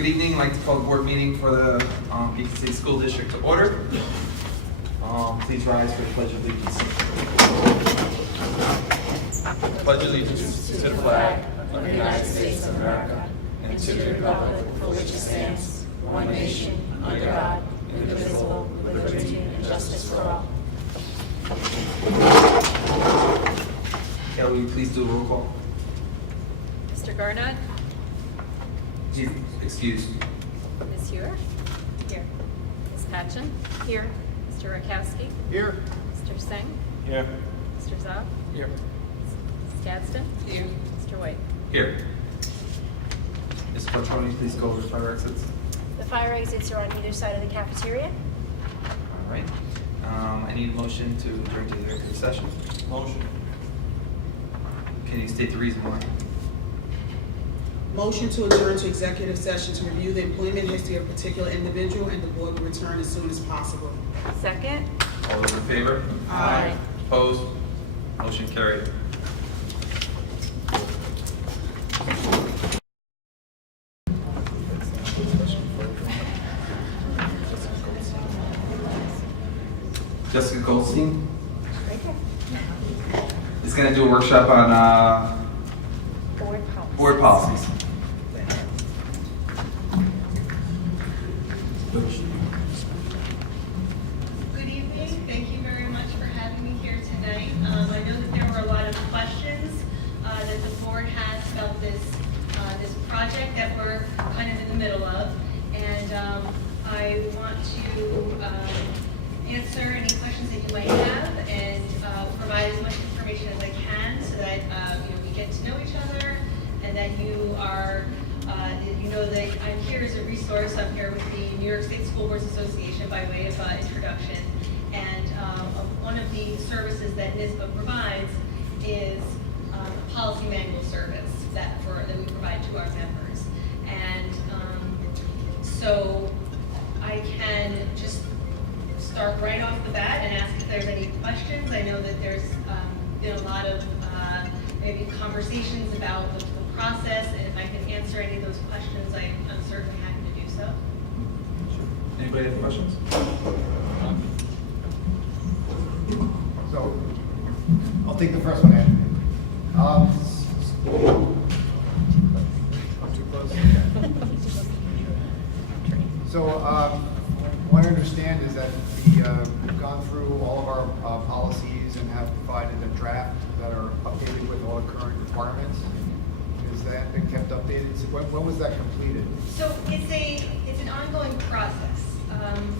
Good evening. I'd like to call the board meeting for the Beacon City School District to order. Please rise for the Pledge of Allegiance. Pledge allegiance to the flag of the United States of America and to the republic for which it stands, one nation, under God, indivisible, with liberty and justice for all. Kelly, will you please do a roll call? Mr. Garnett? Excuse. Ms. Ewer? Here. Ms. Patchen? Here. Mr. Rakowski? Here. Mr. Singh? Here. Mr. Zob? Here. Ms. Gadsden? Here. Mr. White? Here. Ms. Quattroni, please go over the fire exits. The fire exits are on either side of the cafeteria. All right. I need a motion to adjourn to the executive session. Motion. Can you state the reason why? Motion to adjourn to executive session to review the employment history of a particular individual, and the board will return as soon as possible. Second? All those in favor? Aye. Opposed? Motion carried. Jessica Goldstein is going to do a workshop on board policies. Good evening. Thank you very much for having me here tonight. I know that there were a lot of questions that the board has about this project that we're kind of in the middle of, and I want to answer any questions that you might have and provide as much information as I can so that we get to know each other and that you are. You know that I'm here as a resource. I'm here with the New York State School Boards Association by way of introduction. And one of the services that NYSSBA provides is a policy manual service that we provide to our members. And so I can just start right off the bat and ask if there's any questions. I know that there's been a lot of maybe conversations about the process, and if I can answer any of those questions, I'm certainly happy to do so. Anybody have questions? So, I'll take the first one, Anthony. Too close? So, what I understand is that we've gone through all of our policies and have provided a draft that are updated with all the current requirements. Has that been kept updated? So when was that completed? So it's an ongoing process.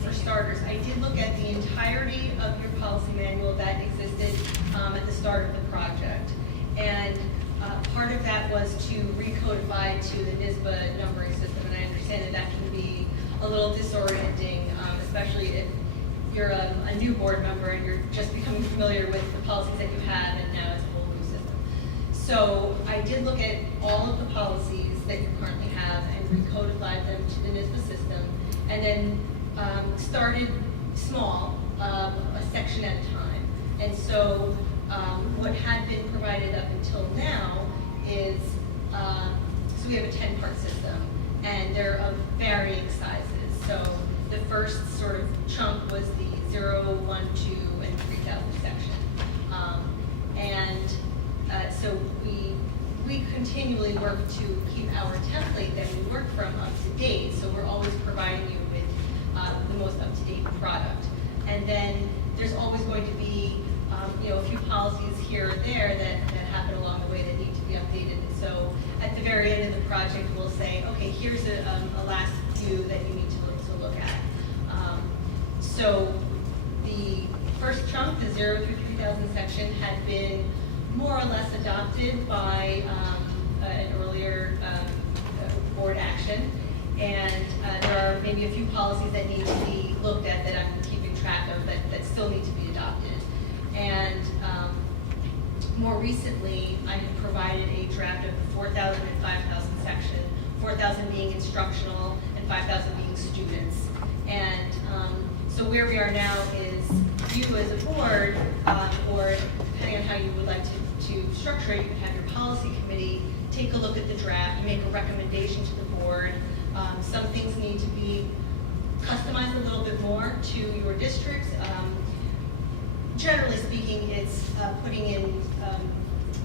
For starters, I did look at the entirety of your policy manual that existed at the start of the project, and part of that was to recodify to the NYSSBA numbering system, and I understand that can be a little disorienting, especially if you're a new board member and you're just becoming familiar with the policies that you have, and now it's a whole new system. So I did look at all of the policies that you currently have and recodified them to the NYSSBA system, and then started small, a section at a time. And so what had been provided up until now is, so we have a 10-part system, and they're of varying sizes. So the first sort of chunk was the 0, 1, 2, and 3,000 section. So we continually work to keep our template that we work from up to date. So we're always providing you with the most up-to-date product. And then there's always going to be a few policies here or there that happen along the way that need to be updated. And so at the very end of the project, we'll say, okay, here's a last few that you need to look at. So the first chunk, the 0 through 3,000 section, had been more or less adopted by an earlier board action. And there are maybe a few policies that need to be looked at that I'm keeping track of that still need to be adopted. And more recently, I have provided a draft of the 4,000 and 5,000 section, 4,000 being instructional and 5,000 being students. And so where we are now is you as a board, or depending on how you would like to structure it, you could have your policy committee take a look at the draft, make a recommendation to the board, Some things need to be customized a little bit more to your districts. Generally speaking, it's putting in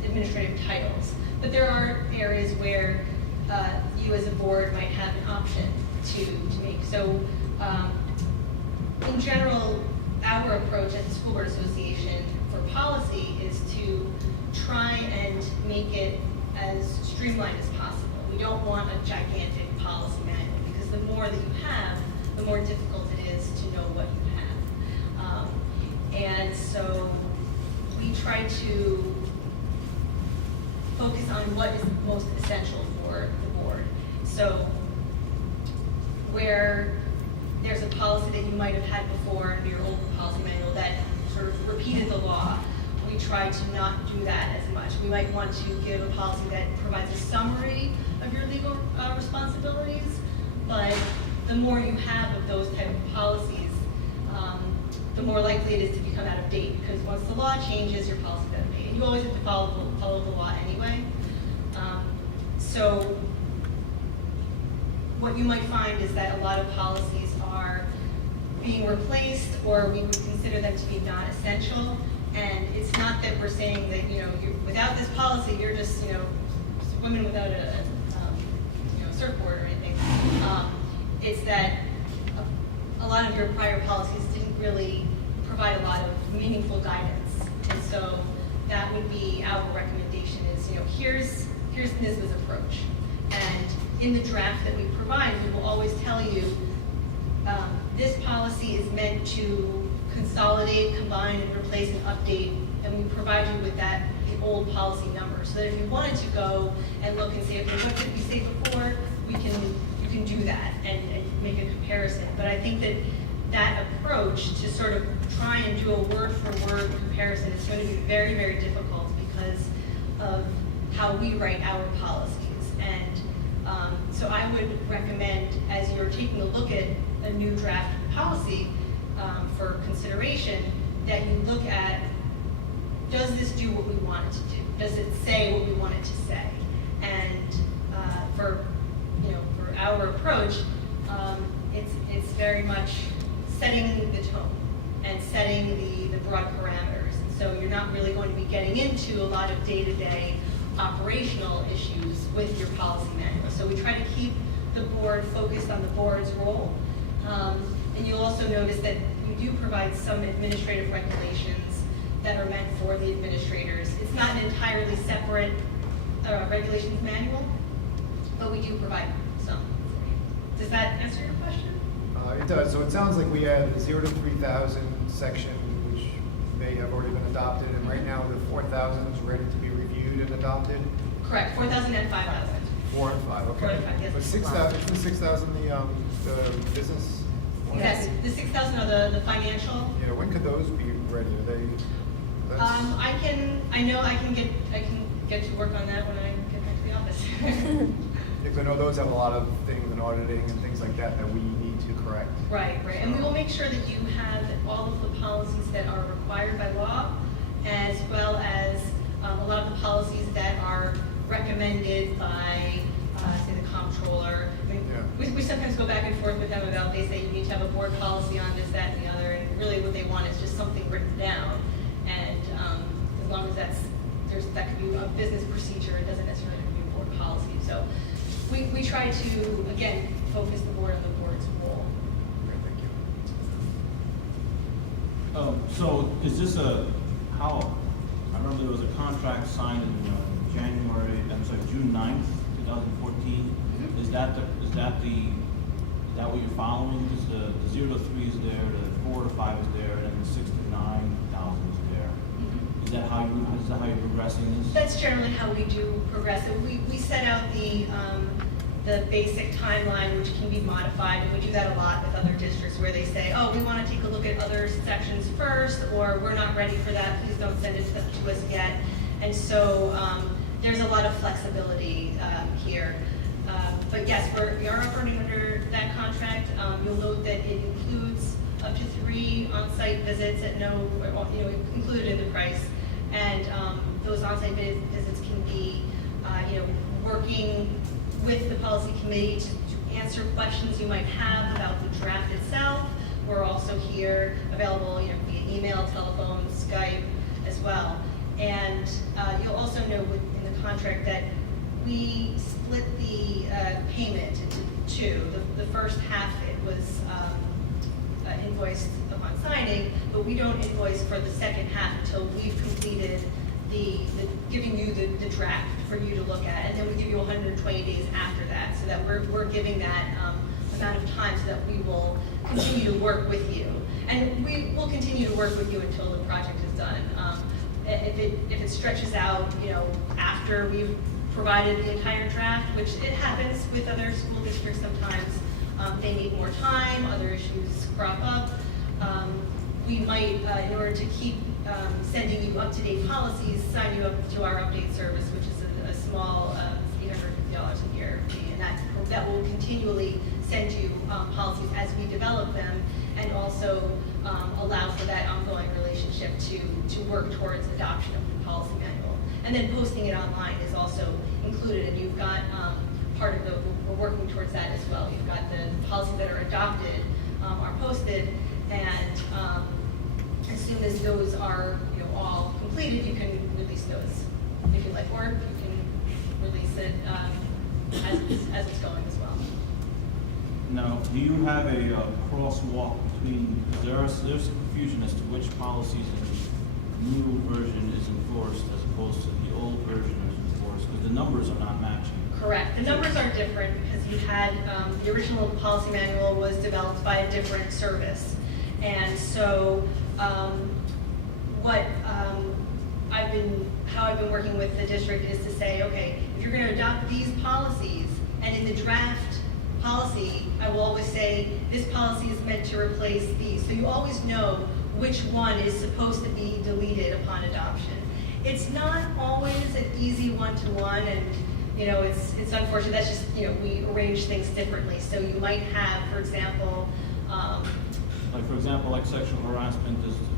administrative titles. But there are areas where you as a board might have an option to make. So in general, our approach at the School Board Association for policy is to try and make it as streamlined as possible. We don't want a gigantic policy manual because the more that you have, the more difficult it is to know what you have. And so we try to focus on what is most essential for the board. So where there's a policy that you might have had before in your old policy manual that sort of repeated the law, we try to not do that as much. We might want to give a policy that provides a summary of your legal responsibilities, but the more you have of those type of policies, the more likely it is to become out of date, because once the law changes, your policy's out of date. And you always have to follow the law anyway. So what you might find is that a lot of policies are being replaced, or we would consider them to be non-essential. And it's not that we're saying that, without this policy, you're just, swimming without a surfboard or anything. It's that a lot of your prior policies didn't really provide a lot of meaningful guidance. And so that would be our recommendation is, here's NYSBA's approach. And in the draft that we provide, we will always tell you, this policy is meant to consolidate, combine, and replace and update, and we provide you with the old policy number, so that if you wanted to go and look and say, okay, what did we say before, you can do that and make a comparison. But I think that approach to sort of try and do a word-for-word comparison is going to be very, very difficult because of how we write our policies. And so I would recommend, as you're taking a look at a new draft policy, for consideration, that you look at, does this do what we want it to do? Does it say what we want it to say? And for our approach, it's very much setting the tone and setting the broad parameters. And so you're not really going to be getting into a lot of day-to-day operational issues with your policy manual. So we try to keep the board focused on the board's role. And you'll also notice that we do provide some administrative regulations that are meant for the administrators. It's not an entirely separate regulations manual, but we do provide some for you. Does that answer your question? It does. So it sounds like we had a 0 to 3,000 section, which may have already been adopted, and right now the 4,000 is ready to be reviewed and adopted. Correct, 4,000 and 5,000. 4 and 5, okay. 4 and 5, yes. But 6,000, isn't 6,000 the business? ones? Yes, the 6,000 are the financial. Yeah, when could those be ready? Are they? that's- I can get to work on that when I get back to the office. Because I know those have a lot of things in auditing and things like that that we need to correct. Right, and we will make sure that you have all of the policies that are required by law, as well as a lot of the policies that are recommended by, say, the comptroller. I mean, Yeah. we sometimes go back and forth with them about, they say you need to have a board policy on this, that, and the other, and really what they want is just something written down. And as long as that could be a business procedure, it doesn't necessarily have to be a board policy. So we try to, again, focus the board on the board's role. Okay, thank you. So is this I remember there was a contract signed in June 9th, 2014. Mhm. Is that what you're following? Because the 0 to 3 is there, the 4 to 5 is there, and the 6 to 9,000 is there. Is that how you're progressing this? That's generally how we do progress it. We set out the basic timeline, which can be modified, and we do that a lot with other districts where they say, oh, we want to take a look at other sections first, or we're not ready for that, please don't send it to us yet. And so there's a lot of flexibility here. But yes, we are operating under that contract. You'll note that it includes up to 3 on-site visits at included in the price. And those on-site visits can be, working with the policy committee to answer questions you might have about the draft itself. We're also here available, via email, telephone, Skype as well. And you'll also note in the contract that we split the payment into two. The first half, it was invoiced upon signing, but we don't invoice for the second half until we've completed giving you the draft for you to look at, and then we give you 120 days after that, so that we're giving that amount of time so that we will continue to work with you. And we will continue to work with you until the project is done. If it stretches out, after we've provided the entire draft, which it happens with other school districts sometimes, they need more time, other issues crop up. We might, in order to keep sending you up-to-date policies, sign you up to our update service, which is a small $850 a year fee, and that will continually send you policies as we develop them, and also allow for that ongoing relationship to work towards adoption of the policy manual. And then posting it online is also included, and you've got part of we're working towards that as well. You've got the policies that are adopted are posted, and as soon as those are all completed, you can release those if you like, or you can release it as it's going as well. Now, do you have a crosswalk between, there's confusion as to which policies in the new version is enforced as opposed to the old version is enforced, because the numbers are not matching. Correct. The numbers are different because you had, the original policy manual was developed by a different service. And so how I've been working with the district is to say, okay, if you're going to adopt these policies, and in the draft policy, I will always say, this policy is meant to replace these. So you always know which one is supposed to be deleted upon adoption. It's not always an easy one-to-one, and it's unfortunate. That's just, we arrange things differently. So you might have, for example, like sexual harassment,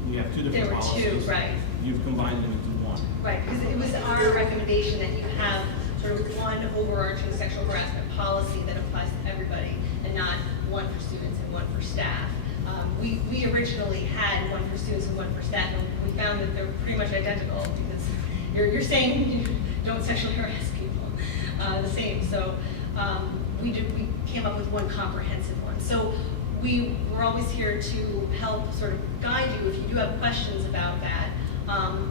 we have two different there were policies. two, right? You've combined them into one. Right, because it was our recommendation that you have sort of one overarching sexual harassment policy that applies to everybody, and not one for students and one for staff. We originally had one for students and one for staff, and we found that they're pretty much identical, because you're saying you don't sexually harass people the same. So we came up with one comprehensive one. So we're always here to help sort of guide you if you do have questions about that.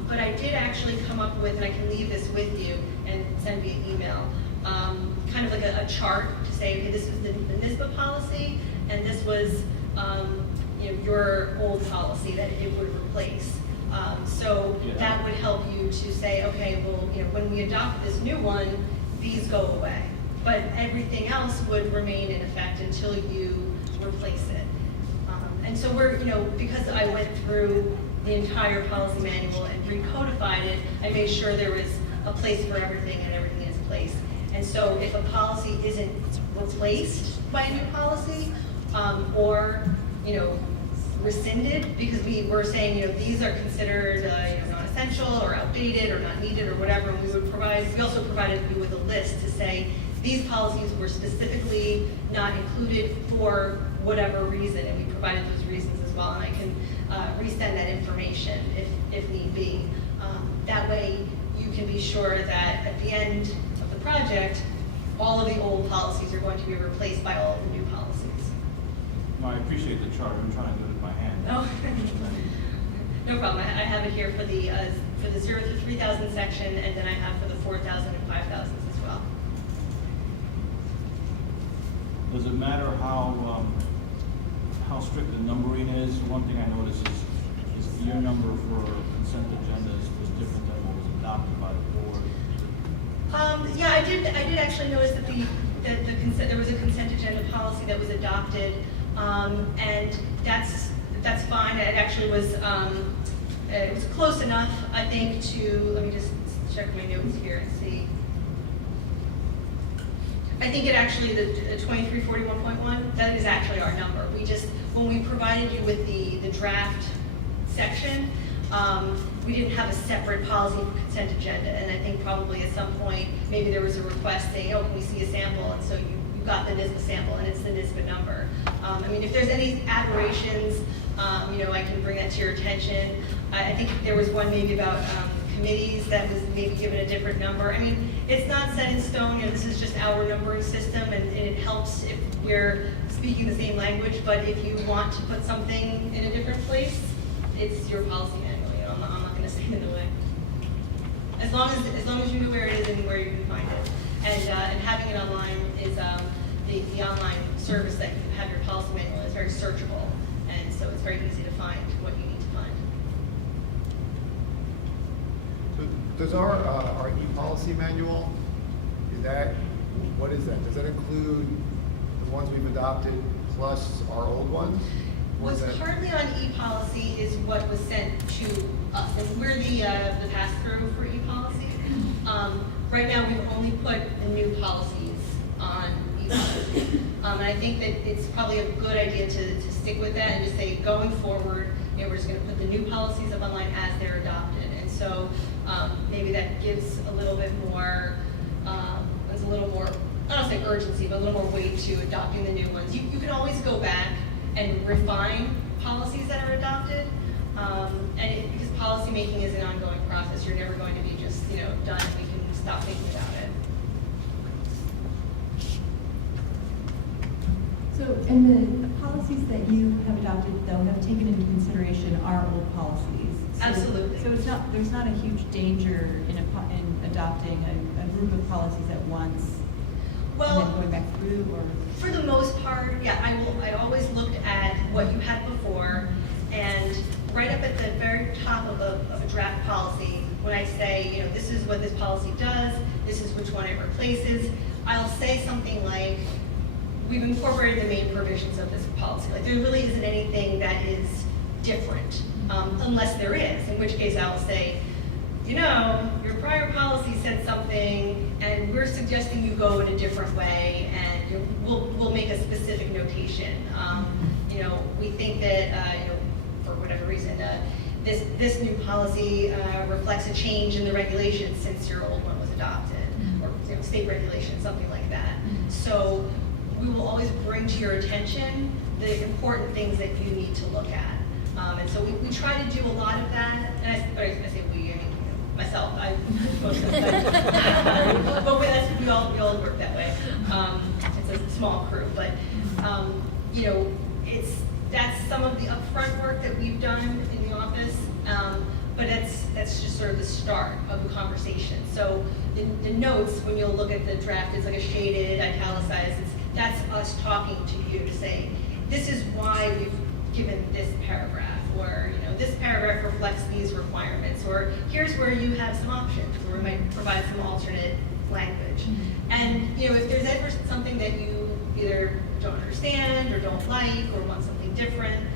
But I did actually come up with, and I can leave this with you and send via email, kind of like a chart to say, okay, this was the NISBA policy, and this was your old policy that it would replace. So that would help you to say, okay, well, when we adopt this new one, these go away. But everything else would remain in effect until you replace it. And so we're, because I went through the entire policy manual and recodified it, I made sure there was a place for everything and everything in its place. And so if a policy isn't replaced by a new policy, or, rescinded, because we were saying, these are considered, non-essential or outdated or not needed or whatever, and we also provided you with a list to say, these policies were specifically not included for whatever reason, and we provided those reasons as well, and I can resend that information if need be. That way you can be sure that at the end of the project, all of the old policies are going to be replaced by all of the new policies. No, I appreciate the chart. I'm trying to do it by hand. Oh, no problem. I have it here for the 0 to 3,000 section, and then I have for the 4,000 and 5,000s as well. Does it matter how strict the numbering is? One thing I noticed is the year number for consent agendas was different than what was adopted by the board. Yeah, I did actually notice that there was a consent agenda policy that was adopted, and that's fine. It actually was it was close enough, I think, to, let me just check my notes here and see. I think it actually, the 2341.1, that is actually our number. We just, when we provided you with the draft section, we didn't have a separate policy for consent agenda, and I think probably at some point, maybe there was a request saying, oh, can we see a sample, and so you got the NISBA sample, and it's the NISBA number. I mean, if there's any aberrations, you know, I can bring that to your attention. I think there was one maybe about committees that was maybe given a different number. I mean, it's not set in stone, you know, this is just our numbering system, and it helps if we're speaking the same language, but if you want to put something in a different place, it's your policy manual, you know, I'm not gonna stand in the way. As long as you know where it is and where you can find it. And having it online is, the online service that you have your policy manual is very searchable, and so it's very easy to find what you need to find. So does our e-policy manual, what is that? Does that include the ones we've adopted plus our old ones? Or What's is that- currently on e-policy is what was sent to us, and we're the pass-through for e-policy. Right now, we've only put the new policies on e-policy. And I think that it's probably a good idea to stick with that and just say, going forward, you know, we're just gonna put the new policies up online as they're adopted. And so, maybe that gives a little bit more, there's a little more, I don't say urgency, but a little more weight to adopting the new ones. You can always go back and refine policies that are adopted. Because policy making is an ongoing process, you're never going to be just, you know, done, we can stop thinking about it. So, and the policies that you have adopted, though, have taken into consideration our old policies. So- Absolutely. So it's not, there's not a huge danger in adopting a group of policies at once, and Well, then going back through, or? for the most part, yeah, I always looked at what you had before, and right up at the very top of a draft policy, when I say, you know, this is what this policy does, this is which one it replaces, I'll say something like, we've incorporated the main provisions of this policy. Like, there really isn't anything that is different, unless there is, in which case I'll say, you know, your prior policy said something, and we're suggesting you go in a different way, and we'll make a specific notation. You know, we think that, you know, for whatever reason, this new policy reflects a change in the regulations since your old one was adopted, or, you know, state regulation, something like that. So we will always bring to your attention the important things that you need to look at. And so we try to do a lot of that, and I say we, I mean, you know, myself, I most of the time. But we all work that way. It's a small crew, but, you know, that's some of the upfront work that we've done in the office, but that's just sort of the start of the conversation. So the notes, when you'll look at the draft, it's like a shaded, italicized, that's us talking to you to say, this is why we've given this paragraph, or, you know, this paragraph reflects these requirements, or here's where you have some options, where we might provide some alternate language. And, you know, if there's ever something that you either don't understand or don't like or want something different,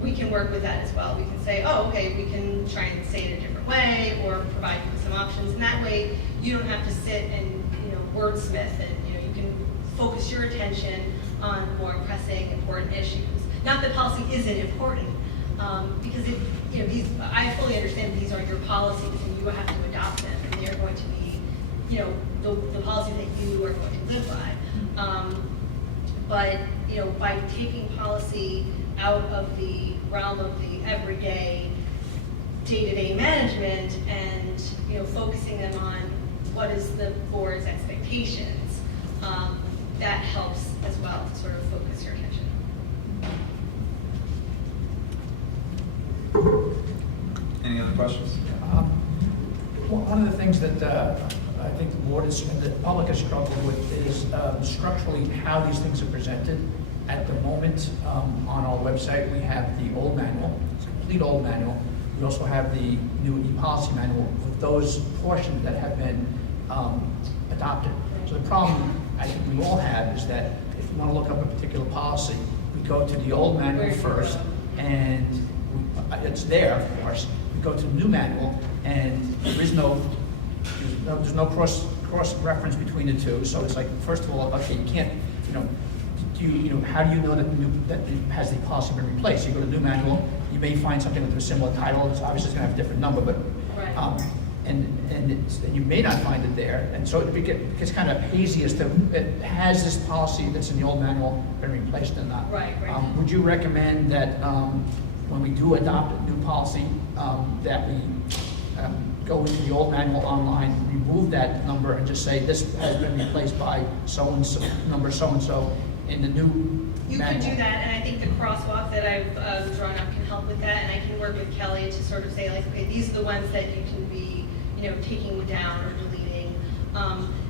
we can work with that as well. We can say, oh, okay, we can try and say it a different way, or provide you with some options. And that way, you don't have to sit and, you know, wordsmith, and, you know, you can focus your attention on more pressing, important issues. Not that policy isn't important, because it, you know, I fully understand these are your policies, and you have to adopt them, and they're going to be, you know, the policies that you are going to live by. But, you know, by taking policy out of the realm of the everyday, day-to-day management, and, you know, focusing them on what is the board's expectations, that helps as well to sort of focus your attention. Any other questions? Well, one of the things that I think the board and the public has struggled with is structurally how these things are presented. At the moment, on our website, we have the old manual, it's a complete old manual. We also have the new e-policy manual with those portions that have been adopted. So the problem I think we all have is that if we want to look up a particular policy, we go to the old manual first, and it's there, of course. We go to the new manual, and there's no cross-reference between the two. So it's like, first of all, okay, you can't, you know, how do you know that it has the policy been replaced? You go to the new manual, you may find something with a similar title. It's obviously going to have a different number, but Right. and you may not find it there, and so it gets kind of hazy as to, has this policy that's in the old manual been replaced or not? Right. Would you recommend that when we do adopt a new policy, that we go into the old manual online, remove that number, and just say this has been replaced by so-and-so, number so-and-so in the new You manual? could do that, and I think the crosswalk that I've drawn up can help with that, and I can work with Kelly to sort of say, like, okay, these are the ones that you can be, taking down or deleting.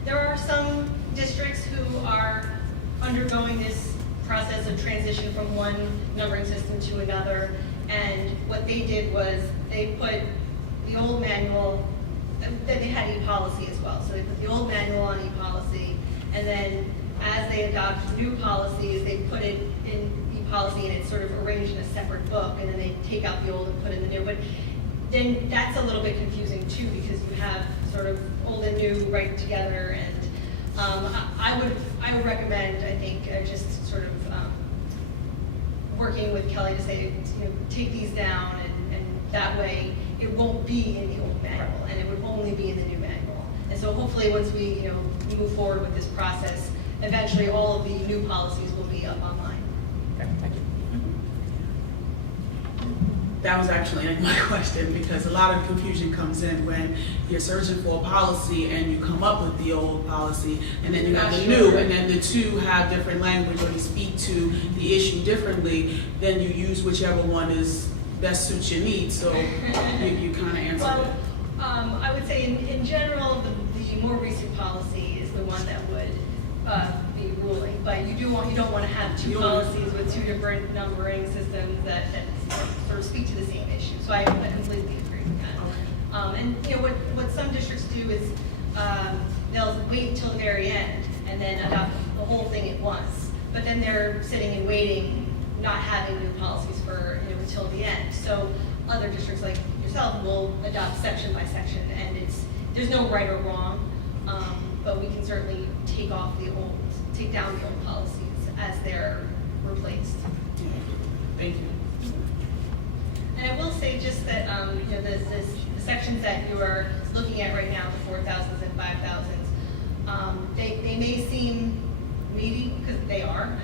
There are some districts who are undergoing this process of transition from one numbering system to another, and what they did was they put the old manual, that they had e-policy as well, so they put the old manual on e-policy, and then as they adopt new policies, they put it in e-policy and it's sort of arranged in a separate book, and then they take out the old and put in the new. But then that's a little bit confusing too, because you have sort of old and new right together, and I would recommend, I think, just sort of working with Kelly to say, take these down, and that way it won't be in the old manual, and it would only be in the new manual. And so hopefully once we, move forward with this process, eventually all of the new policies will be up online. Okay, thank you. That was actually my question, because a lot of confusion comes in when you're searching for a policy and you come up with the old policy, and then you have the new, and then the two have different language, or you speak to the issue differently, then you use whichever one is best suits your needs, so you kind of answered it. I would say in general, the more recent policy is the one that would be ruling, but you don't want to have two policies with two different numbering systems that sort of speak to the same issue. So I completely agree with that. And what some districts do is they'll wait until the very end and then adopt the whole thing at once. But then they're sitting and waiting, not having new policies for until the end. So other districts like yourself will adopt section by section, and there's no right or wrong, but we can certainly take down the old policies as they're replaced. Thank you. And I will say just that, the sections that you are looking at right now, the 4,000s and 5,000s, they may seem meaty, because they are.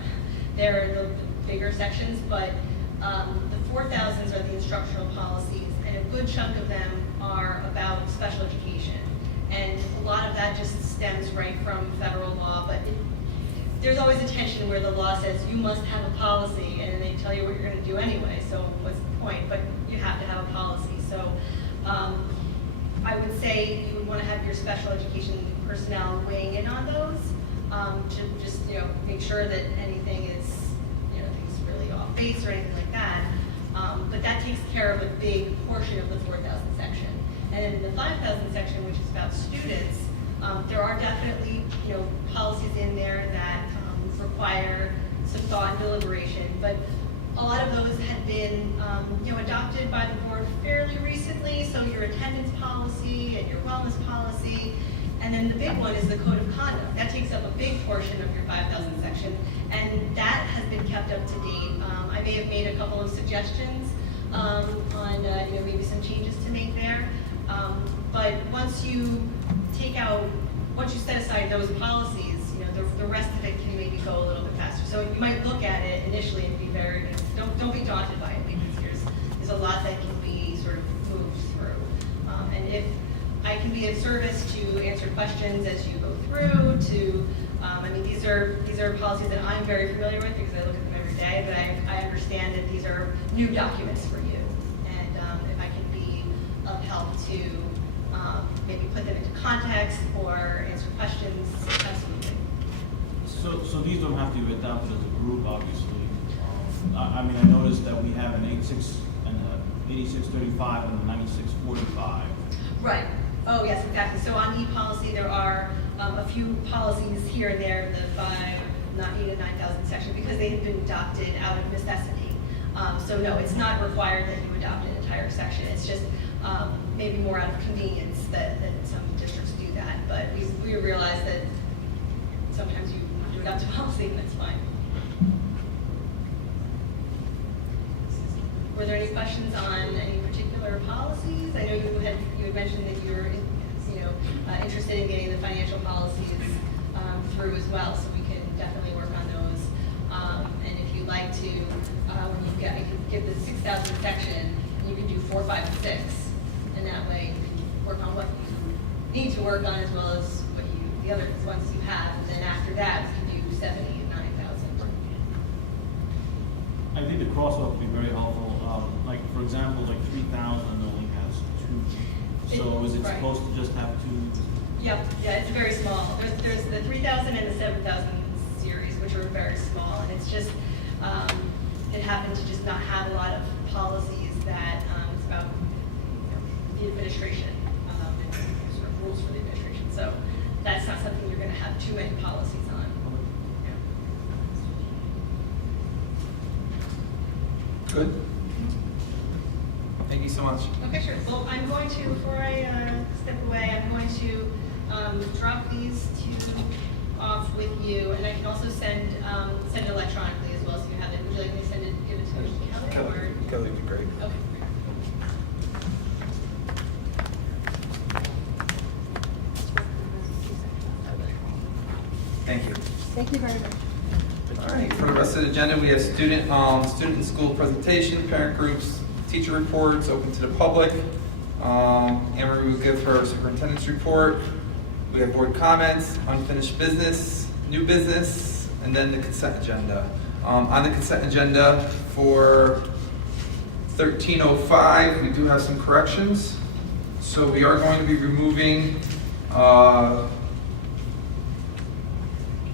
They're the bigger sections, but the 4,000s are the instructional policies, and a good chunk of them are about special education. And a lot of that just stems right from federal law, but there's always a tension where the law says you must have a policy, and then they tell you what you're going to do anyway, so what's the point? But you have to have a policy. So I would say you would want to have your special education personnel weighing in on those, to just make sure that anything is things really off base or anything like that. But that takes care of a big portion of the 4,000 section. And in the 5,000 section, which is about students, there are definitely policies in there that require some thought and deliberation, but a lot of those had been adopted by the board fairly recently. So your attendance policy and your wellness policy, and then the big one is the code of conduct. That takes up a big portion of your 5,000 section, and that has been kept up to date. I may have made a couple of suggestions on maybe some changes to make there, but once you set aside those policies, the rest of it can maybe go a little bit faster. So you might look at it initially and be very, don't be daunted by it, because there's a lot that can be sort of moved through. And if I can be of service to answer questions as you go through, these are policies that I'm very familiar with because I look at them every day, but I understand that these are new documents for you. And if I can be of help to maybe put them into context or answer questions, absolutely. So these don't have to be adopted as a group, obviously. I noticed that we have an 86 and a 8635 and a 9645. Right. Oh, yes, exactly. So on e-policy, there are a few policies here and there, the 8 and 9,000 section, because they have been adopted out of necessity. So no, it's not required that you adopt an entire section. It's just maybe more out of convenience that some districts do that. But we realize that sometimes you have to adopt a policy, and that's fine. Were there any questions on any particular other policies. I know you had mentioned that you were, interested in getting the financial policies through as well, so we can definitely work on those. And if you'd like to, when you get the 6,000 section, you can do 4, 5, and 6, and that way you can work on what you need to work on as well as what the other ones you have, and then after that, you can do 70 and 9,000. I think the crosswalk would be very helpful. Like, for example, like 3,000 only has 2. So is it Right. supposed to just have 2? Yep, yeah, it's very small. There's the 3,000 and the 7,000 series, which are very small, and it's just, it happened to just not have a lot of policies that, it's about the administration, and sort of rules for the administration. So that's not something you're gonna have too many policies on. Yeah. Good. Thank you so much. Okay, sure. Well, I'm going to, before I step away, I'm going to drop these two off with you, and I can also send it electronically as well, so you have it. Would you like me to give it to Kelly, or? Kelly would be great. Okay. Thank you. Thank you very much. All right, for the rest of the agenda, we have student and school presentation, parent groups, teacher reports, open to the public. Anne-Marie will give her superintendent's report. We have board comments, unfinished business, new business, and then the consent agenda. On the consent agenda for 1305, we do have some corrections. So we are going to be removing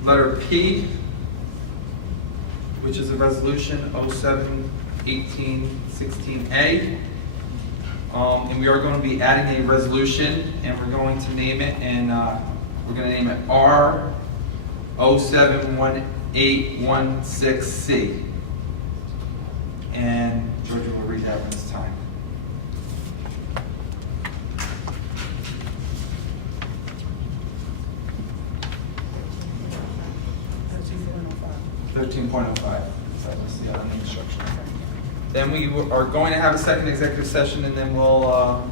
letter P, which is a resolution 07-18-16A. And we are going to be adding a resolution, and we're going to name it, and we're going to name it R 071816C. And Georgia will read that when it's time. $13.05. So that's the other instruction. Then we are going to have a second executive session, and then we're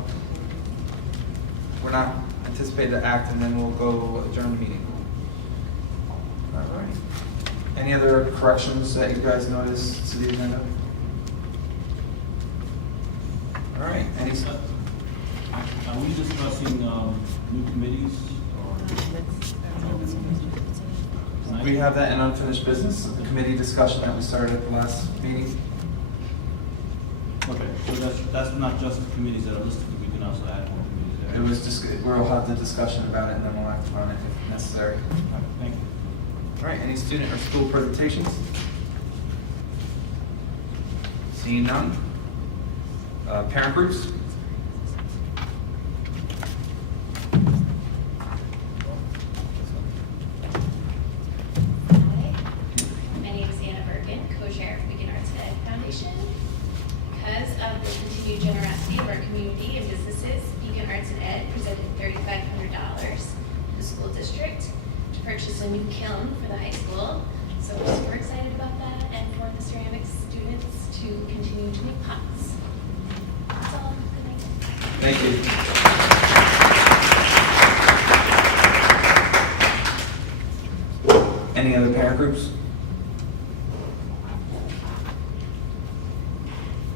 not anticipated to act, and then we'll go adjourn the meeting. All right. Any other corrections that you guys noticed to the agenda? All right. Any? Are we discussing new committees or? We have that in unfinished business, the committee discussion that we started at the last meeting. Okay, so that's not just the committees that are listed, we can also add more committees there. It was just, we'll have the discussion about it, and then we'll act on it if necessary. Thank you. All right, any student or school presentations? Seeing none. Parent groups? Hi, my name is Anna Bergen, co-chair of Beacon Arts and Ed Foundation. Because of the continued generosity of our community and businesses, Beacon Arts and Ed presented $3,500 to the school district to purchase a new kiln for the high school. So we're super excited about that, and for the ceramics students to continue to make pots. That's all. Good night. Thank you. Any other parent groups?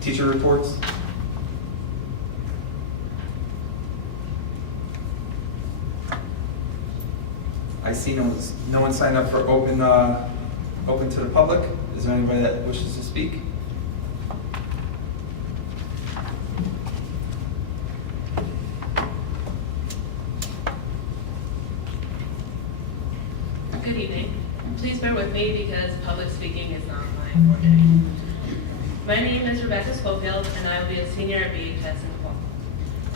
Teacher reports? I see no one signed up for open to the public. Is there anybody that wishes to speak? Good evening. Please bear with me because public speaking is not my forte. My name is Rebecca Schofield, and I will be a senior at BHS in the fall.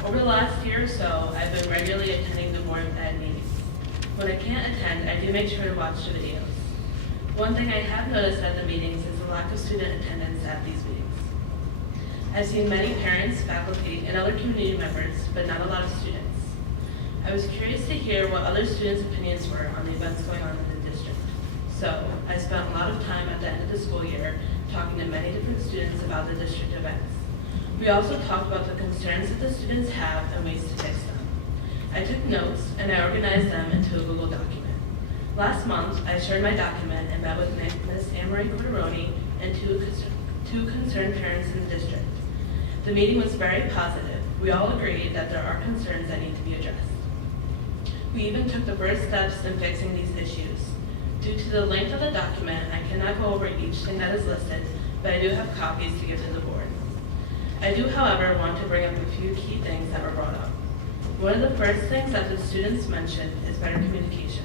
Over the last year or so, I've been regularly attending the Board of Ed meetings. When I can't attend, I do make sure to watch the videos. One thing I have noticed at the meetings is the lack of student attendance at these meetings. I've seen many parents, faculty, and other community members, but not a lot of students. I was curious to hear what other students' opinions were on the events going on in the district. So I spent a lot of time at the end of the school year talking to many different students about the district events. We also talked about the concerns that the students have and ways to fix them. I took notes and I organized them into a Google document. Last month, I shared my document and met with Ms. Anne-Marie Corderoni and two concerned parents in the district. The meeting was very positive. We all agreed that there are concerns that need to be addressed. We even took the first steps in fixing these issues. Due to the length of the document, I cannot go over each thing that is listed, but I do have copies to give to the board. I do, however, want to bring up a few key things that were brought up. One of the first things that the students mentioned is better communication.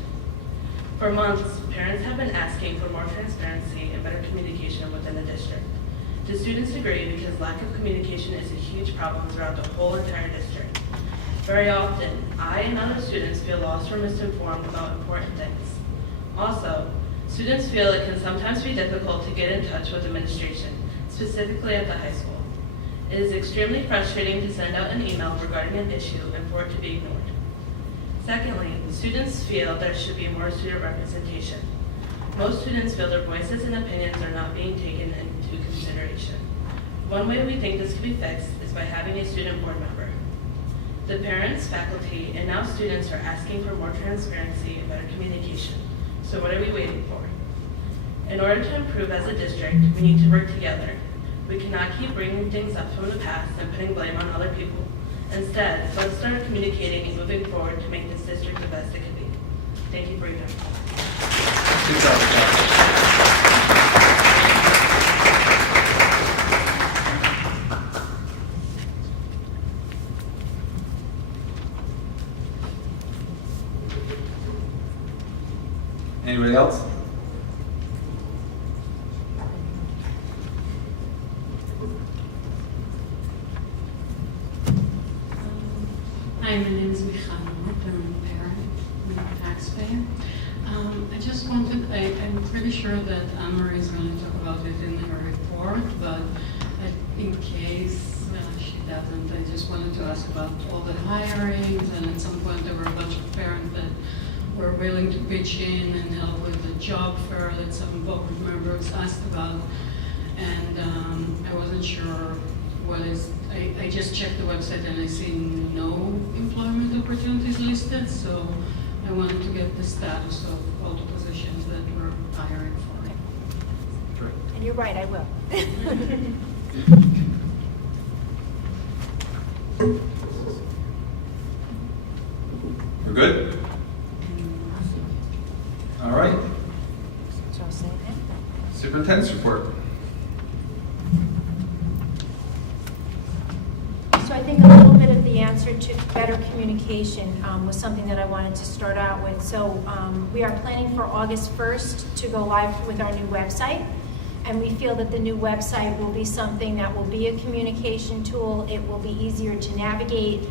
For months, parents have been asking for more transparency and better communication within the district. The students agree because lack of communication is a huge problem throughout the whole entire district. Very often, I and other students feel lost or misinformed about important things. Also, students feel it can sometimes be difficult to get in touch with administration, specifically at the high school. It is extremely frustrating to send out an email regarding an issue and for it to be ignored. Secondly, students feel there should be more student representation. Most students feel their voices and opinions are not being taken into consideration. One way we think this can be fixed is by having a student board member. The parents, faculty, and now students are asking for more transparency and better communication. So what are we waiting for? In order to improve as a district, we need to work together. We cannot keep bringing things up from the past and putting blame on other people. Instead, let's start communicating and moving forward to make this district the best it can be. Thank you for your time. Good job, Kat. Anybody else? Hi, my name is Michal. I'm a parent. I'm a taxpayer. I just wanted, I'm pretty sure that Anne-Marie is going to talk about it in her report, but in case she doesn't, I just wanted to ask about all the hirings, and at some point there were a bunch of parents that were willing to pitch in and help with the job fair that some board members asked about, and I wasn't sure what is, I just checked the website and I see no employment opportunities listed, so I wanted to get the status of all the positions that we're hiring for. Great. And you're right, I will. We're good? All right. So I'll say that. Superintendent's report. So I think a little bit of the answer to better communication was something that I wanted to start out with. So we are planning for August 1st to go live with our new website. And we feel that the new website will be something that will be a communication tool. It will be easier to navigate.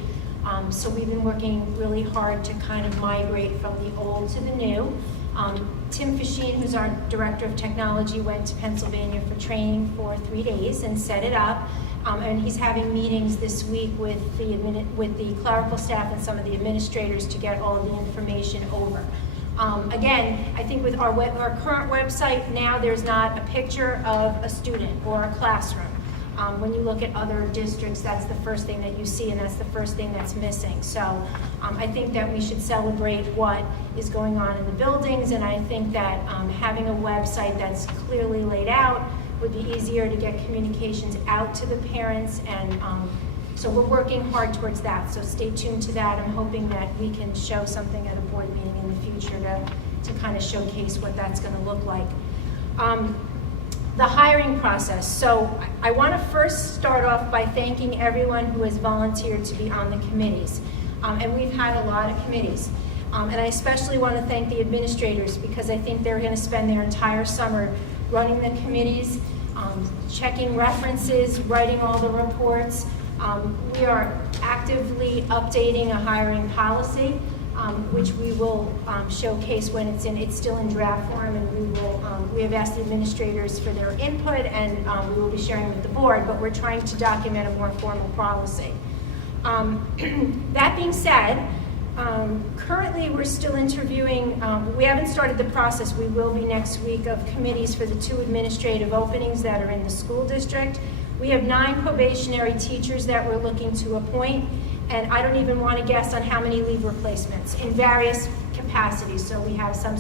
So we've been working really hard to kind of migrate from the old to the new. Tim Fasheen, who's our Director of Technology, went to Pennsylvania for training for 3 days and set it up. And he's having meetings this week with the clerical staff and some of the administrators to get all of the information over. Again, I think with our current website now, there's not a picture of a student or a classroom. When you look at other districts, that's the first thing that you see, and that's the first thing that's missing. So I think that we should celebrate what is going on in the buildings, and I think that having a website that's clearly laid out would be easier to get communications out to the parents, and so we're working hard towards that. So stay tuned to that. I'm hoping that we can show something at a board meeting in the future to kind of showcase what that's going to look like. The hiring process. So I want to first start off by thanking everyone who has volunteered to be on the committees. And we've had a lot of committees. And I especially want to thank the administrators, because I think they're going to spend their entire summer running the committees, checking references, writing all the reports. We are actively updating a hiring policy, which we will showcase when it's still in draft form, and we have asked the administrators for their input, and we will be sharing with the board, but we're trying to document a more formal policy. That being said, currently we're still interviewing, we haven't started the process, we will be next week, of committees for the 2 administrative openings that are in the school district. We have 9 probationary teachers that we're looking to appoint, and I don't even want to guess on how many leave replacements in various capacities. So we have some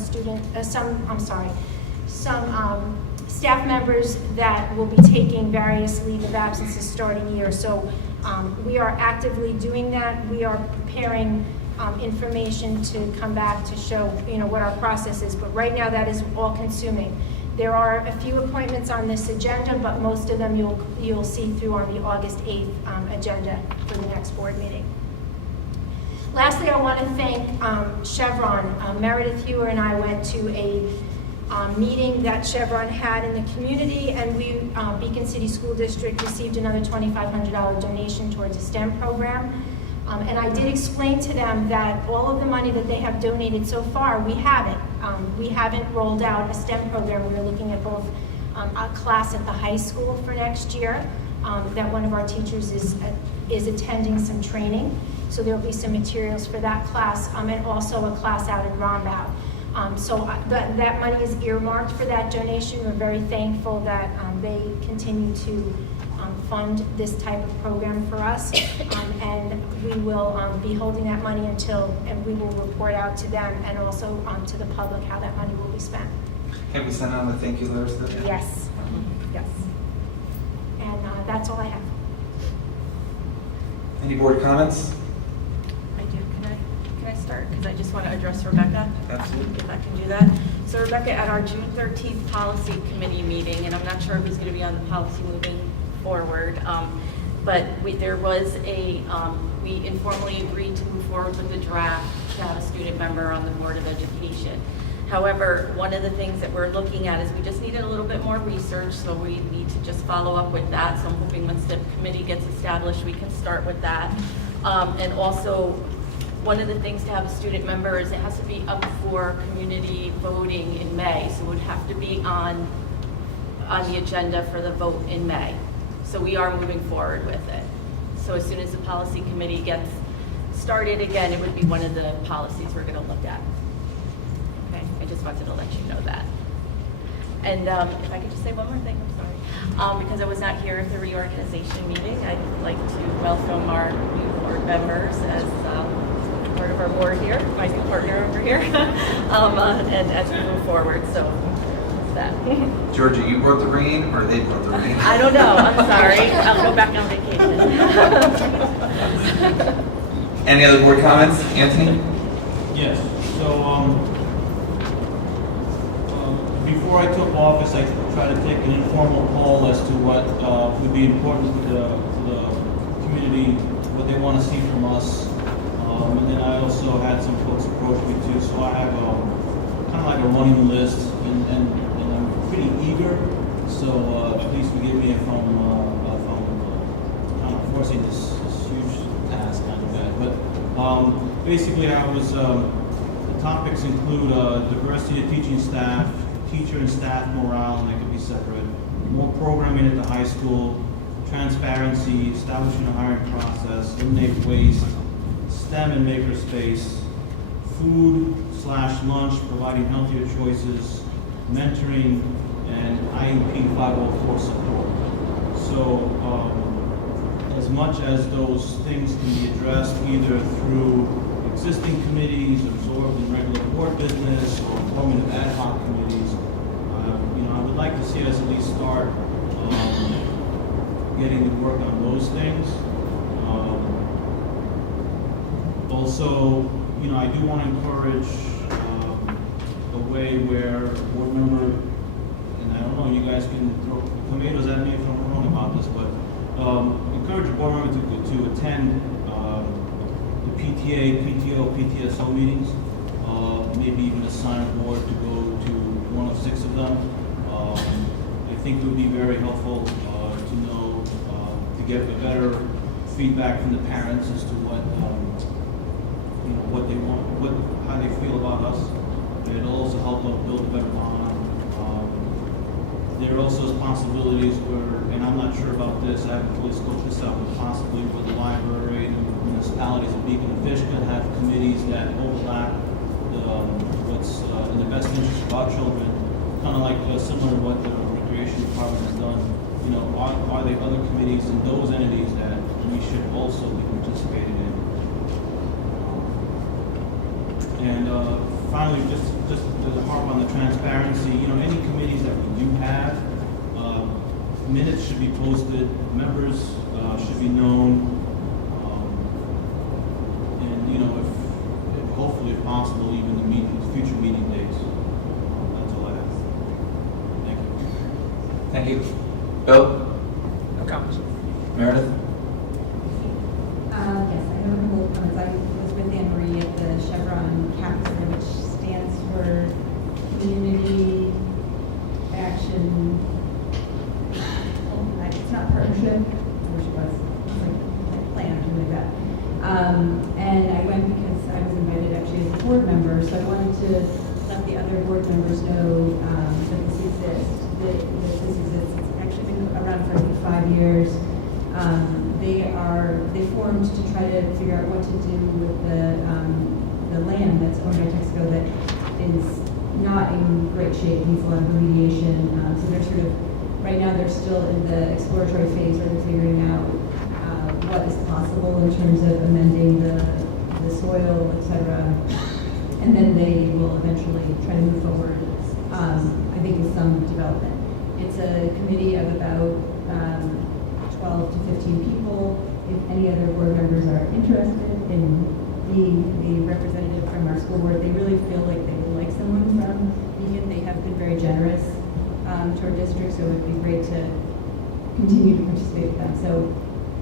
staff members that will be taking various leave of absences starting year. So we are actively doing that. We are preparing information to come back to show, what our process is. But right now, that is all consuming. There are a few appointments on this agenda, but most of them you'll see through on the August 8th agenda for the next board meeting. Lastly, I want to thank Chevron. Meredith Hewer and I went to a meeting that Chevron had in the community, and we, Beacon City School District, received another $2,500 donation towards a STEM program. And I did explain to them that all of the money that they have donated so far, we haven't. We haven't rolled out a STEM program. We're looking at both a class at the high school for next year, that one of our teachers is attending some training. So there'll be some materials for that class, and also a class out in Rombout. So that money is earmarked for that donation. We're very thankful that they continue to fund this type of program for us, and we will be holding that money and we will report out to them and also to the public how that money will be spent. Have you sent out the thank you letters to them? Yes, yes. And that's all I have. Any board comments? I do. Can I start? Because I just want to address Rebecca. Absolutely. If I can do that. So Rebecca, at our June 13th policy committee meeting, and I'm not sure who's going to be on the policy moving forward, but there was we informally agreed to move forward with the draft to have a student member on the Board of Education. However, one of the things that we're looking at is we just needed a little bit more research, so we need to just follow up with that. So I'm hoping once the committee gets established, we can start with that. And also, one of the things to have a student member is it has to be up for community voting in May, so it would have to be on the agenda for the vote in May. So we are moving forward with it. So as soon as the policy committee gets started again, it would be one of the policies we're going to look at. Okay, I just wanted to let you know that. And if I could just say one more thing, I'm sorry. Because I was not here at the reorganization meeting, I'd like to welcome our new board members as part of our board here, my new partner over here, and as we move forward. So that. Georgia, you brought the rain or they brought the rain? I don't know, I'm sorry. I'll go back on vacation. Any other board comments? Anthony? Yes, so before I took office, I tried to take an informal poll as to what would be important to the community, what they want to see from us. And then I also had some folks approach me too, so I have kind of like a running list, and I'm pretty eager, so please forgive me if I'm kind of forcing this huge task on you guys. But basically the topics include diversity of teaching staff, teacher and staff morale, and that could be separate, more programming at the high school, transparency, establishing a hiring process, eliminate waste, STEM and makerspace, food/lunch, providing healthier choices, mentoring, and IEP 504 support. So as much as those things can be addressed either through existing committees, absorbed in regular board business, or forming of ad hoc committees, I would like to see us at least start getting to work on those things. Also, I do want to encourage a way where a board member, and I don't know, you guys can throw tomatoes at me if I'm wrong about this, but encourage a board member to attend the PTA, PTO, PTSO meetings, maybe even assign a board to go to one of 6 of them. I think it would be very helpful to know, to get a better feedback from the parents as to what they want, how they feel about us. It'll also help them build a better bond. There are also possibilities where, and I'm not sure about this, I haven't fully scoped this out, but possibly where the library and municipalities of Beacon and Fishkill have committees that overlap what's in the best interest of our children, kind of like similar to what the recreation department has done you know, are there other committees in those entities that we should also be participating in? And finally, just to harp on the transparency, you know, any committees that we do have, minutes should be posted, members should be known, and, you know, if hopefully, if possible, even the future meeting dates. That's all I have. Thank you. Thank you. Bill? No comments. Meredith? Yes, I have a couple of comments. I was with Anne Marie at the Chevron campus, which stands for Community Action. It's not partnership, I wish it was. It's like plan or something like that. And I went because I was invited actually as a board member, so I wanted to let the other board members know that this exists. It's actually been around for 5 years. They formed to try to figure out what to do with the land that's owned by Texaco that is not in great shape, needs a lot of remediation. So they're sort of, right now they're still in the exploratory phase where they're figuring out what is possible in terms of amending the soil, etc. And then they will eventually try to move forward, I think, with some development. It's a committee of about 12 to 15 people. If any other board members are interested in being the representative from our school board, they really feel like they would like someone from Beacon. They have been very generous to our district, so it would be great to continue to participate with them. So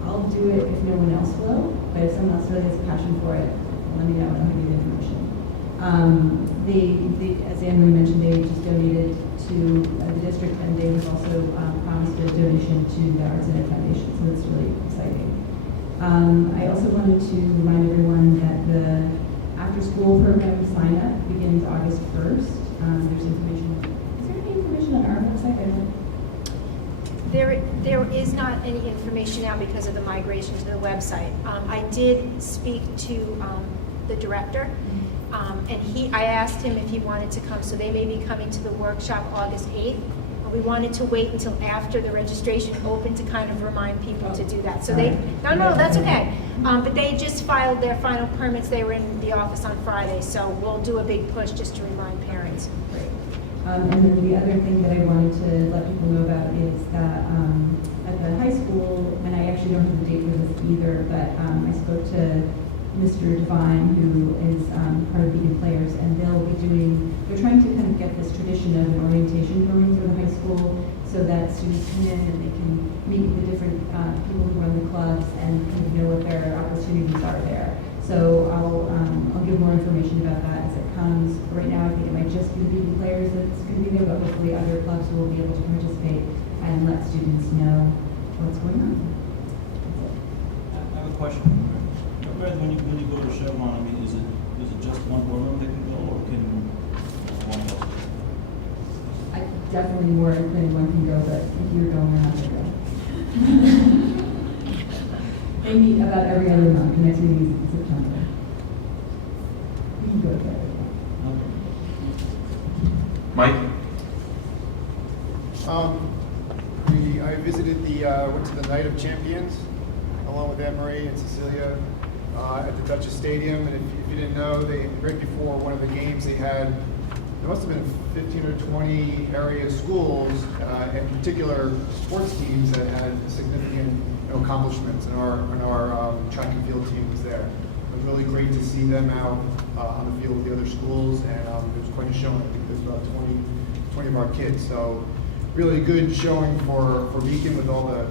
I'll do it if no one else will, but if someone else really has a passion for it, let me know and I'll give you the information. As Anne Marie mentioned, they just donated to the district, and they have also promised a donation to the Arts and Ed Foundation, so that's really exciting. I also wanted to remind everyone that the after-school program sign-up begins August 1st. There's information. Is there any information on our website? I don't. There is not any information now because of the migration to the website. I did speak to the director, and I asked him if he wanted to come, so they may be coming to the workshop August 8th. We wanted to wait until after the registration opened to kind of remind people to do that. So no, that's okay. But they just filed their final permits. They were in the office on Friday, so we'll do a big push just to remind parents. Great. And then the other thing that I wanted to let people know about is that at the high school, and I actually don't have the date for this either, but I spoke to Mr. Devine, who is part of Beacon Players, and they're trying to kind of get this tradition of an orientation going for the high school so that students come in and they can meet with the different people who run the clubs and kind of know what their opportunities are there. So I'll give more information about that as it comes. Right now, I think it might just be the Beacon Players that's going to be there, but hopefully other clubs will be able to participate and let students know what's going on. I have a question. When you go to Chevron, I mean, is it just one board member that can go, or can one else? Definitely more than one can go, but if you're going, I'm not going to go. They meet about every other month. The next meeting is in September. You can go there. Mike? I visited went to the Night of Champions along with Anne Marie and Cecilia at the Duchess Stadium. And if you didn't know, right before one of the games, they had, there must have been 15 or 20 area schools, in particular sports teams that had significant accomplishments, and our track and field team was there. It was really great to see them out on the field with the other schools, and it was quite a showing. I think there's about 20 of our kids. So really good showing for Beacon with all the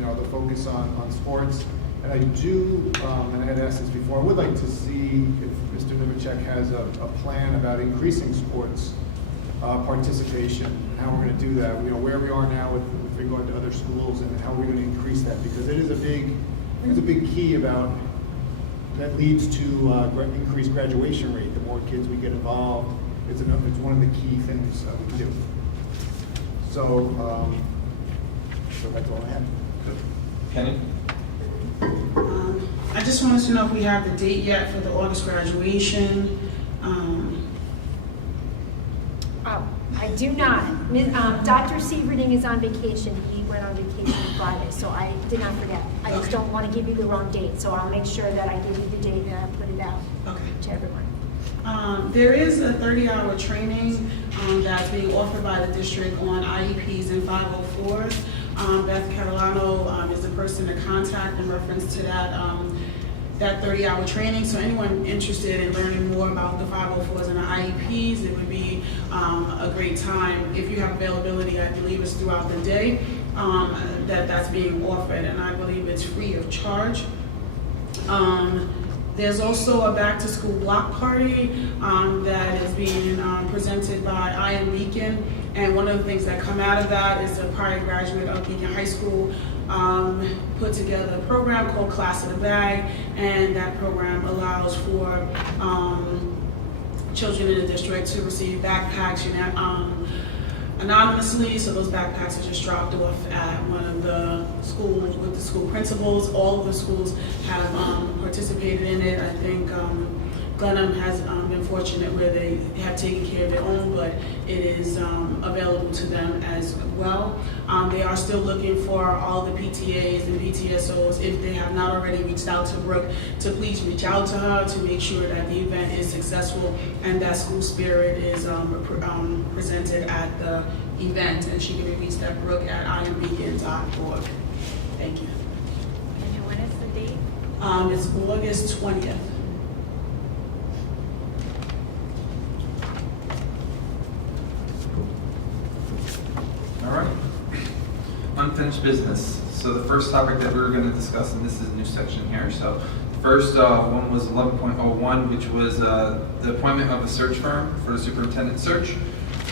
the focus on sports. And I do, and I had asked this before, I would like to see if Mr. Novacek has a plan about increasing sports participation, how we're going to do that. Where we are now with regard to other schools, and how we're going to increase that, because it is a big key about that leads to increased graduation rate. The more kids we get involved, it's one of the key things we do. So that's all I have. Kenny? I just wanted to know if we have the date yet for the August graduation. I do not. Dr. Sieverding is on vacation. He went on vacation Friday, so I did not forget. I just don't want to give you the wrong date, so I'll make sure that I give you the date and I put it out to everyone. There is a 30-hour training that's being offered by the district on IEPs and 504s. Beth Catalano is the person to contact in reference to that 30-hour training. So anyone interested in learning more about the 504s and the IEPs, it would be a great time. If you have availability, I believe it's throughout the day that's being offered, and I believe it's free of charge. There's also a back-to-school block party that is being presented by IM Beacon, and one of the things that come out of that is a prior graduate of Beacon High School put together a program called Class of the Bag, and that program allows for children in the district to receive backpacks anonymously. So those backpacks are just dropped off at one of the schools with the school principals. All of the schools have participated in it. I think Glenham has been fortunate where they have taken care of their own, but it is available to them as well. They are still looking for all the PTAs and PTSOs, if they have not already reached out to Brooke, to please reach out to her to make sure that the event is successful and that school spirit is presented at the event. And she can be reached at brooke@imbeacon.org. Thank you. And when is the date? It's August 20th. All right. Unfinished business. So the first topic that we were going to discuss, and this is a new section here. So the first one was 11.01, which was the appointment of a search firm for the superintendent search.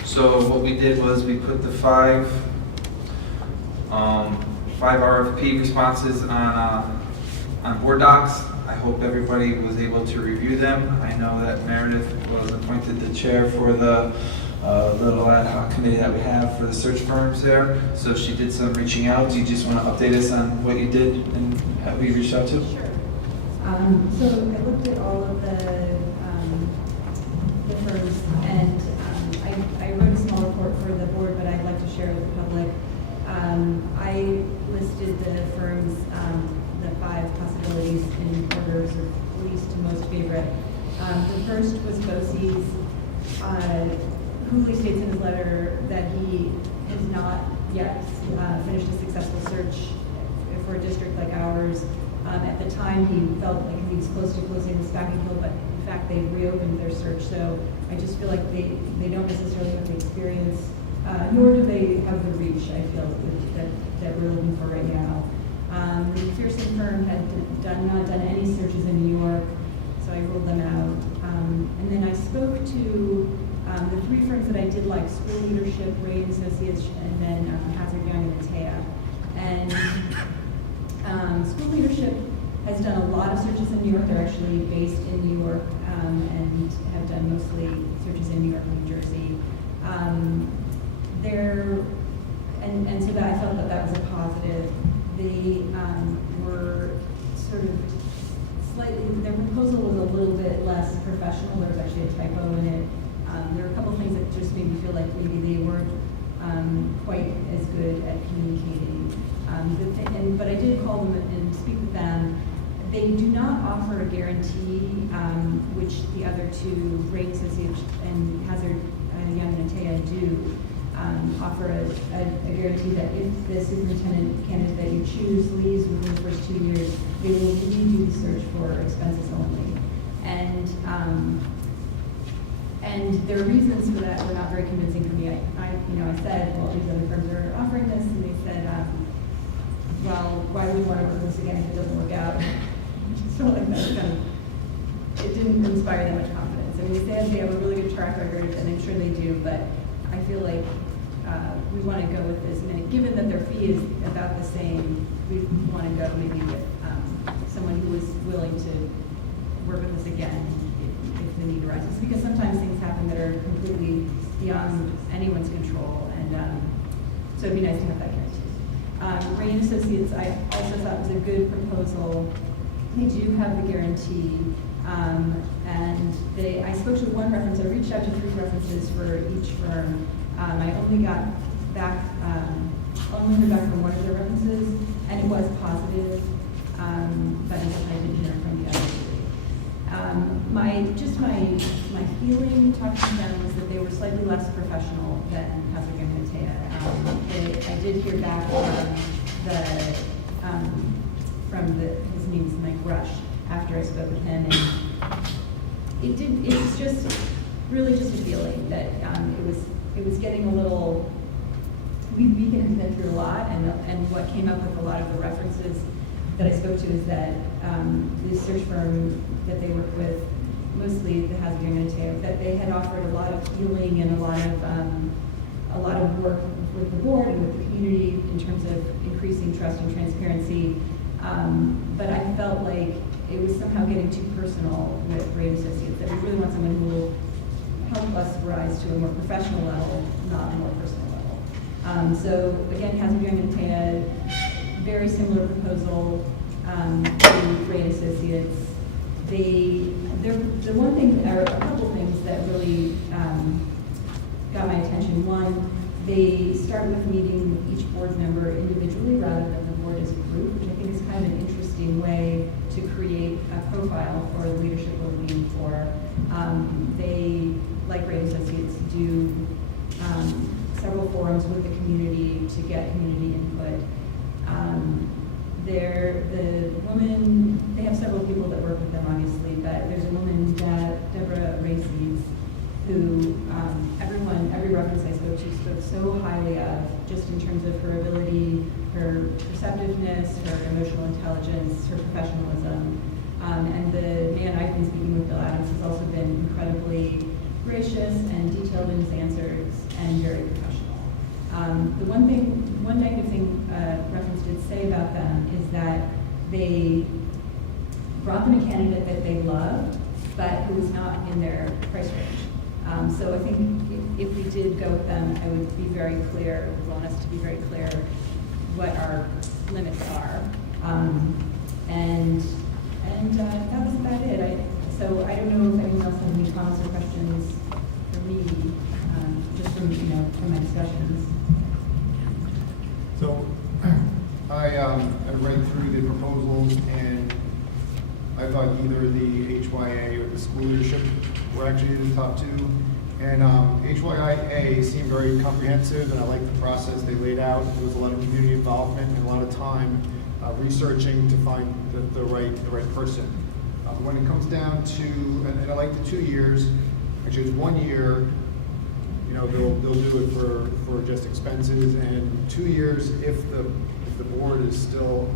So what we did was we put the five RFP responses on board docs. I hope everybody was able to review them. I know that Meredith was appointed the chair for the little ad hoc committee that we have for the search firms there. So she did some reaching out. Do you just want to update us on what you did and who you reached out to? Sure. So I looked at all of the firms, and I wrote a small report for the board, but I'd like to share it with the public. I listed the firms, the 5 possibilities in orders of least to most favorite. The first was BOCES. Cooley states in his letter that he has not yet finished a successful search for a district like ours. At the time, he felt like he was close to closing the stacking hill, but in fact, they reopened their search. So I just feel like they don't necessarily have the experience, nor do they have the reach, I feel, that we're looking for right now. The McPherson firm had not done any searches in New York, so I ruled them out. And then I spoke to the 3 firms that I did like: School Leadership, Ray & Associates, and then Hazard, Young & Matea. And School Leadership has done a lot of searches in New York. They're actually based in New York and have done mostly searches in New York and New Jersey. And so that I felt that was a positive. They were sort of slightly, their proposal was a little bit less professional. There was actually a typo in it. There were a couple of things that just made me feel like maybe they weren't quite as good at communicating. But I did call them and speak with them. They do not offer a guarantee, which the other 2, Ray & Associates and Hazard, Young & Matea, do. Offer a guarantee that if the superintendent candidate that you choose leaves within the first 2 years, they will lead you to search for expenses only. And their reasons for that were not very convincing for me. I said, well, these other firms are offering this, and they said, well, why would we want to work with this again if it doesn't work out? I just felt like that kind of, it didn't inspire that much confidence. I mean, they said they have a really good track record, and I'm sure they do, but I feel like we want to go with this. And given that their fee is about the same, we want to go maybe with someone who is willing to work with us again if the need arises. Because sometimes things happen that are completely beyond anyone's control, and so it'd be nice to have that guarantee. Ray & Associates, I also thought was a good proposal. They do have the guarantee, and I spoke to 1 reference. I reached out to 3 references for each firm. I only got back, only heard back from one of the references, and it was positive, but I didn't hear from the other three. My feeling talking to them was that they were slightly less professional than Casa Grande. I did hear back from his name's Mike Rush after I spoke with him, and it was just really just a feeling that it was getting a little. We've been through a lot, and what came up with a lot of the references that I spoke to is that the search firm that they work with, mostly the Casa Grande, that they had offered a lot of healing and a lot of work with the board and with the community in terms of increasing trust and transparency. But I felt like it was somehow getting too personal with Ray Associates, that we really want someone who will help us rise to a more professional level, not a more personal level. So again, Casa Grande, very similar proposal to Ray Associates. The one thing, or a couple things that really got my attention. One, they start with meeting each board member individually rather than the board as a group, which I think is kind of an interesting way to create a profile for the leadership we're looking for. They, like Ray Associates, do several forums with the community to get community input. The woman, they have several people that work with them, obviously, but there's a woman, Deborah Races, who every reference I spoke to spoke so highly of, just in terms of her ability, her perceptiveness, her emotional intelligence, her professionalism. And the man I've been speaking with, Bill Adams, has also been incredibly gracious and detailed in his answers and very professional. One negative thing reference did say about them is that they brought them a candidate that they loved, but who was not in their price range. So I think if we did go with them, I would be very clear, would want us to be very clear what our limits are. And that was about it. So I don't know if anyone else has any comments or questions for me, just from my discussions. So I read through the proposals, and I thought either the HYA or the school leadership were actually the top two. And HYA seemed very comprehensive, and I liked the process they laid out. There was a lot of community involvement and a lot of time researching to find the right person. When it comes down to, and I like the 2 years, actually it's 1 year. They'll do it for just expenses, and 2 years if the board is still.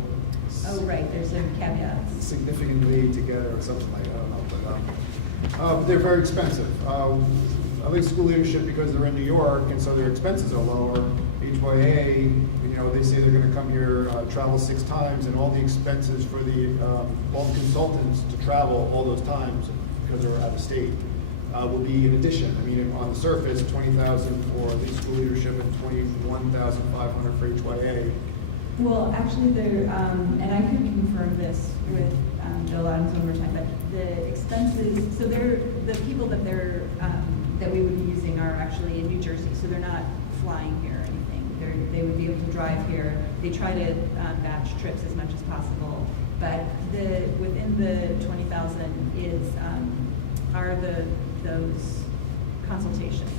Oh, right, there's a caveat. Significantly together or something like that, I don't know, but they're very expensive. I like school leadership because they're in New York, and so their expenses are lower. HYA, they say they're going to come here, travel 6 times, and all the expenses for all the consultants to travel all those times because they're out of state. Will be in addition. I mean, on the surface, $20,000 for the school leadership and $21,500 for HYA. Well, actually, and I could confirm this with Bill Adams one more time, but the expenses. So the people that that we would be using are actually in New Jersey, so they're not flying here or anything. They would be able to drive here. They try to batch trips as much as possible, but within the $20,000 are those consultations.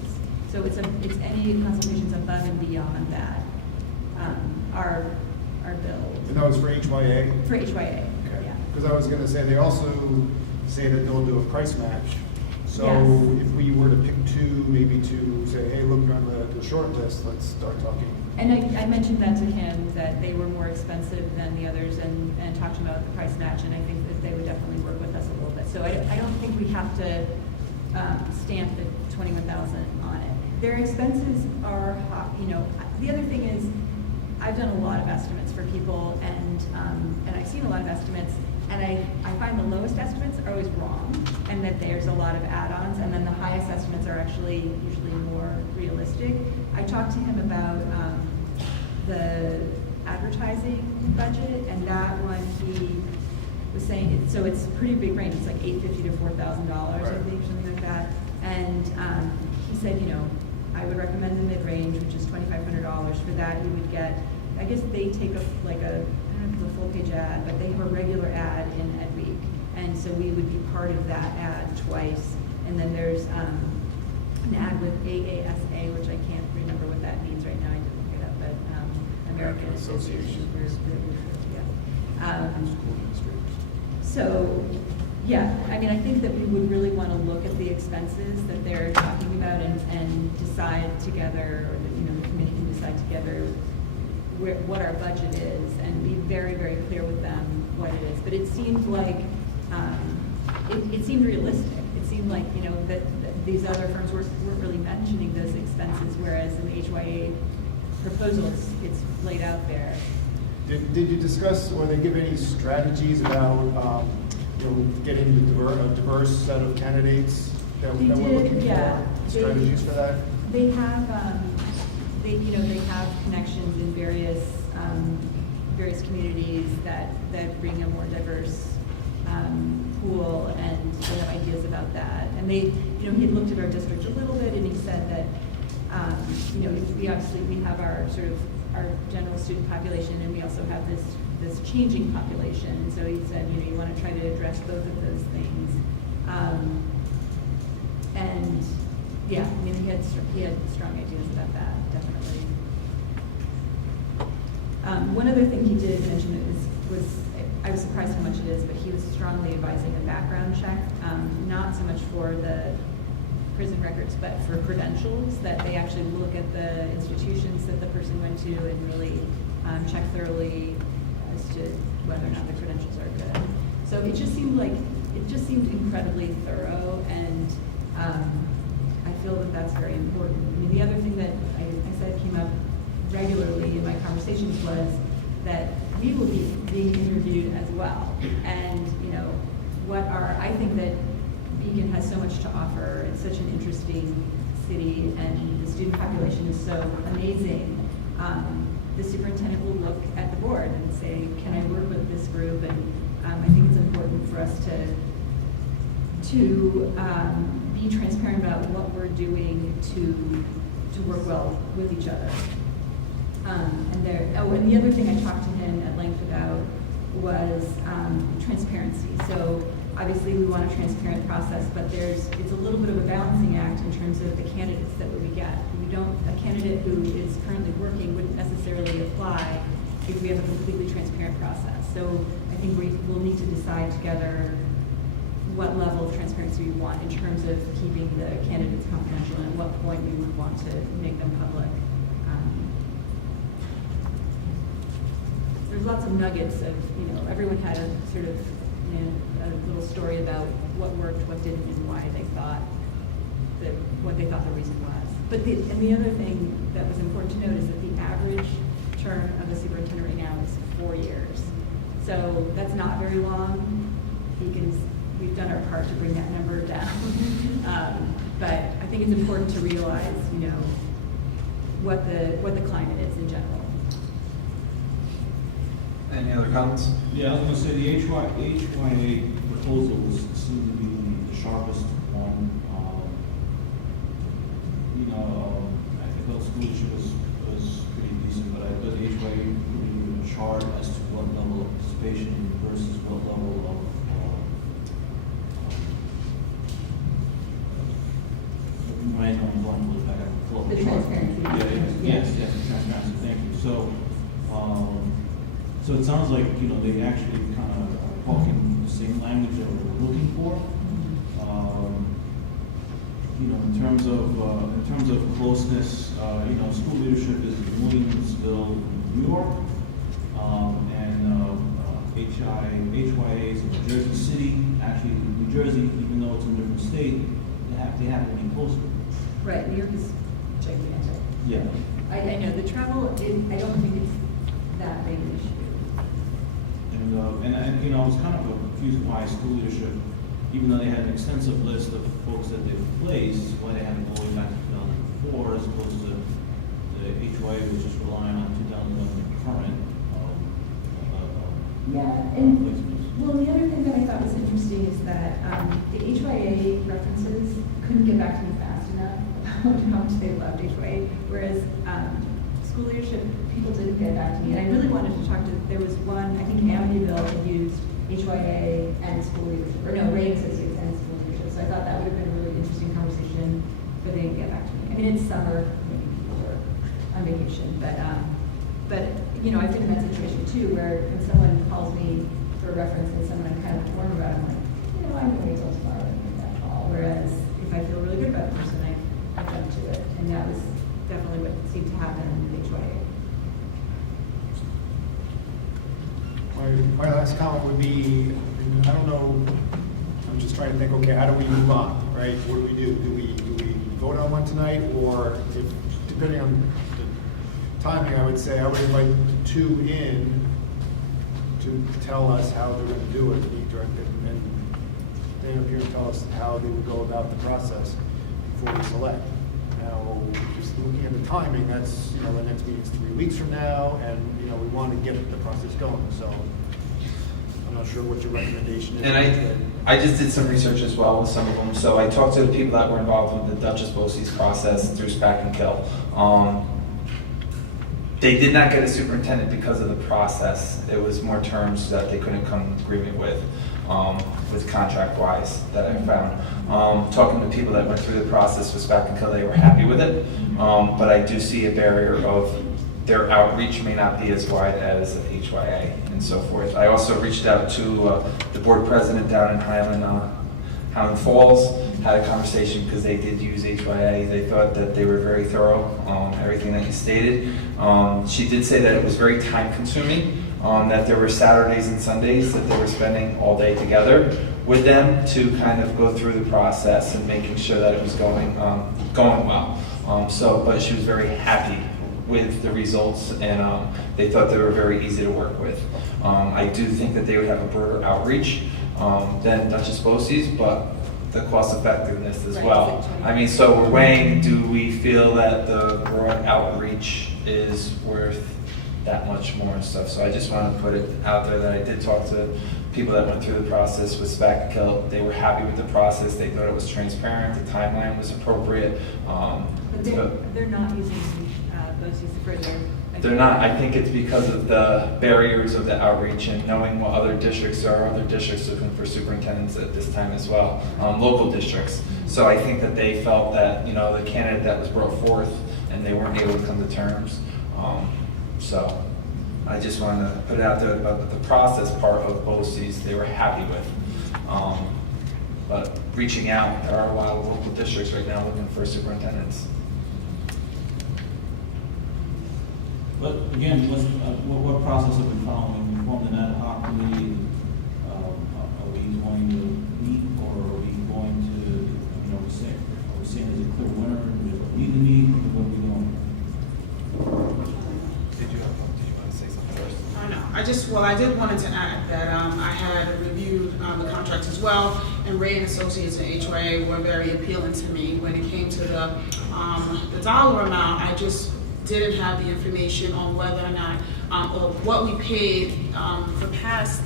So it's any consultations above and beyond that are billed. And that was for HYA? For HYA, Okay. yeah. Because I was going to say, they also say that they'll do a price match. So Yes. if we were to pick two, maybe to say, hey, look, you're on the short list, let's start talking. And I mentioned that to him, that they were more expensive than the others, and talked about the price match, and I think that they would definitely work with us a little bit. So I don't think we have to stamp the $21,000 on it. Their expenses are high. The other thing is, I've done a lot of estimates for people, and I've seen a lot of estimates, and I find the lowest estimates are always wrong, and that there's a lot of add-ons, and then the highest estimates are actually usually more realistic. I talked to him about the advertising budget, and that one he was saying, so it's a pretty big range. It's like $850 to $4,000, I think, something like that. And he said, I would recommend the mid-range, which is $2,500. For that, you would get, I guess they take a, like a, I don't know if it's a full-page ad, but they have a regular ad in EdWeek. And so we would be part of that ad twice. And then there's an ad with AASA, which I can't remember what that means right now. I didn't look it up, but American Association for School Administrators. So, yeah, I mean, I think that we would really want to look at the expenses that they're talking about and decide together, or the committee can decide together what our budget is, and be very, very clear with them what it is. But it seemed like, it seemed realistic. It seemed like, that these other firms weren't really mentioning those expenses, whereas in the HYA proposal, it's laid out there. Did you discuss, or they give any strategies about, getting a diverse set of candidates that we're looking for? Strategies for that? They have, they have connections in various communities that bring a more diverse pool, and they have ideas about that. And they, he had looked at our district a little bit, and he said that, we have our sort of our general student population, and we also have this changing population. And so he said, you want to try to address both of those things. And yeah, I mean, he had strong ideas about that, definitely. One other thing he did mention was I was surprised how much it is, but he was strongly advising a background check, not so much for the prison records, but for credentials, that they actually look at the institutions that the person went to and really check thoroughly as to whether or not the credentials are good. So it just seemed incredibly thorough, and I feel that that's very important. I mean, the other thing that I said came up regularly in my conversations was that we will be being interviewed as well. And, I think that Beacon has so much to offer. It's such an interesting city, and the student population is so amazing. The superintendent will look at the board and say, can I work with this group? And I think it's important for us to be transparent about what we're doing to work well with each other. And the other thing I talked to him at length about was transparency. So obviously we want a transparent process, but it's a little bit of a balancing act in terms of the candidates that we get. A candidate who is currently working wouldn't necessarily apply if we have a completely transparent process. So I think we'll need to decide together what level of transparency we want in terms of keeping the candidates confidential, and at what point we would want to make them public. There's lots of nuggets of, everyone had a sort of, a little story about what worked, what didn't, and why they thought what they thought the reason was. But the other thing that was important to note is that the average term of a superintendent right now is 4 years. So that's not very long. We've done our part to bring that number down. But I think it's important to realize, what the climate is in general. Any other comments? Yeah, I was going to say the HYA proposal seemed to be the sharpest one. I think the school issue was pretty decent, but I thought the HYA put in a chart as to what level of participation versus what level of The transparency. Yes, the transparency. Thank you. So it sounds like they actually kind of are talking the same language that we're looking for. In terms of closeness, school leadership is in Williamsville, New York, and HYA is in Jersey City. Actually, New Jersey, even though it's in a different state, they have to be closer. Right, New York is gigantic. Yeah. I know the travel. I don't think it's that big an issue. And I was kind of confused why school leadership, even though they had an extensive list of folks that they've placed, why they had to go way back to 2004 as opposed to the HYA, which is relying on 2011 current. The other thing that I thought was interesting is that the HYA references couldn't get back to me fast enough how much they loved HYA, whereas school leadership, people didn't get back to me. And I really wanted to talk to, there was one, I think Amityville had used HYA and school leadership, or no, Ray Associates and school leadership. So I thought that would have been a really interesting conversation, but they didn't get back to me. I mean, it's summer, maybe people are on vacation, but you know, I've been in that situation too, where when someone calls me for a reference and someone I'm kind of warm about, I'm like, you know, I'm going to wait till tomorrow to make that call. Whereas if I feel really good about the person, I jump to it. And that was definitely what seemed to happen in HYA. My last comment would be, I don't know, I'm just trying to think, okay, how do we move on, right? What do we do? Do we vote on one tonight, or if, depending on the timing, I would say I would invite the two in to tell us how they're going to do it, be directed, and stand up here and tell us how they would go about the process before we select. Now, just looking at the timing, that's, you know, the next meeting's 3 weeks from now, and, you know, we want to get the process going, so I'm not sure what your recommendation is. And I just did some research as well with some of them. So I talked to the people that were involved with the Duchess BOCES process through SPAC and Kill. They did not get a superintendent because of the process. It was more terms that they couldn't come to agreement with contract-wise that I found. Talking to people that went through the process with SPAC and Kill, they were happy with it. But I do see a barrier of their outreach may not be as wide as HYA and so forth. I also reached out to the board president down in Highland Falls, had a conversation because they did use HYA. They thought that they were very thorough on everything that you stated. She did say that it was very time consuming, that there were Saturdays and Sundays that they were spending all day together with them to kind of go through the process and making sure that it was going well. But she was very happy with the results, and they thought they were very easy to work with. I do think that they would have a broader outreach than Duchess BOCES, but the cost effectiveness as well. I mean, so we're weighing, do we feel that the broad outreach is worth that much more and stuff? So I just want to put it out there that I did talk to people that went through the process with SPAC and Kill. They were happy with the process. They thought it was transparent. The timeline was appropriate. But they're not using BOCES for their... They're not. I think it's because of the barriers of the outreach and knowing what other districts are. Other districts looking for superintendents at this time as well, local districts. So I think that they felt that, you know, the candidate that was brought forth and they weren't able to come to terms. So I just wanted to put it out there about the process part of BOCES they were happy with. But reaching out, there are a lot of local districts right now looking for superintendents. But again, what process have we been following? We formed an ad hoc committee. Are we going to meet, or are we going to, you know, are we saying there's a clear winner? We just need to meet. What are we doing? Did you want to say something first? I did wanted to add that I had reviewed the contracts as well, and Ray and Associates and HYA were very appealing to me. When it came to the dollar amount, I just didn't have the information on whether or not, or what we paid for past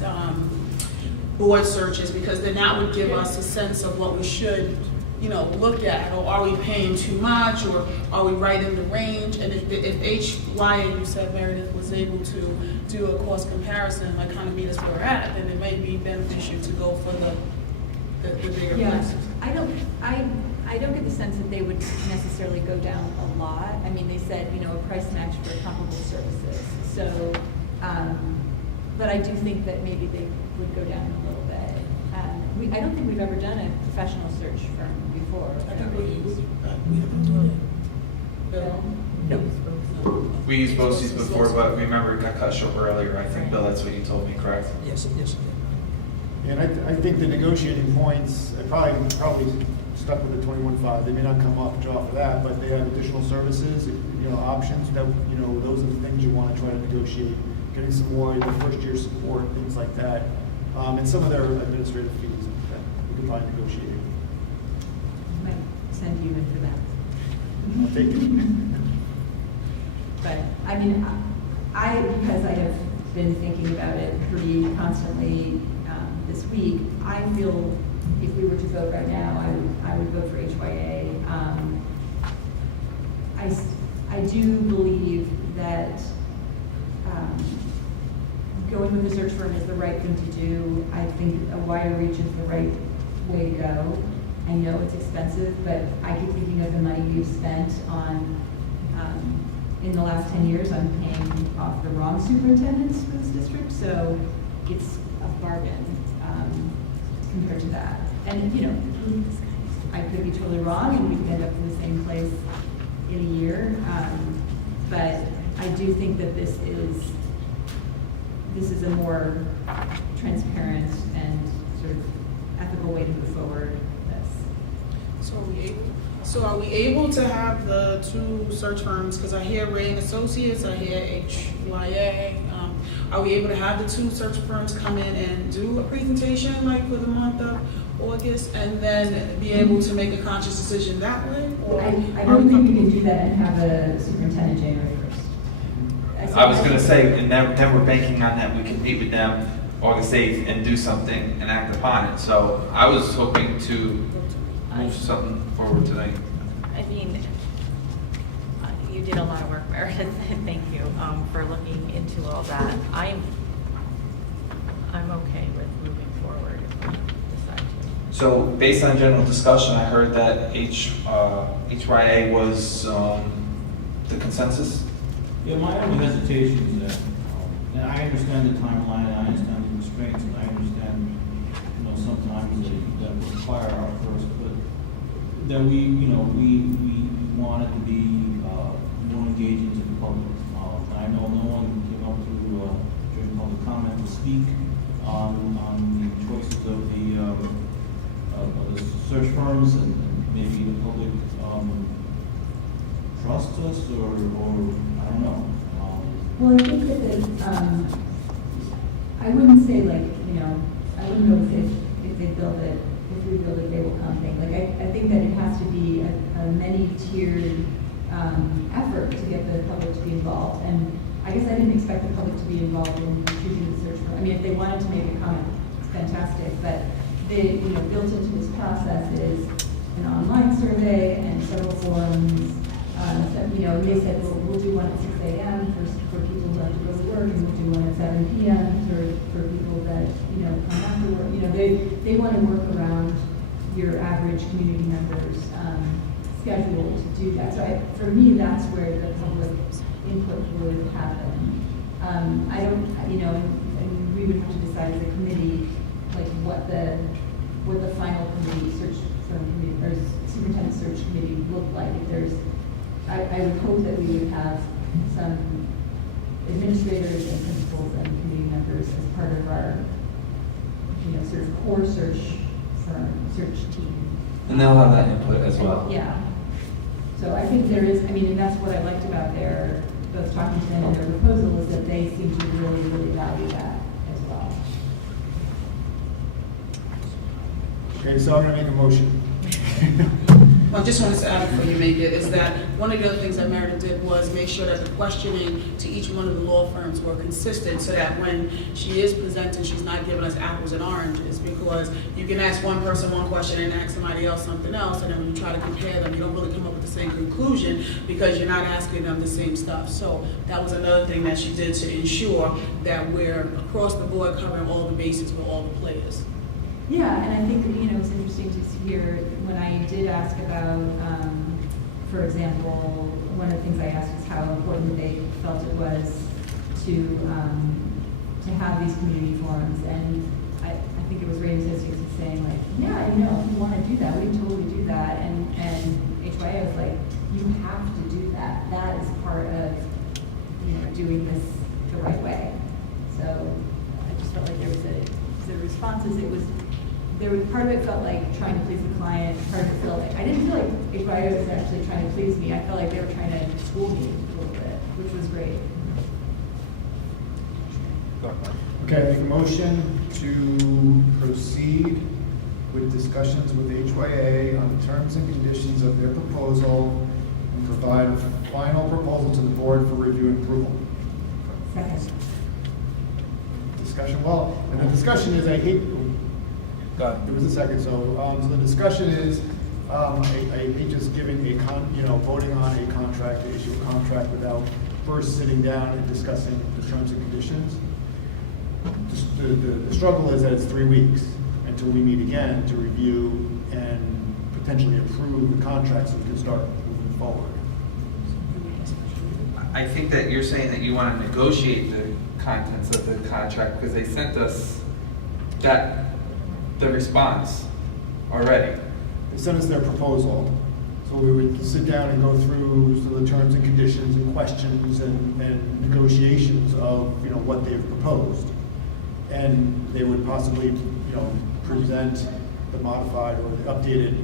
board searches, because then that would give us a sense of what we should, you know, look at, or are we paying too much, or are we right in the range? And if HYA, you said, Meredith, was able to do a cost comparison, like kind of meet us where we're at, then it may be beneficial to go for the bigger prices. I don't get the sense that they would necessarily go down a lot. I mean, they said, you know, a price match for comparable services. So, but I do think that maybe they would go down a little bit. I don't think we've ever done a professional search firm before. No. We used BOCES before, but remember it got cut short earlier. I think, Bill, that's what you told me, correct? Yes. And I think the negotiating points, I probably stuck with the 21.5. They may not come off for that, but they have additional services, you know, options that, you know, those are the things you want to try to negotiate. Getting some more the first year support, things like that, and some of their administrative fees that we can probably negotiate. Might send you in for that. I'll take it. But I mean, because I have been thinking about it pretty constantly this week, I feel if we were to vote right now, I would vote for HYA. do believe that going with the search firm is the right thing to do. I think a wider reach is the right way to go. I know it's expensive, but I keep thinking of the money we've spent on, in the last 10 years, on paying off the wrong superintendents for this district, so it's a bargain compared to that. And, you know, I could be totally wrong, and we could end up in the same place in a year, but I do think that this is a more transparent and sort of ethical way to move forward with this. So are we able to have the two search firms, because I hear Ray and Associates, I hear HYA, are we able to have the two search firms come in and do a presentation like for the month of August, and then be able to make a conscious decision that way? Or I don't think we can do that and have a superintendent January 1st. I was gonna say, and then we're banking on that we can meet with them August 8th and do something and act upon it. So I was hoping to move something forward tonight. I mean, you did a lot of work, Meredith, and thank you for looking into all that. I'm okay with moving forward if we decide to. So based on general discussion, I heard that HYA was the consensus. Yeah, my only hesitation is that, and I understand the timeline, and I understand the constraints, and I understand, sometimes that require our first, but that we want it to be more engaging to the public. I know no one came up to during public comment to speak on the choices of the search firms, and maybe the public trust us, or I don't know. Well, I think that I wouldn't say I wouldn't go if they build it, if we build it, they will come thing. I think that it has to be a many-tiered effort to get the public to be involved. And I guess I didn't expect the public to be involved in choosing the search firm. I mean, if they wanted to make a comment, it's fantastic. But built into this process is an online survey and several forums. They said, well, we'll do one at 6 a.m. for people who have to go to work, and we'll do one at 7 p.m. for people that, come after work. They want to work around your average community member's schedule to do that. So for me, that's where the public input would happen. I don't, and we would have to decide as a committee, what the final committee, search firm committee, or superintendent search committee look like. If there's I would hope that we would have some administrators and principals and committee members as part of our, sort of core search team. And they'll have that input as well. Yeah. So I think there is, and that's what I liked about both talking to them and their proposal, is that they seem to really, really value that as well. Okay, so I'm gonna make a motion. I just wanted to add before you make it, is that one of the other things that Meredith did was make sure that the questioning to each one of the law firms were consistent, so that when she is presenting, she's not giving us apples and oranges, because you can ask one person one question and ask somebody else something else, and then when you try to compare them, you don't really come up with the same conclusion, because you're not asking them the same stuff. So that was another thing that she did to ensure that we're across the board covering all the bases for all the players. Yeah, and I think, it's interesting to hear when I did ask about, for example, one of the things I asked was how important they felt it was to have these community forums. And I think it was Ray Associates saying, yeah, if you want to do that, we can totally do that. And HYA was like, you have to do that. That is part of, doing this the right way. So I just felt like there was the responses, part of it felt like trying to please the client, part of it felt like, I didn't feel like HYA was actually trying to please me. I felt like they were trying to school me a little bit, which was great. Okay, I make a motion to proceed with discussions with HYA on the terms and conditions of their proposal and provide a final proposal to the board for review and approval. Second. Discussion, and the discussion is, there was a second, so the discussion is, I hate just giving voting on a contract, to issue a contract without first sitting down and discussing the terms and conditions. The struggle is that it's 3 weeks until we meet again to review and potentially approve the contract so we can start moving forward. I think that you're saying that you want to negotiate the contents of the contract because they sent us the response already. They sent us their proposal, so we would sit down and go through the terms and conditions and questions and negotiations of, what they've proposed. And they would possibly, present the modified or the updated,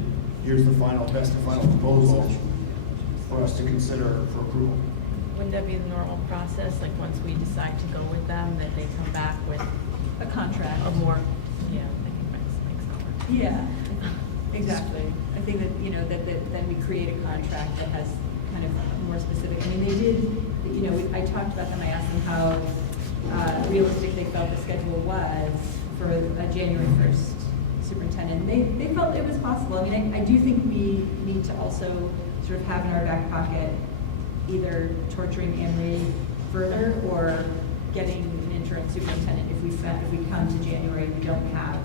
here's the best and final proposal for us to consider for approval. Wouldn't that be the normal process, like once we decide to go with them, that they come back with A contract. a more, yeah, I think makes sense. Yeah, exactly. I think that, that then we create a contract that has kind of more specific, I mean, they did, I talked about them, I asked them how realistic they felt the schedule was for a January 1st superintendent. They felt it was possible. I mean, I do think we need to also sort of have in our back pocket either torturing Anne Marie further or getting an interim superintendent if we come to January and we don't have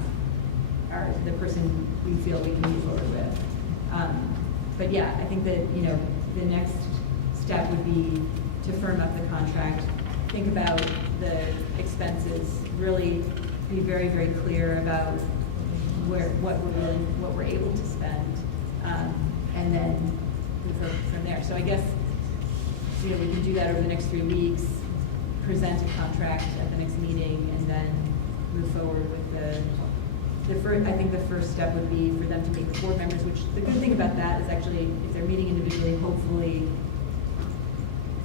the person we feel we can move forward with. But yeah, I think that, the next step would be to firm up the contract, think about the expenses, really be very, very clear about what we're able to spend, and then move from there. So I guess, we can do that over the next 3 weeks, present a contract at the next meeting, and then move forward with I think the first step would be for them to meet with board members, which the good thing about that is actually, if they're meeting individually, hopefully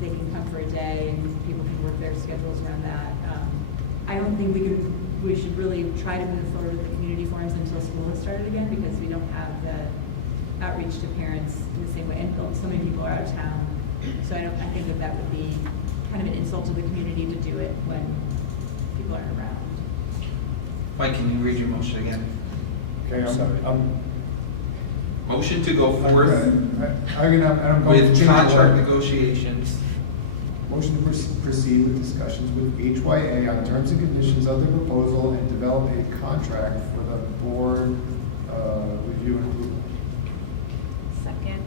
they can come for a day and people can work their schedules around that. I don't think we should really try to move forward with the community forums until school has started again, because we don't have the outreach to parents in the same way, and so many people are out of town. So I think that would be kind of an insult to the community to do it when people aren't around. Mike, can you read your motion again? Okay, I'm sorry. Motion to go forth I'm going to with change the contract word. negotiations. Motion to proceed with discussions with HYA on terms and conditions of the proposal and develop a contract for the board review and approval. Second.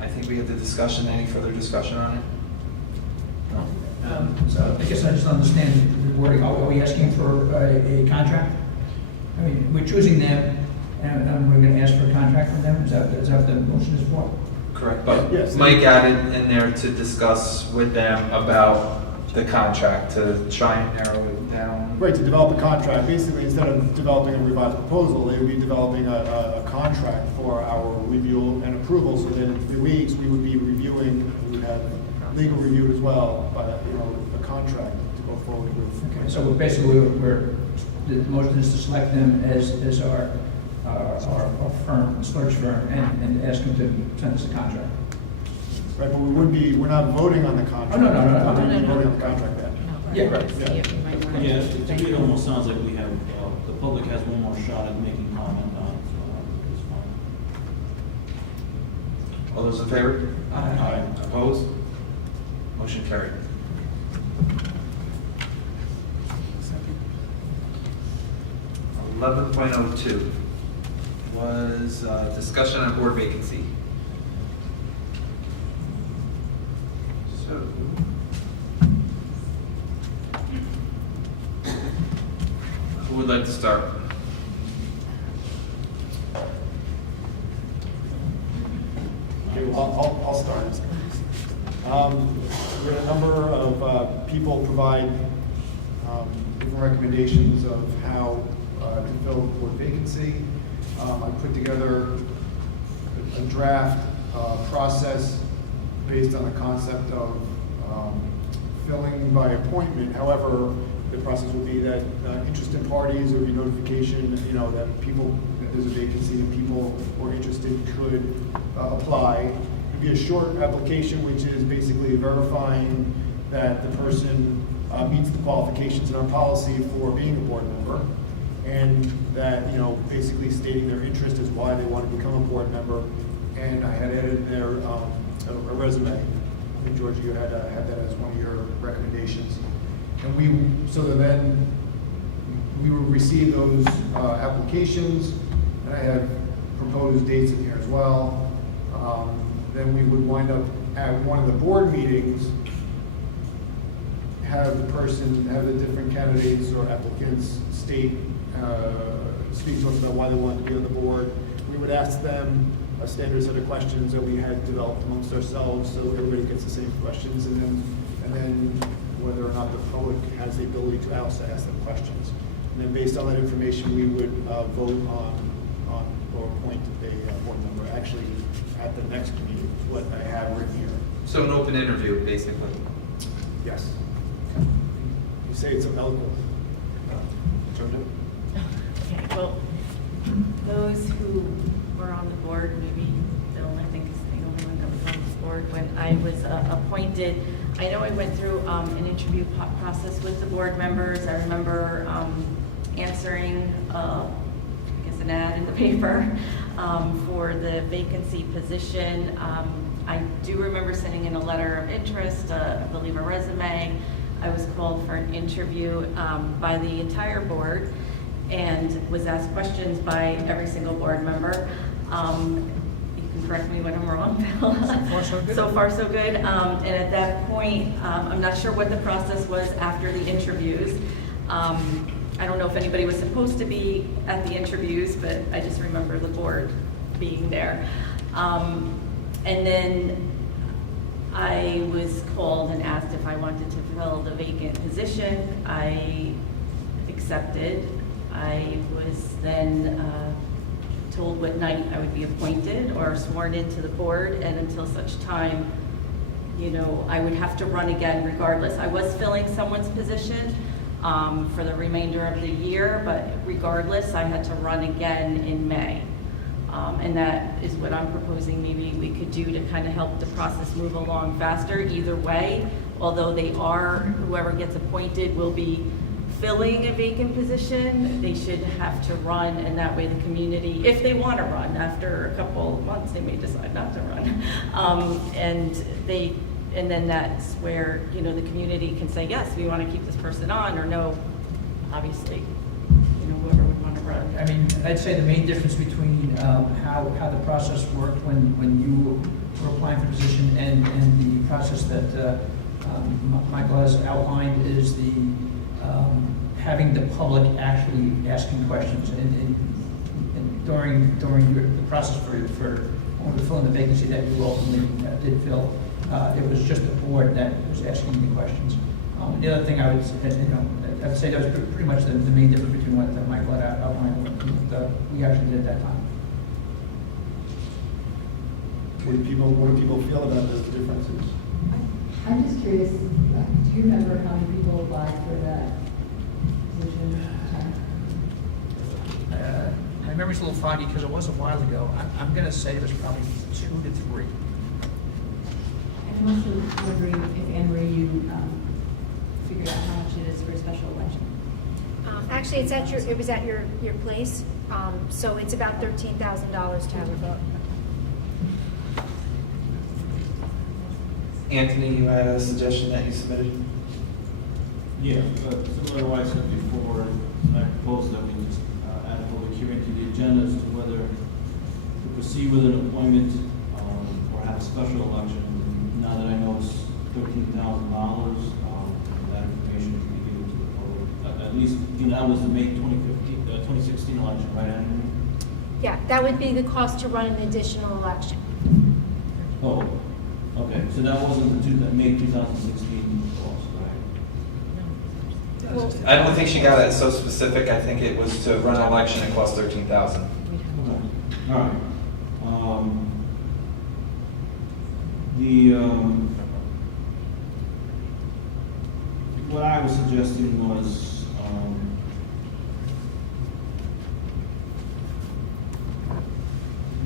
I think we had the discussion. Any further discussion on it? No. So I guess I just understand the wording. Are we asking for a contract? I mean, we're choosing them, and we're going to ask for a contract from them? Is that what the motion is for? Correct, but Yes. Mike added in there to discuss with them about the contract, to try and narrow it down. Right, to develop a contract. Basically, instead of developing a revised proposal, they would be developing a contract for our review and approval, so that in 3 weeks, we would be reviewing, we would have legal review as well, but, a contract to go forward with. Okay, so basically, the motion is to select them as our firm, storage firm, and ask them to send us a contract. Right, but we're not voting on the contract. Oh, no. We're not voting on the contract then. Yeah, right. See if we might want to- Yeah, to me, it almost sounds like we have, the public has one more shot at making comment on it, so it's fine. All those in favor? Aye. Opposed? Motion carried. Second. 11.02 was discussion on board vacancy. So, who would like to start? Okay, I'll start. We had a number of people provide different recommendations of how to fill the board vacancy. I put together a draft process based on the concept of filling by appointment. However, the process would be that interested parties, there would be notification, that people, that there's a vacancy and people who are interested could apply. It'd be a short application, which is basically verifying that the person meets the qualifications in our policy for being a board member. and that, basically stating their interest is why they want to become a board member. And I had added in there a resume. I think, Georgia, you had that as one of your recommendations. And so that then we would receive those applications, and I had proposed dates in here as well. Then we would wind up at one of the board meetings, have the different candidates or applicants speak to us about why they wanted to be on the board. We would ask them a standard set of questions that we had developed amongst ourselves, so everybody gets the same questions, and then whether or not the public has the ability to also ask them questions. And then based on that information, we would vote on or appoint a board member, actually at the next meeting, what I have written here. So an open interview, basically. Yes. You say it's eloquent. Georgia? Okay, well, those who were on the board, maybe Bill, I think, is the only one that was on the board when I was appointed. I know I went through an interview process with the board members. I remember answering, I guess, an ad in the paper for the vacancy position. I do remember sending in a letter of interest, I believe a resume. I was called for an interview by the entire board and was asked questions by every single board member. You can correct me when I'm wrong, Bill. So far, so good. So far, so good. And at that point, I'm not sure what the process was after the interviews. I don't know if anybody was supposed to be at the interviews, but I just remember the board being there. And then I was called and asked if I wanted to fill the vacant position. I accepted. I was then told what night I would be appointed or sworn into the board, and until such time, I would have to run again regardless. I was filling someone's position for the remainder of the year, but regardless, I had to run again in May. And that is what I'm proposing maybe we could do to kind of help the process move along faster. Either way, although whoever gets appointed will be filling a vacant position, they should have to run, and that way the community, if they want to run, after a couple of months, they may decide not to run. And then that's where, the community can say, yes, we want to keep this person on, or no, obviously, whoever would want to run. I mean, I'd say the main difference between how the process worked when you were applying for the position and the process that Michael has outlined is the having the public actually asking questions. And during the process for filling the vacancy that you ultimately did fill, it was just the board that was asking the questions. The other thing I would say that was pretty much the main difference between what Michael had outlined and what we actually did at that time. What do people feel about those differences? I'm just curious, do you remember how many people applied for that position? My memory's a little foggy because it was a while ago. I'm going to say it was probably 2 to 3. I'm also wondering if, Anne Marie, you figured out how much it is for a special election. Actually, it was at your place, so it's about $13,000 to have a vote. Anthony, you had a suggestion that you submitted? Yeah, similar to what I said before, I proposed that we just add a public hearing to the agenda as to whether to proceed with an appointment or have a special election. Now that I know it's $13,000, that information can be given to the public. At least, that was the May 2016 election, right, Andrew? Yeah, that would be the cost to run an additional election. Oh, okay, so that wasn't the May 2016 cost, right? Well, I don't think she got it so specific. I think it was to run an election and cost $13,000. Okay, all right. What I was suggesting was,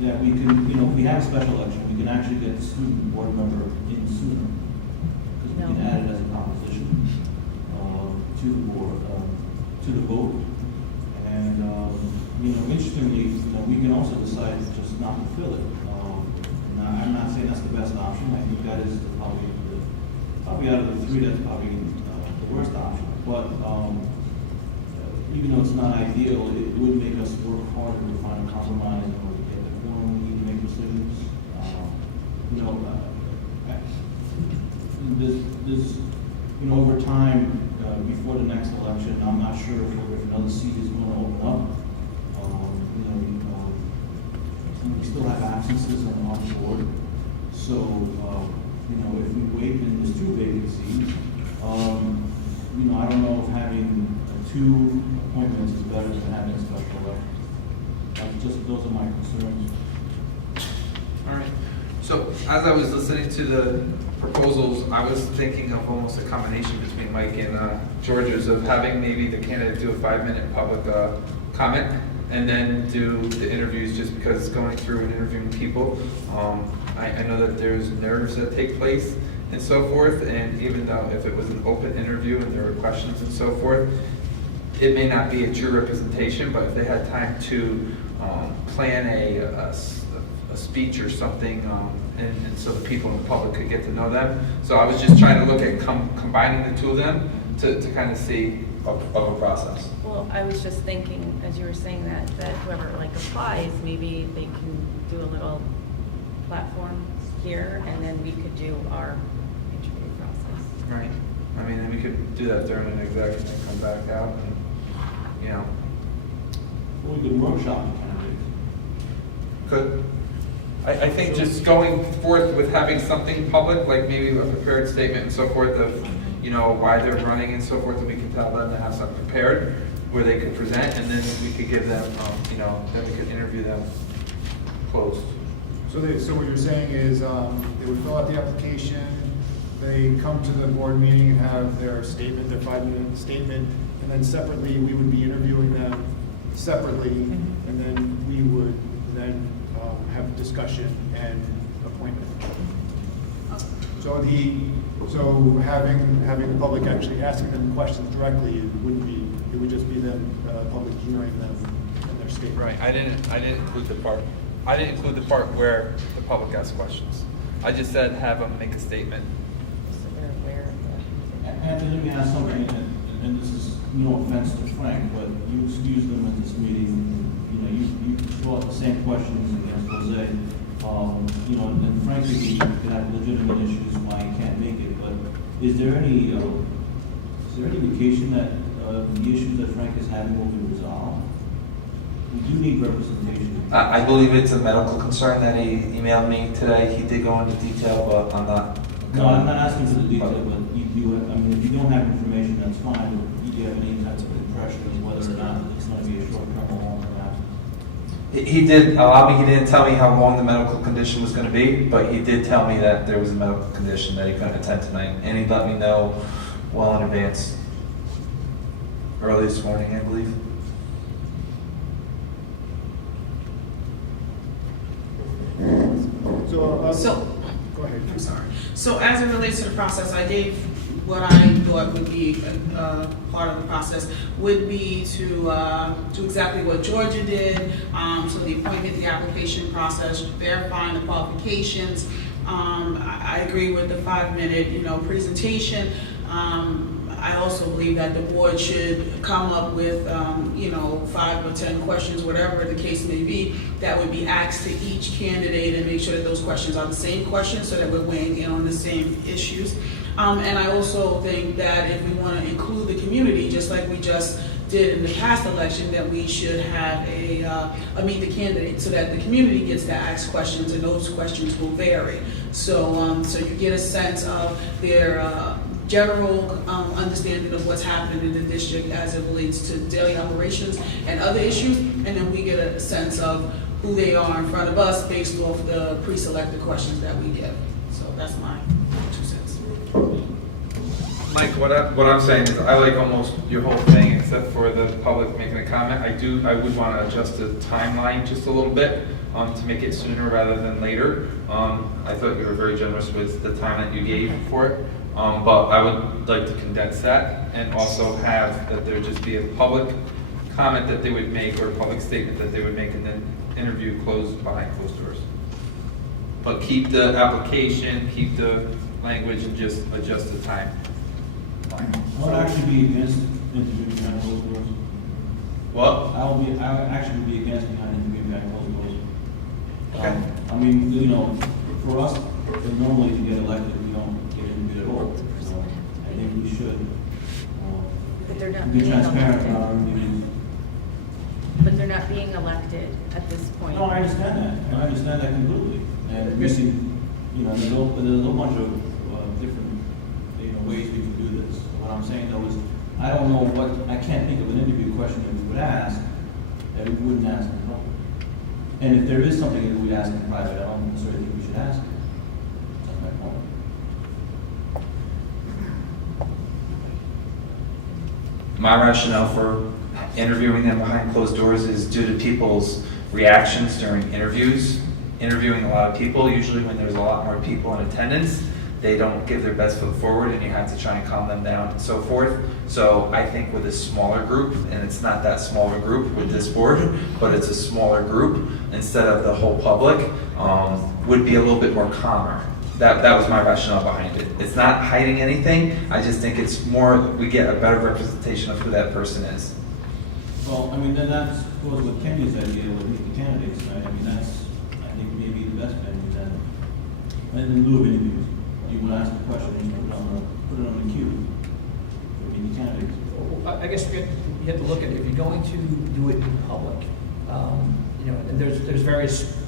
that we can, if we have a special election, we can actually get the student board member in sooner. Because we can add it as a composition to the board, to the vote. And And, interestingly, we can also decide just not to fill it. Now, I'm not saying that's the best option. I think that is probably out of the three, that's probably the worst option. But even though it's not ideal, it would make us work harder to find a compromise in order to get the quorum we need to make decisions. Over time, before the next election, I'm not sure if another seat is going to open up. We still have absences on the board. So, if we wait and there's two vacancies, I don't know if having two appointments is better than having a special election. Those are my concerns. All right. So as I was listening to the proposals, I was thinking of almost a combination between Mike and George's of having maybe the candidate do a 5-minute public comment and then do the interviews, just because going through and interviewing people, I know that there's nerves that take place and so forth, and even though if it was an open interview and there were questions and so forth, it may not be a true representation, but if they had time to plan a speech or something, and so the people in the public could get to know them. So I was just trying to look at combining the two of them to kind of see of a process. Well, I was just thinking, as you were saying that whoever applies, maybe they can do a little platform here, and then we could do our interview process. Right. I mean, and we could do that during an exec and then come back out and, Well, we could workshop the candidates. Good. I think just going forth with having something public, like maybe a prepared statement and so forth of, why they're running and so forth, and we can tell them to have something prepared where they could present, and then we could give them, then we could interview them closed. So what you're saying is, they would fill out the application, they come to the board meeting and have their statement, their 5-minute statement, and then separately, we would be interviewing them separately, and then we would then have discussion and appointment. So having the public actually asking them questions directly, it would just be them, public hearing them and their statement. Right. I didn't include the part. I didn't include the part where the public asks questions. I just said have them make a statement. So they're aware of that. Anthony, let me ask something, and this is no offense to Frank, but you excused them at this meeting. You brought the same questions against Jose. And frankly, you could have legitimate issues why you can't make it. But is there any indication that the issues that Frank is having will be resolved? We do need representation. I believe it's a medical concern that he emailed me today. He did go into detail, but I'm not. No, I'm not asking for the detail, but if you don't have information, that's fine. But do you have any type of impression of whether or not it's going to be a short-term or long-term absence? He did allow me. He didn't tell me how long the medical condition was going to be, but he did tell me that there was a medical condition that he couldn't attend tonight, and he let me know well in advance. Early this morning, I believe. Go ahead. I'm sorry. So as it relates to the process, I gave what I thought would be part of the process would be to do exactly what Georgia did. So the appointment, the application process, verifying the qualifications. I agree with the 5-minute, presentation. I also believe that the board should come up with, 5 or 10 questions, whatever the case may be, that would be asked to each candidate, and make sure that those questions are the same questions so that we're weighing in on the same issues. And I also think that if we want to include the community, just like we just did in the past election, that we should have a meet the candidate so that the community gets to ask questions, and those questions will vary. So you get a sense of their general understanding of what's happening in the district as it relates to daily operations and other issues, and then we get a sense of who they are in front of us based off the pre-selected questions that we give. So that's my 2 cents. Mike, what I'm saying is I like almost your whole thing except for the public making a comment. I would want to adjust the timeline just a little bit to make it sooner rather than later. I thought you were very generous with the time that you gave for it. But I would like to condense that and also have that there just be a public comment that they would make or a public statement that they would make in the interview behind closed doors. But keep the application, keep the language, and just adjust the time. I would actually be against interviewing behind closed doors. What? I would actually be against interviewing behind closed doors. Okay. I mean, you know, for us, normally to get elected, we don't get interviewed at all. So I think we should But they're not be being transparent elected. about our interviews. But they're not being elected at this point. No, I understand that. I understand that completely. And we see, you know, there's a whole bunch of different, you know, ways we can do this. What I'm saying though is, I don't know I can't think of an interview question that we would ask that we wouldn't ask in public. And if there is something that we ask in private, I don't necessarily think we should ask it. That's my point. My rationale for interviewing them behind closed doors is due to people's reactions during interviews. Interviewing a lot of people, usually when there's a lot more people in attendance, they don't give their best foot forward and you have to try and calm them down and so forth. So I think with a smaller group, and it's not that smaller group with this board, but it's a smaller group instead of the whole public, would be a little bit more calmer. That was my rationale behind it. It's not hiding anything, I just think it's more, we get a better representation of who that person is. Well, I mean, then that goes with Kenya's idea with the candidates, right? I mean, that's, I think, maybe the best venue then. And in lieu of interviews, you would ask the question and put it on the queue for the candidates. I guess you have to look at it. If you're going to do it in public, you know, and there's various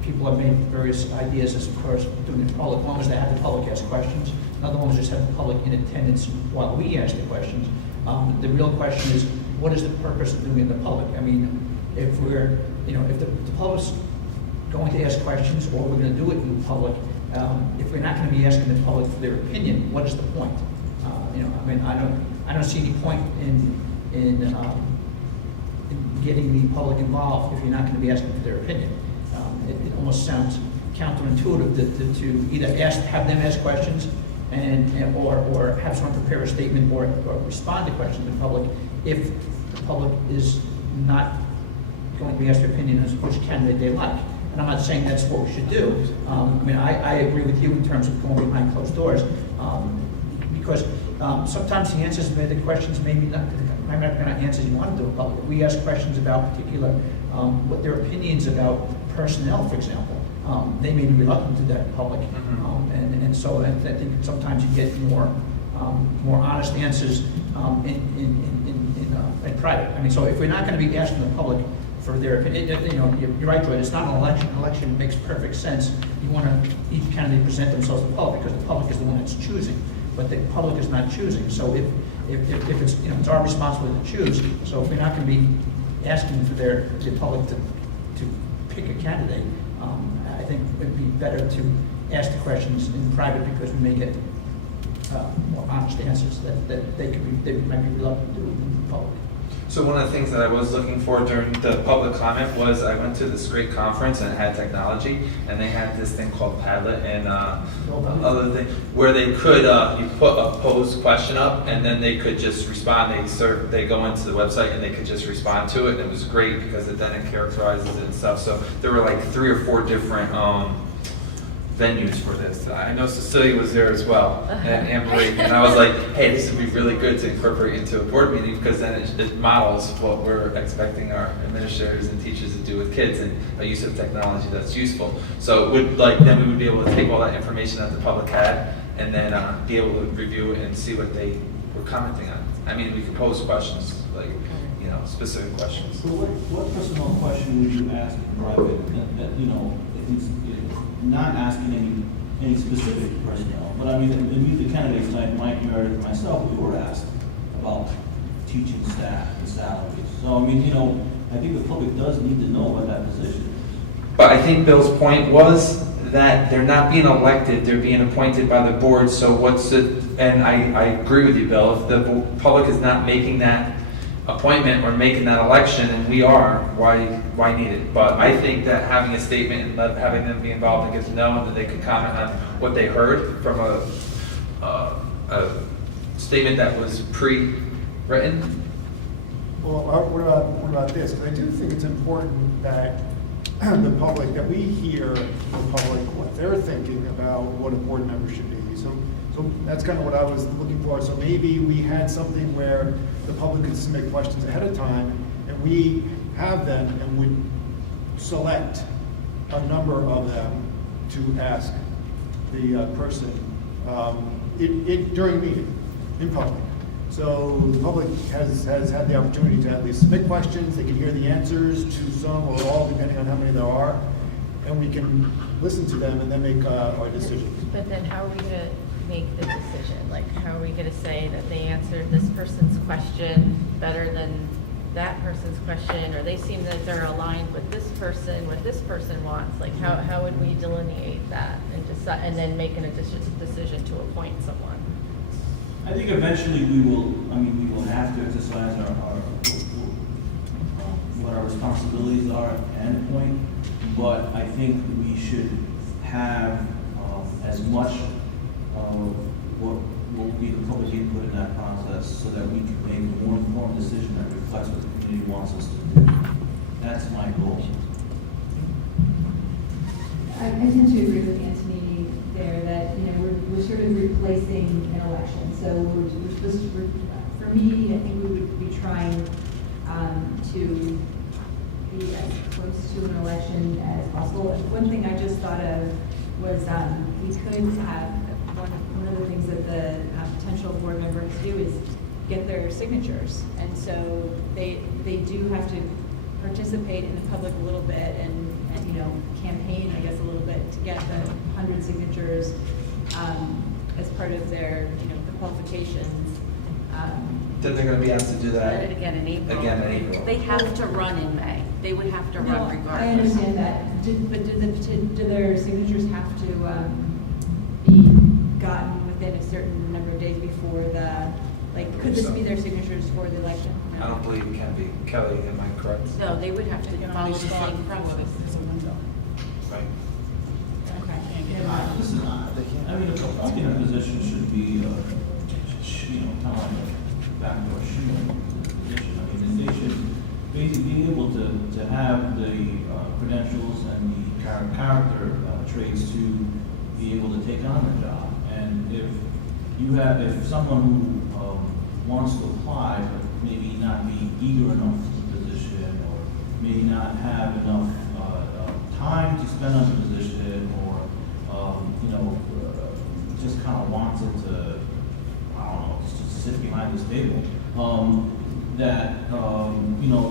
people have made various ideas as far as doing it in public. One was to have the public ask questions. Another one was just have the public in attendance while we ask the questions. The real question is, what is the purpose of doing it in the public? I mean, if we're, you know, if the public's going to ask questions or we're going to do it in public, if we're not going to be asking the public for their opinion, what is the point? You know, I mean, I don't see any point in getting the public involved if you're not going to be asking for their opinion. It almost sounds counterintuitive to either have them ask questions or have someone prepare a statement or respond to questions in public if the public is not going to be asked their opinion as which candidate they like. And I'm not saying that's what we should do. I mean, I agree with you in terms of going behind closed doors because sometimes the answers to the questions maybe not answers you want to do in public. If we ask questions about particular, what their opinions about personnel, for example, they may be reluctant to do that in public. And so I think sometimes you get more honest answers in private. I mean, so if we're not going to be asking the public for their opinion, you know, you're right, Joy, it's not an election. An election makes perfect sense. You want each candidate present themselves to the public because the public is the one that's choosing, but the public is not choosing. So if it's, you know, it's our responsibility to choose. So if we're not going to be asking for the public to pick a candidate, I think it'd be better to ask the questions in private because we may get more honest answers that they might be reluctant to do in public. So one of the things that I was looking for during the public comment was I went to this great conference and it had technology, and they had this thing called Padlet and other thing where they could you put a posed question up and then they could just respond. They go into the website and they could just respond to it, and it was great because it characterizes it and stuff. So there were like 3 or 4 different venues for this. I know Cecilia was there as well, and Anne Marie, and I was like, hey, this would be really good to incorporate into a board meeting because then it models what we're expecting our administrators and teachers to do with kids and a use of technology that's useful. So it would, then we would be able to take all that information that the public had and then be able to review it and see what they were commenting on. I mean, we could pose questions, like, you know, specific questions. So what personal question would you ask in private that you know, if it's not asking any specific personnel, but I mean, the candidates like Mike, Meredith, myself, we were asked about teaching staff and salaries. So I mean, you know, I think the public does need to know what that position is. But I think Bill's point was that they're not being elected, they're being appointed by the board, so what's it, and I agree with you, Bill, if the public is not making that appointment or making that election, and we are, why need it? But I think that having a statement and having them be involved and get to know, and that they could comment on what they heard from a statement that was pre-written Well, what about this? Because I do think it's important that the public, that we hear from the public what they're thinking about what a board member should be. So that's kind of what I was looking for. So maybe we had something where the public could submit questions ahead of time, and we have them and would select a number of them to ask the person during a meeting, in public. So the public has had the opportunity to at least submit questions. They can hear the answers to some or all, depending on how many there are, and we can listen to them and then make our decisions. But then how are we gonna make the decision? Like, how are we gonna say that they answered this person's question better than that person's question, or they seem that they're aligned with this person, what this person wants? Like, how would we delineate that and decide, and then make a decision to appoint someone? I think eventually we will have to exercise what our responsibilities are at the end point, but I think we should have as much of what will be the public input in that process so that we can make a more informed decision that reflects what the community wants us to do. That's my goal. I tend to agree with Anthony there that, we're sort of replacing an election. So we're supposed to, for me, I think we would be trying to be as close to an election as possible. One thing I just thought of was we could have, one of the things that the potential board members do is get their signatures. And so they do have to participate in the public a little bit and campaign, I guess, a little bit to get the 100 signatures as part of their, the qualifications. Then they're gonna be asked to do that. Did it again in April. Again in April. They have to run in May. They would have to run regardless. I understand that. Do their signatures have to be gotten within a certain number of days before could this be their signatures for the election? No. I don't believe it can be. Kelly, am I correct? No, they would have to follow the same process. Right. Okay. Listen, I mean, a public in a position should be, kind of like a backdoor shoe position. I mean, they should basically be able to have the credentials and the character traits to be able to take on the job. And if someone who wants to apply but maybe not be eager enough for the position, or maybe not have enough time to spend on the position, or just kind of wants it to, I don't know, just to sit behind this table,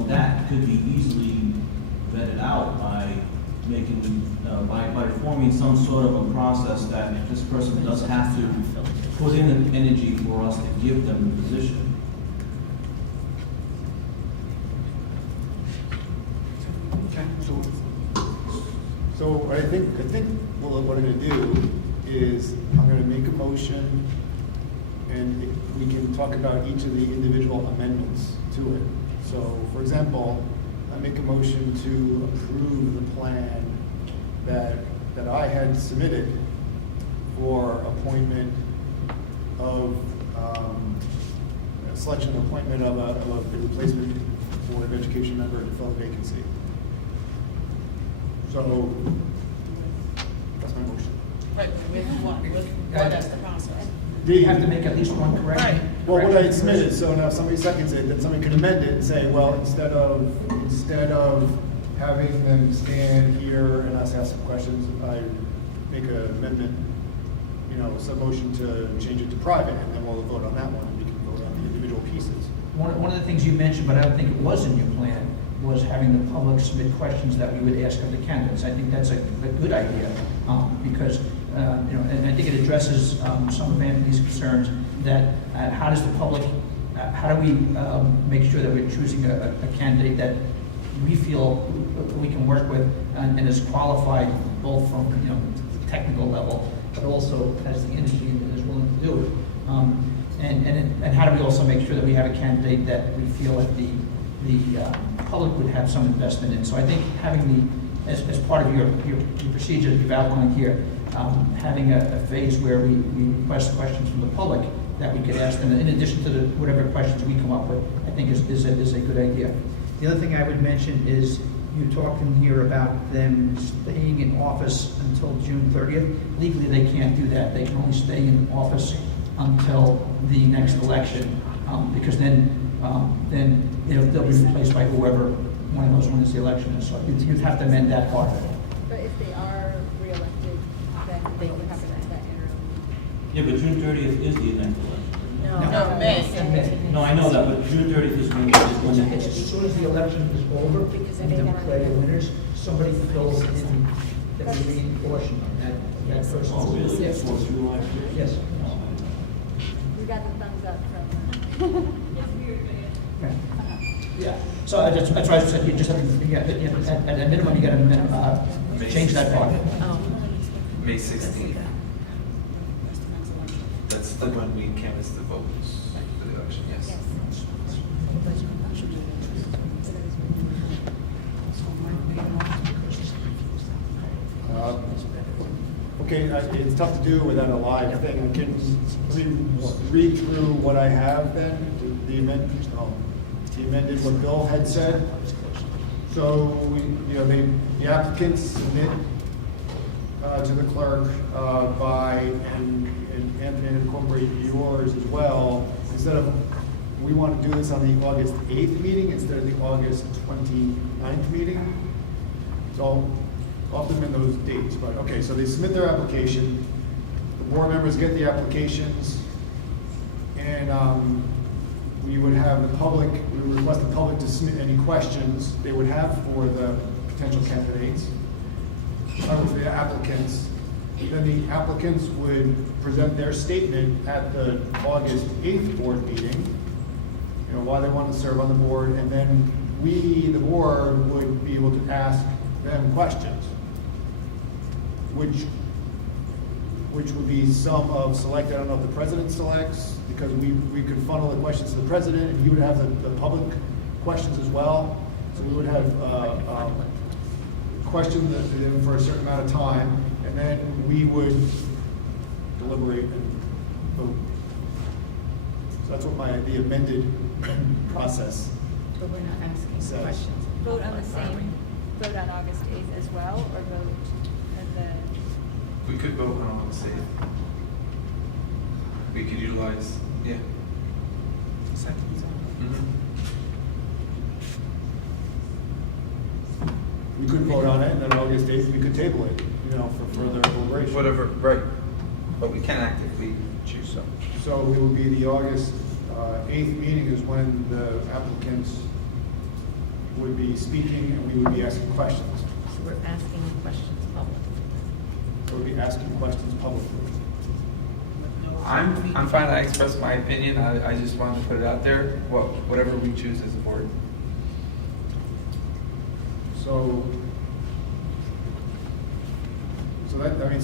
that could be easily vetted out by making, by forming some sort of a process that this person does have to put in an energy for us to give them the position. So I think what I'm going to do is I'm going to make a motion, and we can talk about each of the individual amendments to it. So, for example, I make a motion to approve the plan that I had submitted for appointment of selection and appointment of a replacement Board of Education member to fill a vacancy. So that's my motion. Right, what is the process? You have to make at least one correction. Right. Well, what I submitted, so now if somebody seconds it, then somebody can amend it and say, well, instead of having them stand here and us ask some questions, I make an amendment, some motion to change it to private, and then we'll vote on that one, and we can vote on the individual pieces. One of the things you mentioned, but I don't think it was in your plan, was having the public submit questions that we would ask of the candidates. I think that's a good idea, because, and I think it addresses some of Anthony's concerns that how does the public, how do we make sure that we're choosing a candidate that we feel we can work with and is qualified both from, the technical level, but also has the energy and is willing to do it. And how do we also make sure that we have a candidate that we feel like the public would have some investment in? So I think having as part of your procedure that you've outlined here, having a phase where we request questions from the public that we could ask them, in addition to whatever questions we come up with, I think is a good idea. The other thing I would mention is, you talked in here about them staying in office until June 30th. Legally, they can't do that. They can only stay in office until the next election, because then they'll be replaced by whoever one of those wins the election is. So you'd have to amend that part. But if they are reelected, then they would have that interim. Yeah, but June 30th is the next election. No, May. No, I know that, but June 30th is when As soon as the election is over, and they declare the winners, somebody fills in the remaining portion of that person. Oh, really? Yes. For July 5th? Yes. We got the thumbs up from. Okay. Yeah, so that's why I said you just have to, at a minimum, you got to change that part. May 16th. That's the when we canvass the votes for the election, yes. Okay, it's tough to do without a live thing. Can we read through what I have then? The amendment, the amended what Bill had said. So, the applicants submit to the clerk and Anthony incorporate yours as well. Instead of, we want to do this on the August 8th meeting instead of the August 29th meeting. So I'll put them in those dates, but okay, so they submit their application. The board members get the applications, and we would have the public, we would request the public to submit any questions they would have for the potential candidates, or for the applicants. Then the applicants would present their statement at the August 8th board meeting, why they want to serve on the board, and then we, the board, would be able to ask them questions, which would be some of selected. I don't know if the president selects, because we could funnel the questions to the president, and he would have the public questions as well. So we would have questions them for a certain amount of time, and then we would deliberate and vote. So that's what the amended process But we're not asking says. questions. Vote on the same, vote on August 8th as well, or vote at the, We could vote on August 8th. We could utilize, yeah. We could vote on it, and then August 8th, we could table it, for further deliberation. Whatever, right. But we can actively choose so. So it would be the August 8th meeting is when the applicants would be speaking, and we would be asking questions. So we're asking questions publicly. We would be asking questions publicly. I'm fine, I expressed my opinion, I just wanted to put it out there, whatever we choose as a board. So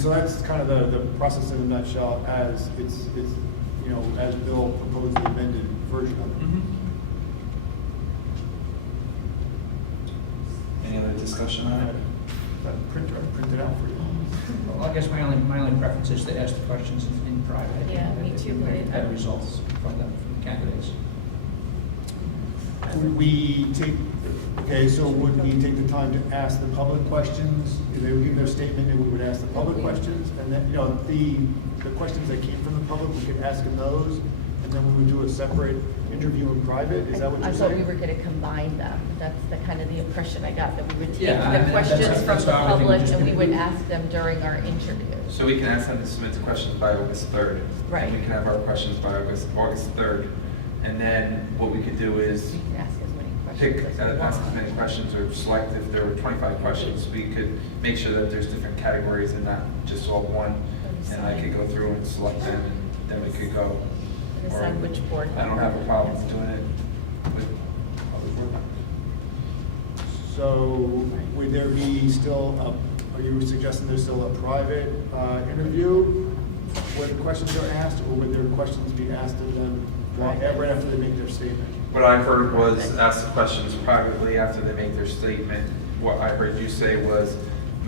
that's kind of the process in a nutshell, as it's as Bill proposed the amended version of it. Any other discussion on it? That printer, I printed out for you. Well, I guess my only preference is to ask the questions in private. I think Yeah, me that too, we get but better results from the candidates. Would we take, so would we take the time to ask the public questions? They would give their statement, and we would ask the public questions, and then, the questions that came from the public, we could ask them those, and then we would do a separate interview in private. Is that what you're I thought saying? we were going to combine them. That's the kind of the impression I got, that we would take Yeah, I the mean, questions from that's the how I think we public just and we do- would ask them during our interview. So we can ask them to submit the questions by August 3rd. Right. And we can have our questions by August 3rd. And then what we could do is You can ask as many pick, questions as you ask as want. many questions, or select if there were 25 questions. We could make sure that there's different categories and not just all one. And I could go through and select them, and then we could go. And Or decide which board I don't have a problem doing it with other board members. So would there be still, are you suggesting there's still a private interview where the questions are asked, or would their questions be asked of them right after they make their statement? What I heard was ask the questions privately after they make their statement. What I heard you say was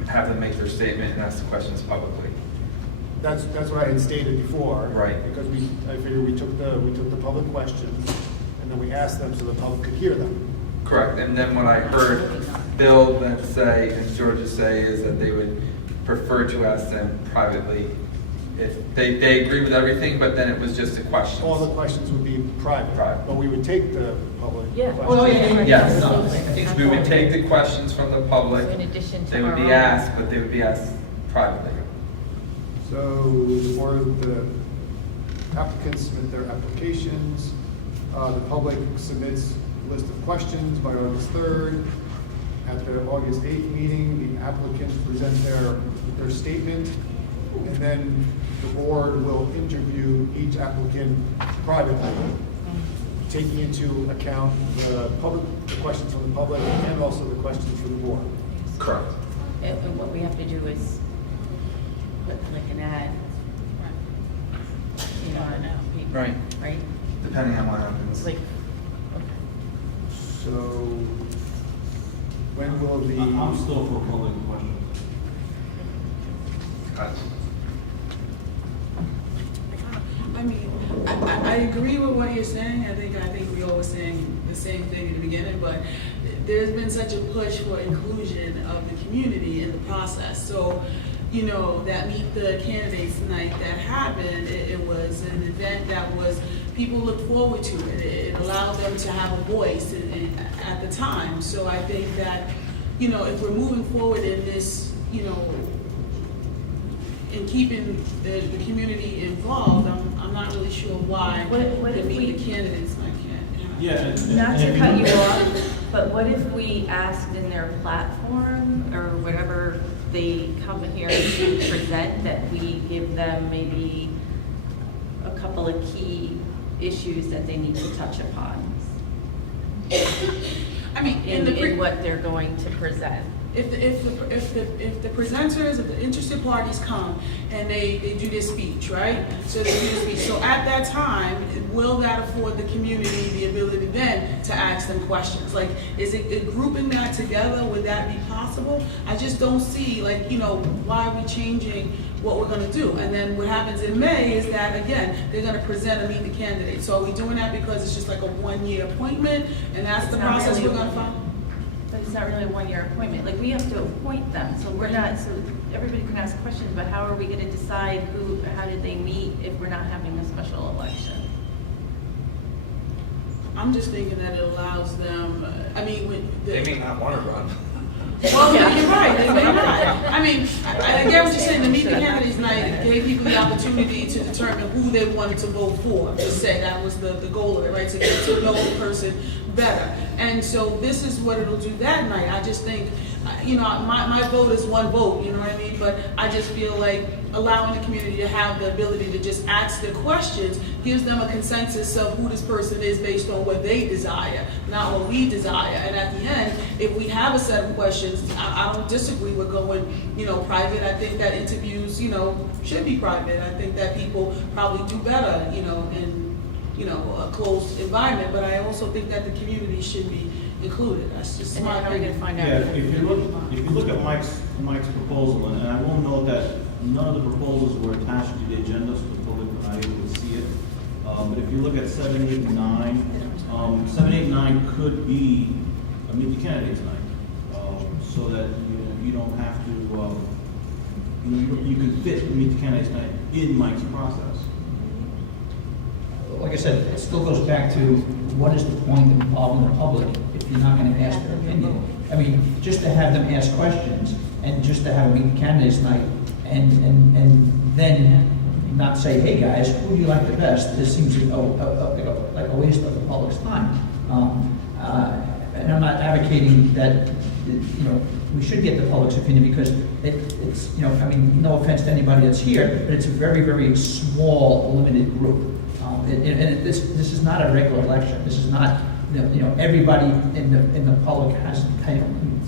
have them make their statement and ask the questions publicly. That's what I had stated before. Right. Because I figured we took the public questions, and then we asked them so the public could hear them. Correct, and then what I heard Bill then say and Georgia say is that they would prefer to ask them privately if they agree with everything, but then it was just a question. All the questions would be private. Private. But we would take the public Yeah. questions. Oh, yeah. Yes, we would take the questions from the public. So in addition to They would our be own- asked, but they would be asked privately. So for the applicants submit their applications, the public submits a list of questions by August 3rd. At the August 8th meeting, the applicants present their statement, and then the board will interview each applicant privately, taking into account the questions from the public and also the questions from the board. Correct. And what we have to do is put like an ad, you know, on our paper, Right. right? Depending on what happens. Like, So when will the? I'm still for public questions. I mean, I agree with what you're saying. I think we all were saying the same thing in the beginning, but there's been such a push for inclusion of the community in the process. So, you know, that Meet the Candidates night that happened, it was an event that was, people looked forward to it. It allowed them to have a voice at the time. So I think that, you know, if we're moving forward in this, you know, in keeping the community involved, I'm not really sure why What the if Meet we- the Candidates night can't happen. Yeah. not and to if cut you look- off, but what if we asked in their platform or whatever they come here to present, that we give them maybe a couple of key issues that they need to touch upon I mean, in what they're going to present? If the presenters, if the interested parties come and they do their speech, right? So they do their speech. So at that time, will that afford the community the ability then to ask them questions? Like, is it grouping that together? Would that be possible? I just don't see, like, you know, why are we changing what we're gonna do? And then what happens in May is that, again, they're gonna present and meet the candidates. So are we doing that because it's just like a one-year appointment and that's the It's not process really- we're gonna follow? But it's not really a one-year appointment, like, we have to appoint them, so we're not, so everybody can ask questions, but how are we gonna decide how did they meet if we're not having a special election? I'm just thinking that it allows them, I mean, with the. They may not want to run. Well, you're right, they may not. I mean, I get what you're saying, the Meet the Candidates night gave people the opportunity to determine who they wanted to vote for. Just say that was the goal of it, right, to get to know the person better. And so this is what it'll do that night. I just think, you know, my vote is one vote, you know what I mean? But I just feel like allowing the community to have the ability to just ask the questions gives them a consensus of who this person is based on what they desire, not what we desire. And at the end, if we have a set of questions, I don't disagree with going, you know, private. I think that interviews, you know, should be private. I think that people probably do better, you know, in, you know, a closed environment. But I also think that the community should be included. That's just And my then how are we gonna opinion. find out? Yeah, if you look at Mike's proposal, and I will note that none of the proposals were attached to the agenda, so the public were not able to see it. But if you look at 7, 8, and 9, 7, 8, and 9 could be a Meet the Candidates night, so that you don't have to, you can fit Meet the Candidates night in Mike's process. Like I said, it still goes back to what is the point of involving the public if you're not going to ask their opinion? I mean, just to have them ask questions and just to have a Meet the Candidates night and then not say, hey guys, who do you like the best? This seems like a waste of the public's time. And I'm not advocating that, you know, we should get the public's opinion because it's, you know, I mean, no offense to anybody that's here, but it's a very, very small, limited group. This is not a regular election. This is not, you know, everybody in the public has,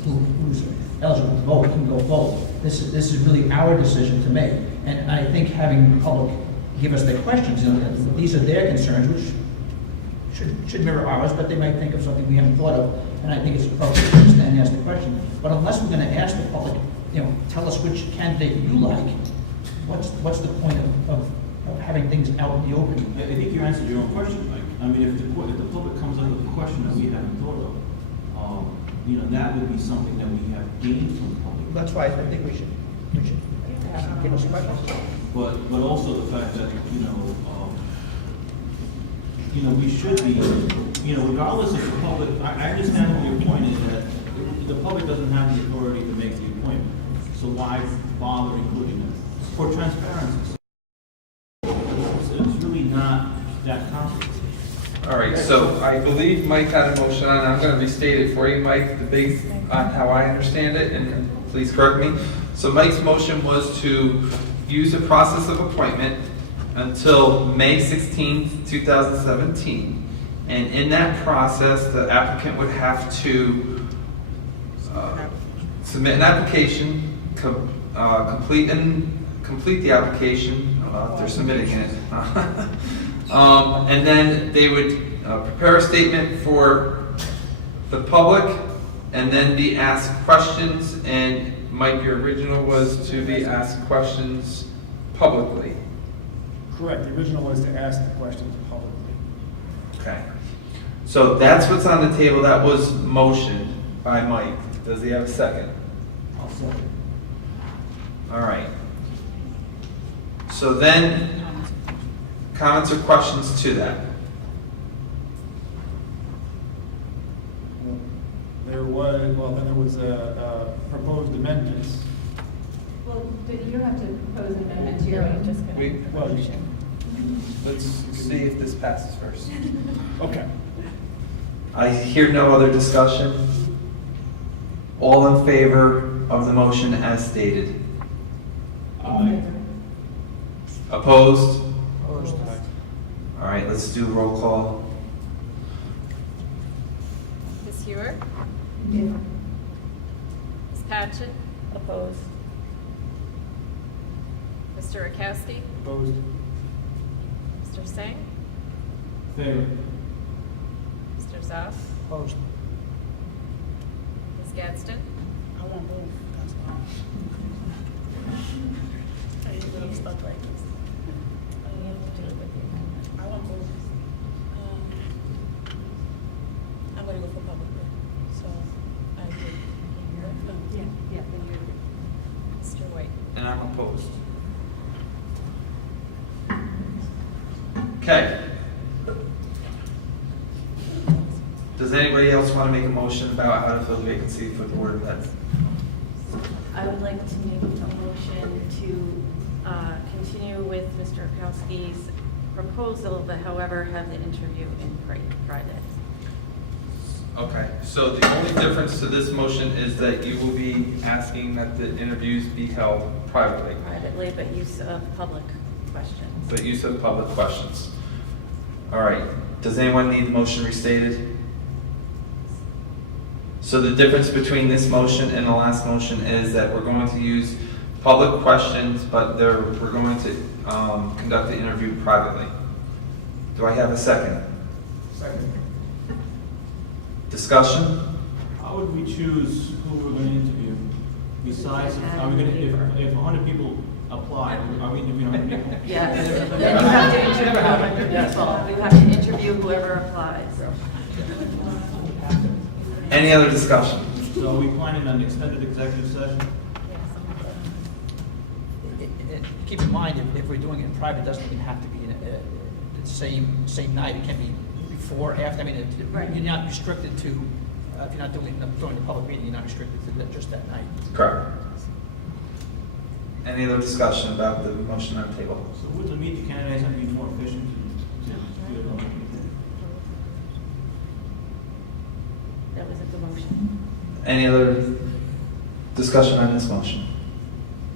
who's eligible to vote can go vote. This is really our decision to make. And I think having the public give us their questions, you know, these are their concerns, which should mirror ours, but they might think of something we haven't thought of, and I think it's appropriate to stand and ask the question. But unless we're going to ask the public, you know, tell us which candidate you like, what's the point of having things out in the open? I think you answered your own question, Mike. I mean, if the public comes up with a question that we haven't thought of, that would be something that we have gained from the public. That's why I think we should give us questions. But also the fact that, we should be, regardless of the public, I understand what your point is, that the public doesn't have the authority to make the appointment. So why bother including it? For transparency. It's really not that complicated. All right, so I believe Mike had a motion on, I'm going to restate it for you, Mike, on how I understand it, and please correct me. So Mike's motion was to use the process of appointment until May 16th, 2017. And in that process, the applicant would have to submit an application, complete the application, if they're submitting it. And then they would prepare a statement for the public and then be asked questions. And Mike, your original was to be asked questions publicly. Correct. The original was to ask the questions publicly. Okay. So that's what's on the table. That was motioned by Mike. Does he have a second? I'll second. All right. So then, comments or questions to that? There was proposed amendments. Well, but you don't have to propose an amendment to your own. Let's see if this passes first. Okay. I hear no other discussion. All in favor of the motion as stated? Aye. Opposed? Opposed. All right, let's do roll call. Ms. Hewer? Yeah. Ms. Patchett? Opposed. Mr. Rakowski? Opposed. Mr. Singh? Favor. Mr. Zoff? Opposed. Ms. Gadsden? I want both, that's all. I hate when I'm stuck like this. I want both. I'm going to go for public, so I agree. Yeah, then you're. Mr. White? And I'm opposed. Okay. Does anybody else want to make a motion about how to fill the vacancy for the Board of Ed? I would like to make a motion to continue with Mr. Rakowski's proposal, but however, have the interview in private. Okay, so the only difference to this motion is that you will be asking that the interviews be held privately, Privately, but use of public questions. but use of public questions. All right, does anyone need the motion restated? So the difference between this motion and the last motion is that we're going to use public questions, but we're going to conduct the interview privately. Do I have a second? Second. Discussion? How would we choose who we're going to interview? Besides, are we going to, if 100 people apply, are we interviewing 100 people? Yes. Then you have to interview, you have to interview whoever applies. Any other discussion? So are we planning on extended executive session? Keep in mind, if we're doing it in private, it doesn't even have to be the same night. It can be before, after. I mean, Right. You're not restricted to, if you're not doing it during the public meeting, you're not restricted to just that night. Correct. Any other discussion about the motion on the table? So would the meet the candidates have to be more efficient to do it? That was a good motion. Any other discussion on this motion?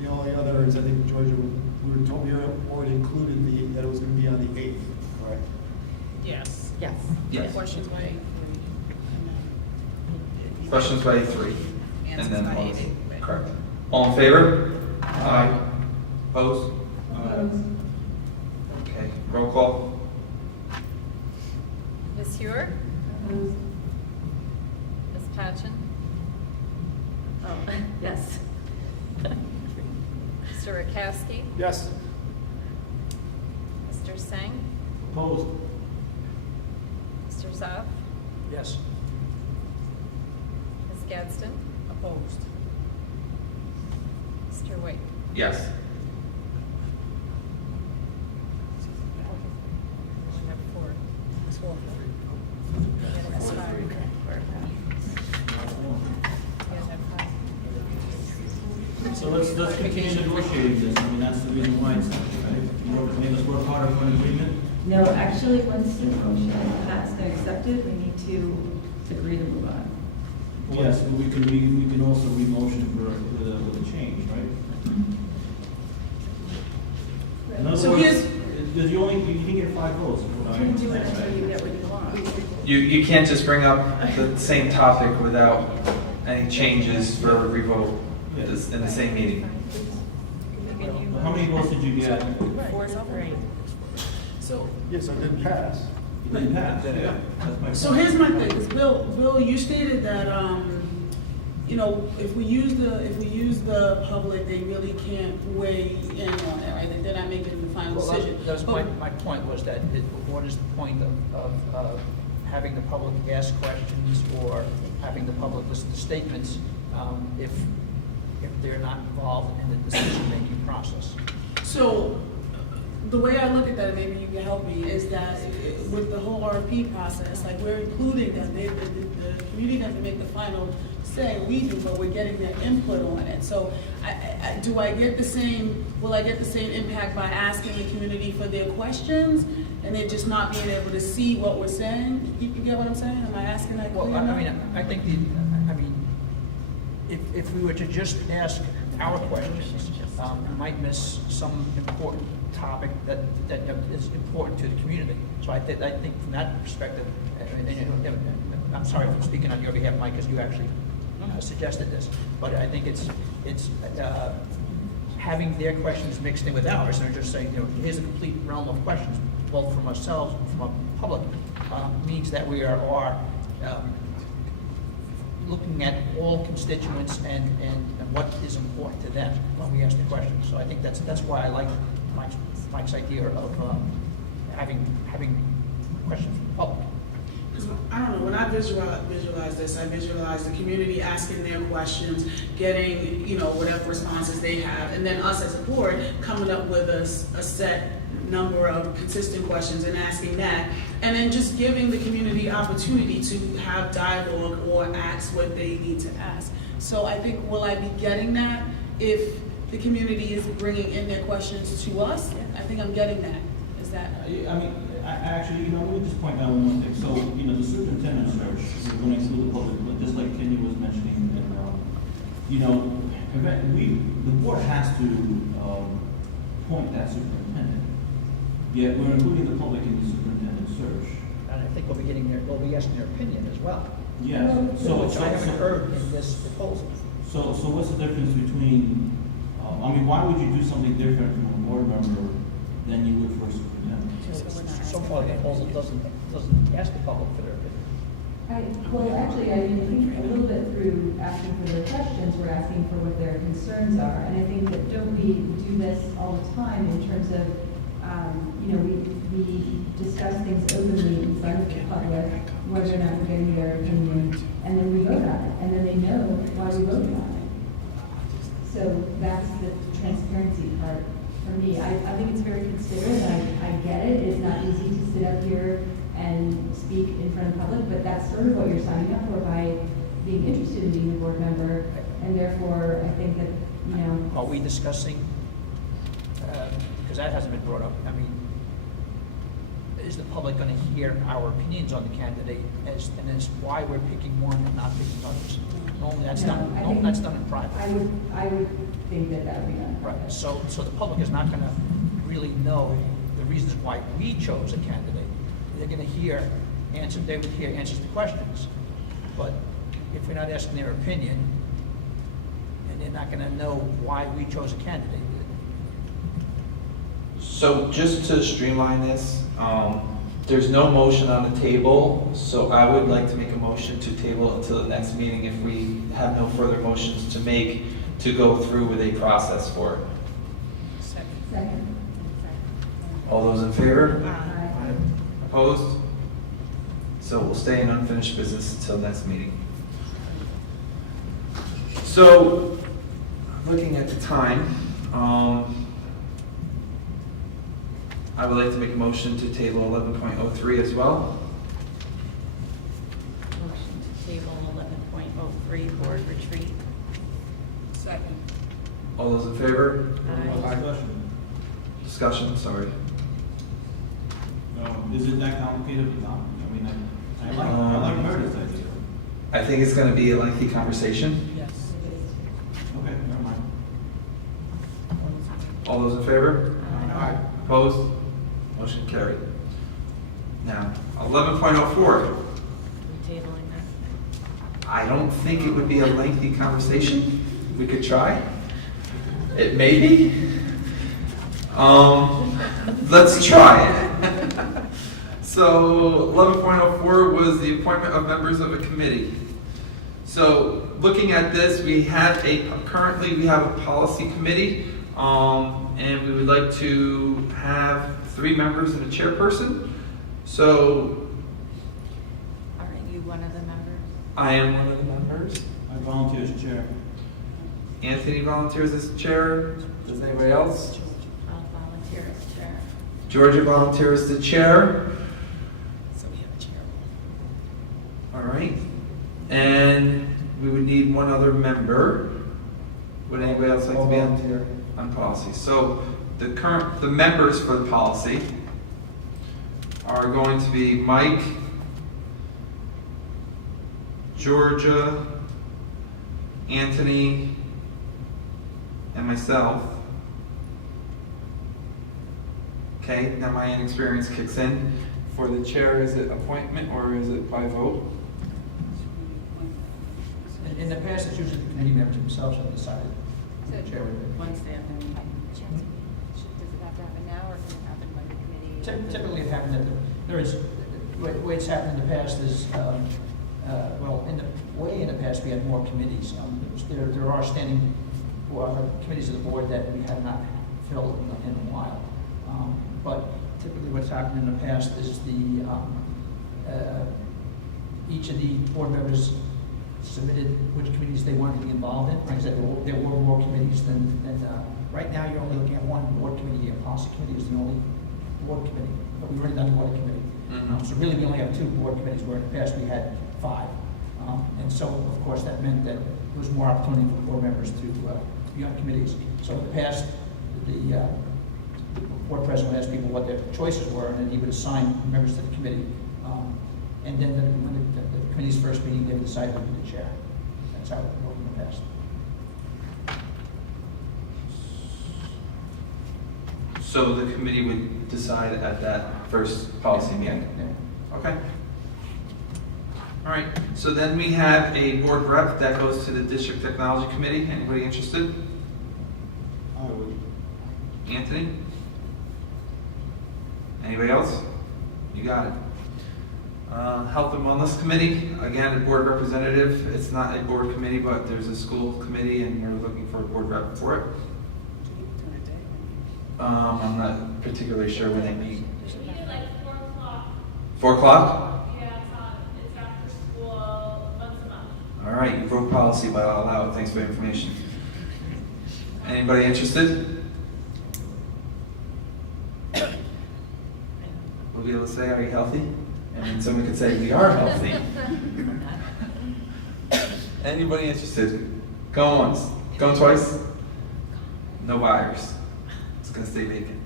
The only other is, I think, Georgia, we were told, we already included that it was going to be on the 8th, correct? Yes. Yes. Yes. Questions by 8:03. Questions by 3. And then Answers by opposed. 8:08. Correct. All in favor? Aye. Opposed? Okay, roll call. Ms. Hewer? Ms. Patchen? Oh, yes. Mr. Rakowski, Yes. Mr. Singh, Opposed? Mr. Zoff, Yes. Ms. Gadsden, Opposed. Mr. White. Yes. We have four. It's four. That's five. You guys have five. So let's continue negotiating this. I mean, that's the reason why it's, right? You know, made us work harder for an agreement. No, actually, once the motion is passed and accepted, we need to agree to move on. Yes, but we can also re-motion with a change, right? In other So words, here's- you can get 5 votes. is what I You can do it understand, until right? you get what you want. You can't just bring up the same topic without any changes for a revote in the same meeting. How many votes did you get? Four is great. So, Yes, it didn't pass. It didn't pass, yeah. That's my so point. here's my thing, 'cause Bill, you stated that, you know, if we use the public, they really can't weigh in on it, right? That they're not making the final Well, decision. that was my point was that what is the point of having the public ask questions or having the public listen to statements if they're not involved in the decision-making process? So, the way I look at that, and maybe you can help me, is that with the whole RFP process, like we're including them, the community doesn't make the final say, we do, but we're getting their input on it. So, will I get the same impact by asking the community for their questions, and they're just not being able to see what we're saying? You get what I'm saying? Am I asking that Well, clear I enough? mean, I think if we were to just ask our questions, we might miss some important topic that is important to the community. So I think from that perspective, and I'm sorry for speaking on your behalf, Mike, because you actually suggested this, but I think it's having their questions mixed in with ours, and they're just saying, you know, here's a complete realm of questions, both from ourselves and from the public, means that we are looking at all constituents and what is important to them when we ask the questions. So I think that's why I like Mike's idea of having questions from the public. Because I don't know, when I visualize this, I visualize the community asking their questions, getting, you know, whatever responses they have, and then us as a board coming up with a set number of consistent questions and asking that, and then just giving the community opportunity to have dialogue or ask what they need to ask. So I think, will I be getting that if the community is bringing in their questions to us? I think I'm getting that. Is that? I mean, actually, you know, let me just point out one more thing. So, you know, the superintendent search, we're going to include the public, but just like Kenny was mentioning, and, you know, the board has to appoint that superintendent. Yet we're including the public in the superintendent search. And I think we'll be asking their opinion as well. Yes. Which I haven't heard in this proposal. So what's the difference between, I mean, why would you do something different from a board member than you would for a superintendent? So far, the proposal doesn't ask the public for their opinion. Well, actually, I think a little bit through asking for their questions, we're asking for what their concerns are. And I think that don't we do this all the time in terms of, you know, we discuss things openly in front of the public, whether or not we're getting their opinion, and then we vote on it, and then they know why we voted on it. So that's the transparency part for me. I think it's very considerate, and I get it. It's not easy to sit up here and speak in front of the public, but that's sort of what you're signing up for by being interested in being a board member, and therefore, I think that, you know. Are we discussing, because that hasn't been brought up, I mean, is the public going to hear our opinions on the candidate and as why we're picking one and not picking others? Normally that's done in private. I would think that would be done. Right, so the public is not going to really know the reasons why we chose a candidate. They're going to hear answers to questions, but if we're not asking their opinion, and they're not going to know why we chose a candidate. So just to streamline this, there's no motion on the table, so I would like to make a motion to table until the next meeting if we have no further motions to make to go through with a process for it. All those in favor? Aye. Opposed? So we'll stay in unfinished business until next meeting. So, looking at the time, I would like to make a motion to table 11.03 as well. Motion to table 11.03 board retreat. Second. All those in favor? Aye. Discussion, sorry. Is it that complicated? No. I mean, I like Meredith's idea. I think it's going to be a lengthy conversation. Yes. Okay, never mind. All those in favor? Aye. Opposed? Motion carried. Now, 11.04. We're tabling that. I don't think it would be a lengthy conversation. We could try. It may be. Let's try it. So 11.04 was the appointment of members of a committee. So looking at this, currently we have a policy committee, and we would like to have 3 members and a chairperson. So Aren't you one of the members? I am one of the members. I volunteer as chair. Anthony volunteers as chair. Does anybody else? I'll volunteer as chair. Georgia volunteers the chair. So we have a chair. All right. And we would need one other member. Would anybody else like to be on policy? So the members for the policy are going to be Mike, Georgia, Anthony, and myself. Okay, now my inexperience kicks in. For the chair, is it appointment or is it by vote? In the past, it's usually the committee members themselves have decided. The chair would be. Once they have a meeting. Does it have to happen now, or can it happen by the committee? Typically, it happened the way it's happened in the past is, in the past, we had more committees. There are standing committees of the board that we have not filled in a while. But typically what's happened in the past is each of the board members submitted which committees they wanted to be involved in. Like I said, there were more committees than right now you're only looking at one board committee. The policy committee is the only board committee, but we've already done the audit committee. So really we only have 2 board committees, where in the past we had 5. And so, of course, that meant that there was more opportunity for board members to be on committees. So in the past, the board president would ask people what their choices were, and then he would assign members to the committee. And then when the committee's first meeting, they would decide who would be the chair. That's how it worked in the past. So the committee would decide at that first policy meeting? Yeah. Okay. All right, so then we have a board rep that goes to the District Technology Committee. Anybody interested? I would. Anthony? Anybody else? You got it. Health and Wellness Committee, again, a board representative. It's not a board committee, but there's a school committee, and we're looking for a board rep for it. I'm not particularly sure when they meet. We did like 4 o'clock. 4 o'clock? Yeah, it's after school, once a month. All right, you broke policy, but I'll allow it. Thanks for the information. Anybody interested? We'll be able to say, are you healthy? And then someone could say, we are healthy. Anybody interested? Going once, going twice? No buyers. It's gonna stay vacant.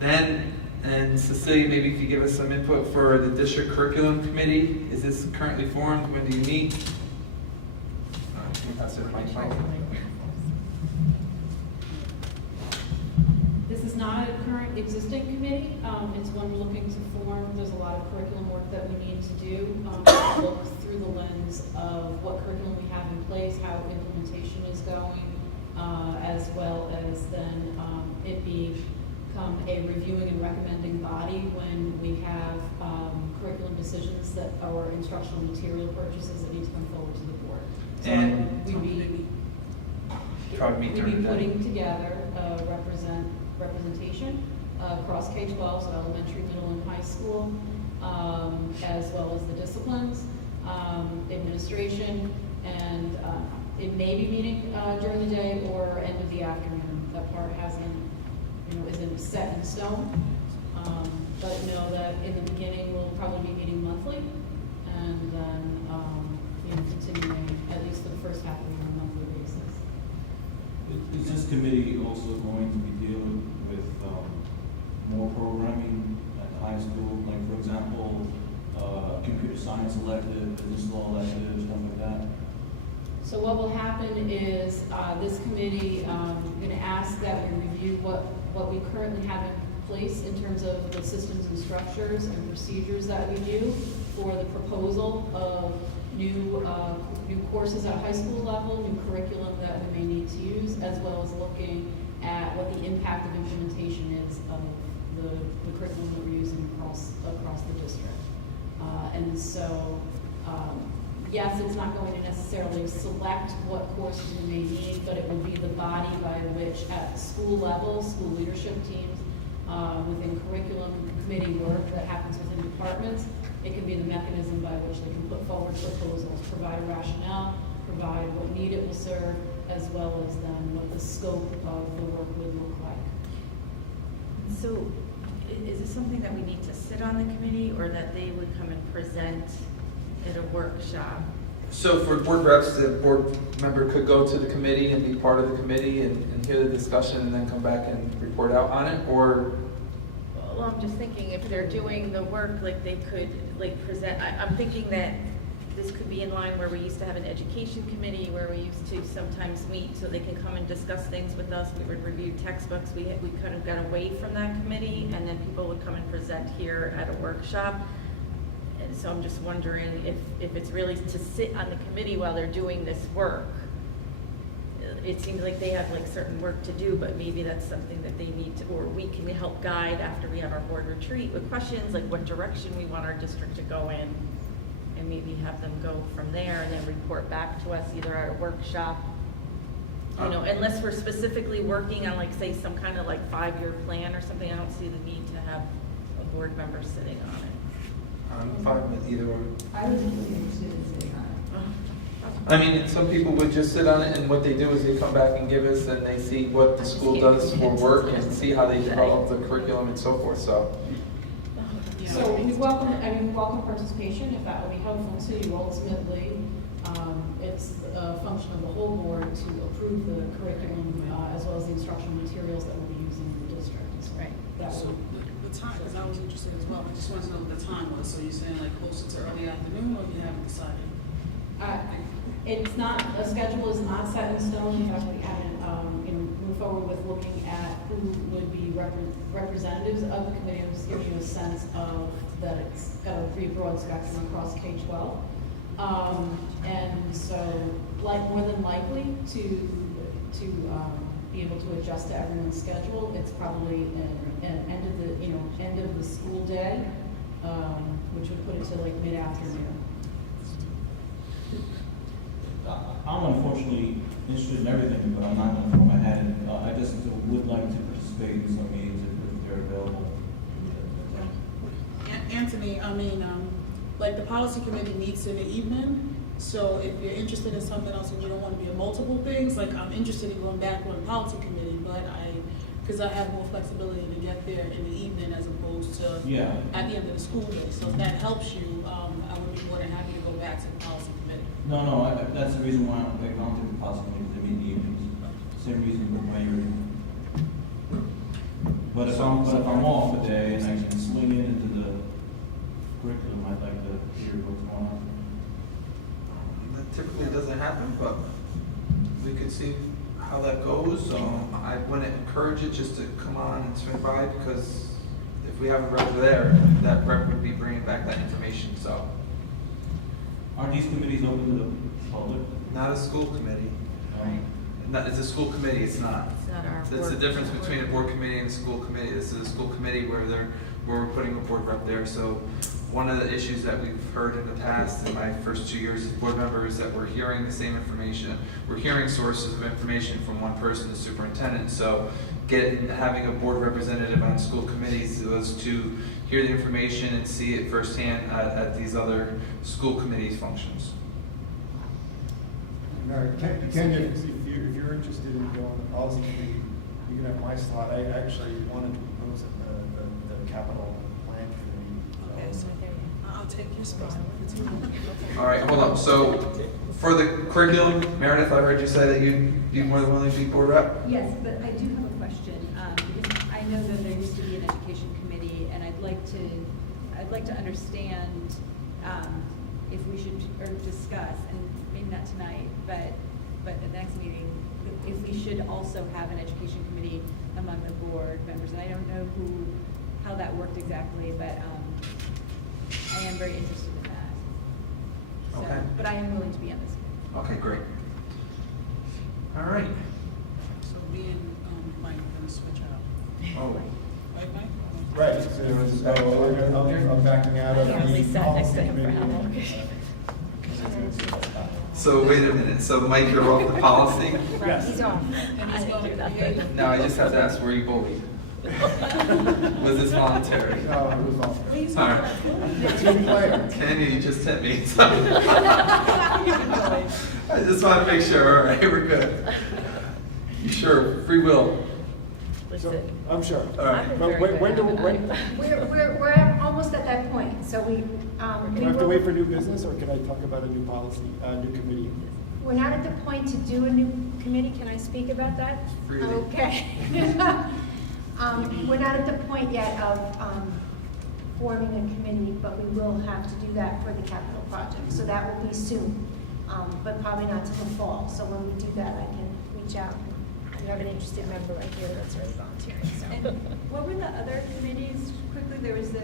Then, and Cecilia, maybe if you give us some input for the district curriculum committee. Is this currently formed? When do you meet? Can you pass it to Mike? This is not a current existing committee. It's one we're looking to form. There's a lot of curriculum work that we need to do. Look through the lens of what curriculum we have in place, how implementation is going, as well as then it become a reviewing and recommending body when we have curriculum decisions that are instructional material purchases that need to come forward to the board. So And we'd be try to meet we'd during be the day. putting together a representation across K-12, so elementary, middle, and high school, as well as the disciplines, administration, and it may be meeting during the day or end of the afternoon. That part isn't set in stone. But know that in the beginning, we'll probably be meeting monthly, and then, continuing at least for the first half of the year on a monthly basis. Is this committee also going to be dealing with more programming at the high school, like for example, computer science elective, business law elective, stuff like that? So what will happen is, this committee, going to ask that we review what we currently have in place in terms of the systems and structures and procedures that we do for the proposal of new courses at high school level, new curriculum that we may need to use, as well as looking at what the impact of implementation is of the curriculum that we're using across the district. And so, yes, it's not going to necessarily select what courses we may need, but it will be the body by which at school level, school leadership teams, within curriculum committee work that happens within departments, it can be the mechanism by which they can put forward proposals, provide a rationale, provide what need it will serve, as well as then what the scope of the work would look like. So is this something that we need to sit on the committee, or that they would come and present at a workshop? So for board reps, the board member could go to the committee and be part of the committee and hear the discussion and then come back and report out on it, or? Well, I'm just thinking if they're doing the work, like they could present, I'm thinking that this could be in line where we used to have an education committee where we used to sometimes meet so they can come and discuss things with us. We would review textbooks. We kind of got away from that committee, and then people would come and present here at a workshop. And so I'm just wondering if it's really to sit on the committee while they're doing this work. It seems like they have certain work to do, but maybe that's something that they need to, or we can help guide after we have our board retreat with questions like what direction we want our district to go in, and maybe have them go from there and then report back to us either at a workshop. Unless we're specifically working on say some kind of 5-year plan or something, I don't see the need to have a board member sitting on it. I'm fine with either or. I was really interested in sitting on it. I mean, some people would just sit on it, and what they do is they come back and give us, and they see what the school does for work and see how they develop the curriculum and so forth, so. So we welcome participation if that would be helpful to you. Ultimately, it's a function of the whole board to approve the curriculum as well as the instructional materials that we'll be using in the district. Right. So the time, because I was interested as well, I just wanted to know what the time was. So you're saying closer to early afternoon, or you haven't decided? It's not, a schedule is not set in stone. In fact, we haven't, moved forward with looking at who would be representatives of the committee. I'm just giving you a sense of that it's got a pretty broad spectrum across K-12. And so, more than likely to be able to adjust to everyone's schedule, it's probably an end of the school day, which would put it to mid-afternoon. I'm unfortunately interested in everything, but I'm not going to throw my hat in. I just would like to participate in some meetings if they're available. Anthony, the policy committee meets in the evening, so if you're interested in something else and you don't want to be in multiple things, I'm interested in going back on the policy committee, but because I have more flexibility to get there in the evening as opposed to at the end of the school day. So if that helps you, I would be more than happy to go back to the policy committee. No, that's the reason why I'm going to the policy committee, to meet in the evenings. Same reason why you're in. But if I'm off a day and I can swing it into the curriculum, I'd like to hear what's going on. That typically doesn't happen, but we could see how that goes. I wouldn't encourage it just to come on and swing by, because if we have a rep there, that rep would be bringing back that information, so. Aren't these committees open to the public? Not a school committee. It's a school committee, it's not. It's not our That's the board. difference between a board committee and a school committee. This is a school committee where we're putting a board rep there. So one of the issues that we've heard in the past, in my first 2 years as board member, is that we're hearing the same information. We're hearing sources of information from one person, the superintendent. So having a board representative on school committees was to hear the information and see it firsthand at these other school committees functions. Mary, Ken, if you're interested in going to the policy committee, you can have my slot. I actually wanted to propose the capital plan committee. Okay, so I'll take your spot. All right, hold on. So for the curriculum, Meredith, I heard you say that you'd be more than willing to be board rep? Yes, but I do have a question, because I know that there used to be an education committee, and I'd like to understand, if we should, or discuss, and maybe not tonight, but at the next meeting, if we should also have an education committee among the board members. And I don't know how that worked exactly, but, I am very interested in that. So, Okay. but I am willing to be on this committee. Okay, great. All right. So me and Mike are gonna switch out. Oh. Right, Mike? Right, so I'm backing out of the I only sat next to him for how committee. long? So wait a minute. So Mike, you're off the policy? Yes. He's off. And he's I didn't going do to nothing. No, I just have to ask, were you bullied? Was this voluntary? No, it was voluntary. All right. Team player. Kenny, you just hit me. So I just want to make sure. All right, we're good. You sure? Free will. Listen. I'm sure. All right. I've been But very when good do, at when, it. We're almost at that point, so we do I have to wait for new business, or can I talk about a new policy, new committee? We're not at the point to do a new committee. Can I speak about that? Freely. Okay. We're not at the point yet of forming a committee, but we will have to do that for the capital project. So that will be soon, but probably not till the fall. So when we do that, I can reach out. You have an interested member right here that's already volunteering. So. And what were the other committees? Quickly, there was the,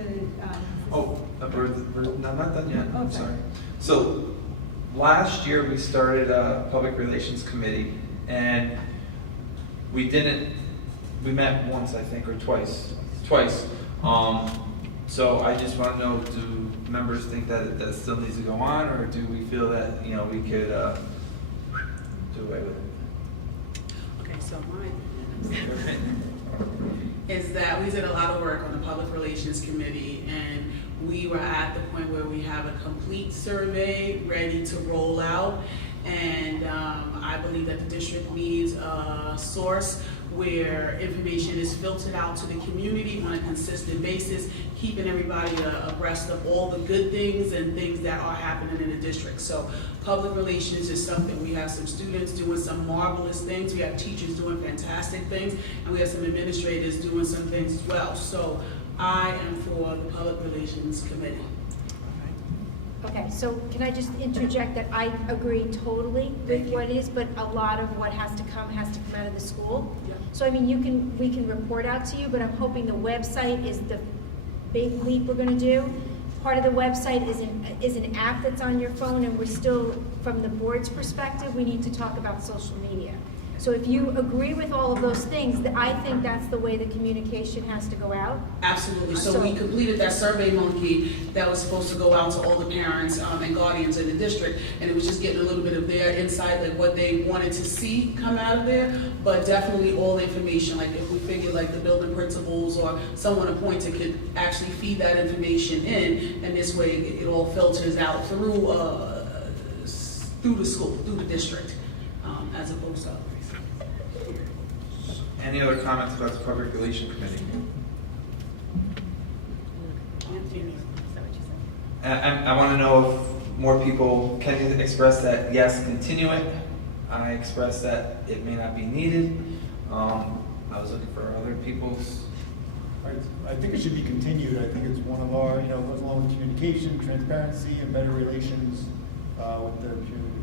Oh, no, I'm not done yet. I'm Okay. sorry. So last year we started a public relations committee, and we met once, I think, or twice. So I just want to know, do members think that that still needs to go on, or do we feel that, we could do away with it? Okay, so mine is that we did a lot of work on the Public Relations Committee, and we were at the point where we have a complete survey ready to roll out. And I believe that the district needs a source where information is filtered out to the community on a consistent basis, keeping everybody abreast of all the good things and things that are happening in the district. So public relations is something. We have some students doing some marvelous things. We have teachers doing fantastic things, and we have some administrators doing some things as well. So I am for the Public Relations Committee. Okay, so can I just interject that I agree totally with what it is, but a lot of what has to come out of the school. Yeah. So I mean, we can report out to you, but I'm hoping the website is the big leap we're gonna do. Part of the website is an app that's on your phone, and we're still, from the board's perspective, we need to talk about social media. So if you agree with all of those things, I think that's the way the communication has to go out. Absolutely. So we completed that Survey Monkey that was supposed to go out to all the parents and guardians in the district, and it was just getting a little bit of their insight, like what they wanted to see come out of there. But definitely all the information, like if we figure like the building principals or someone appointed could actually feed that information in, and this way it all filters out through the school, through the district, as opposed to others. Any other comments about the Public Relations Committee? I want to know if more people can express that, yes, continue it. I express that it may not be needed. I was looking for other people's. I think it should be continued. I think it's one of our, goes along with communication, transparency, and better relations with the community.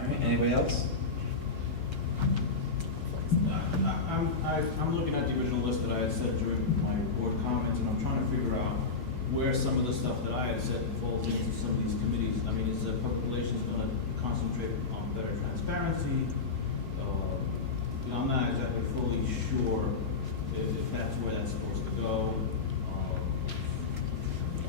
All right, anybody else? I'm looking at the original list that I had said during my board comments, and I'm trying to figure out where some of the stuff that I had said falls into some of these committees. I mean, is public relations going to concentrate on better transparency? I'm not exactly fully sure if that's where that's supposed to go.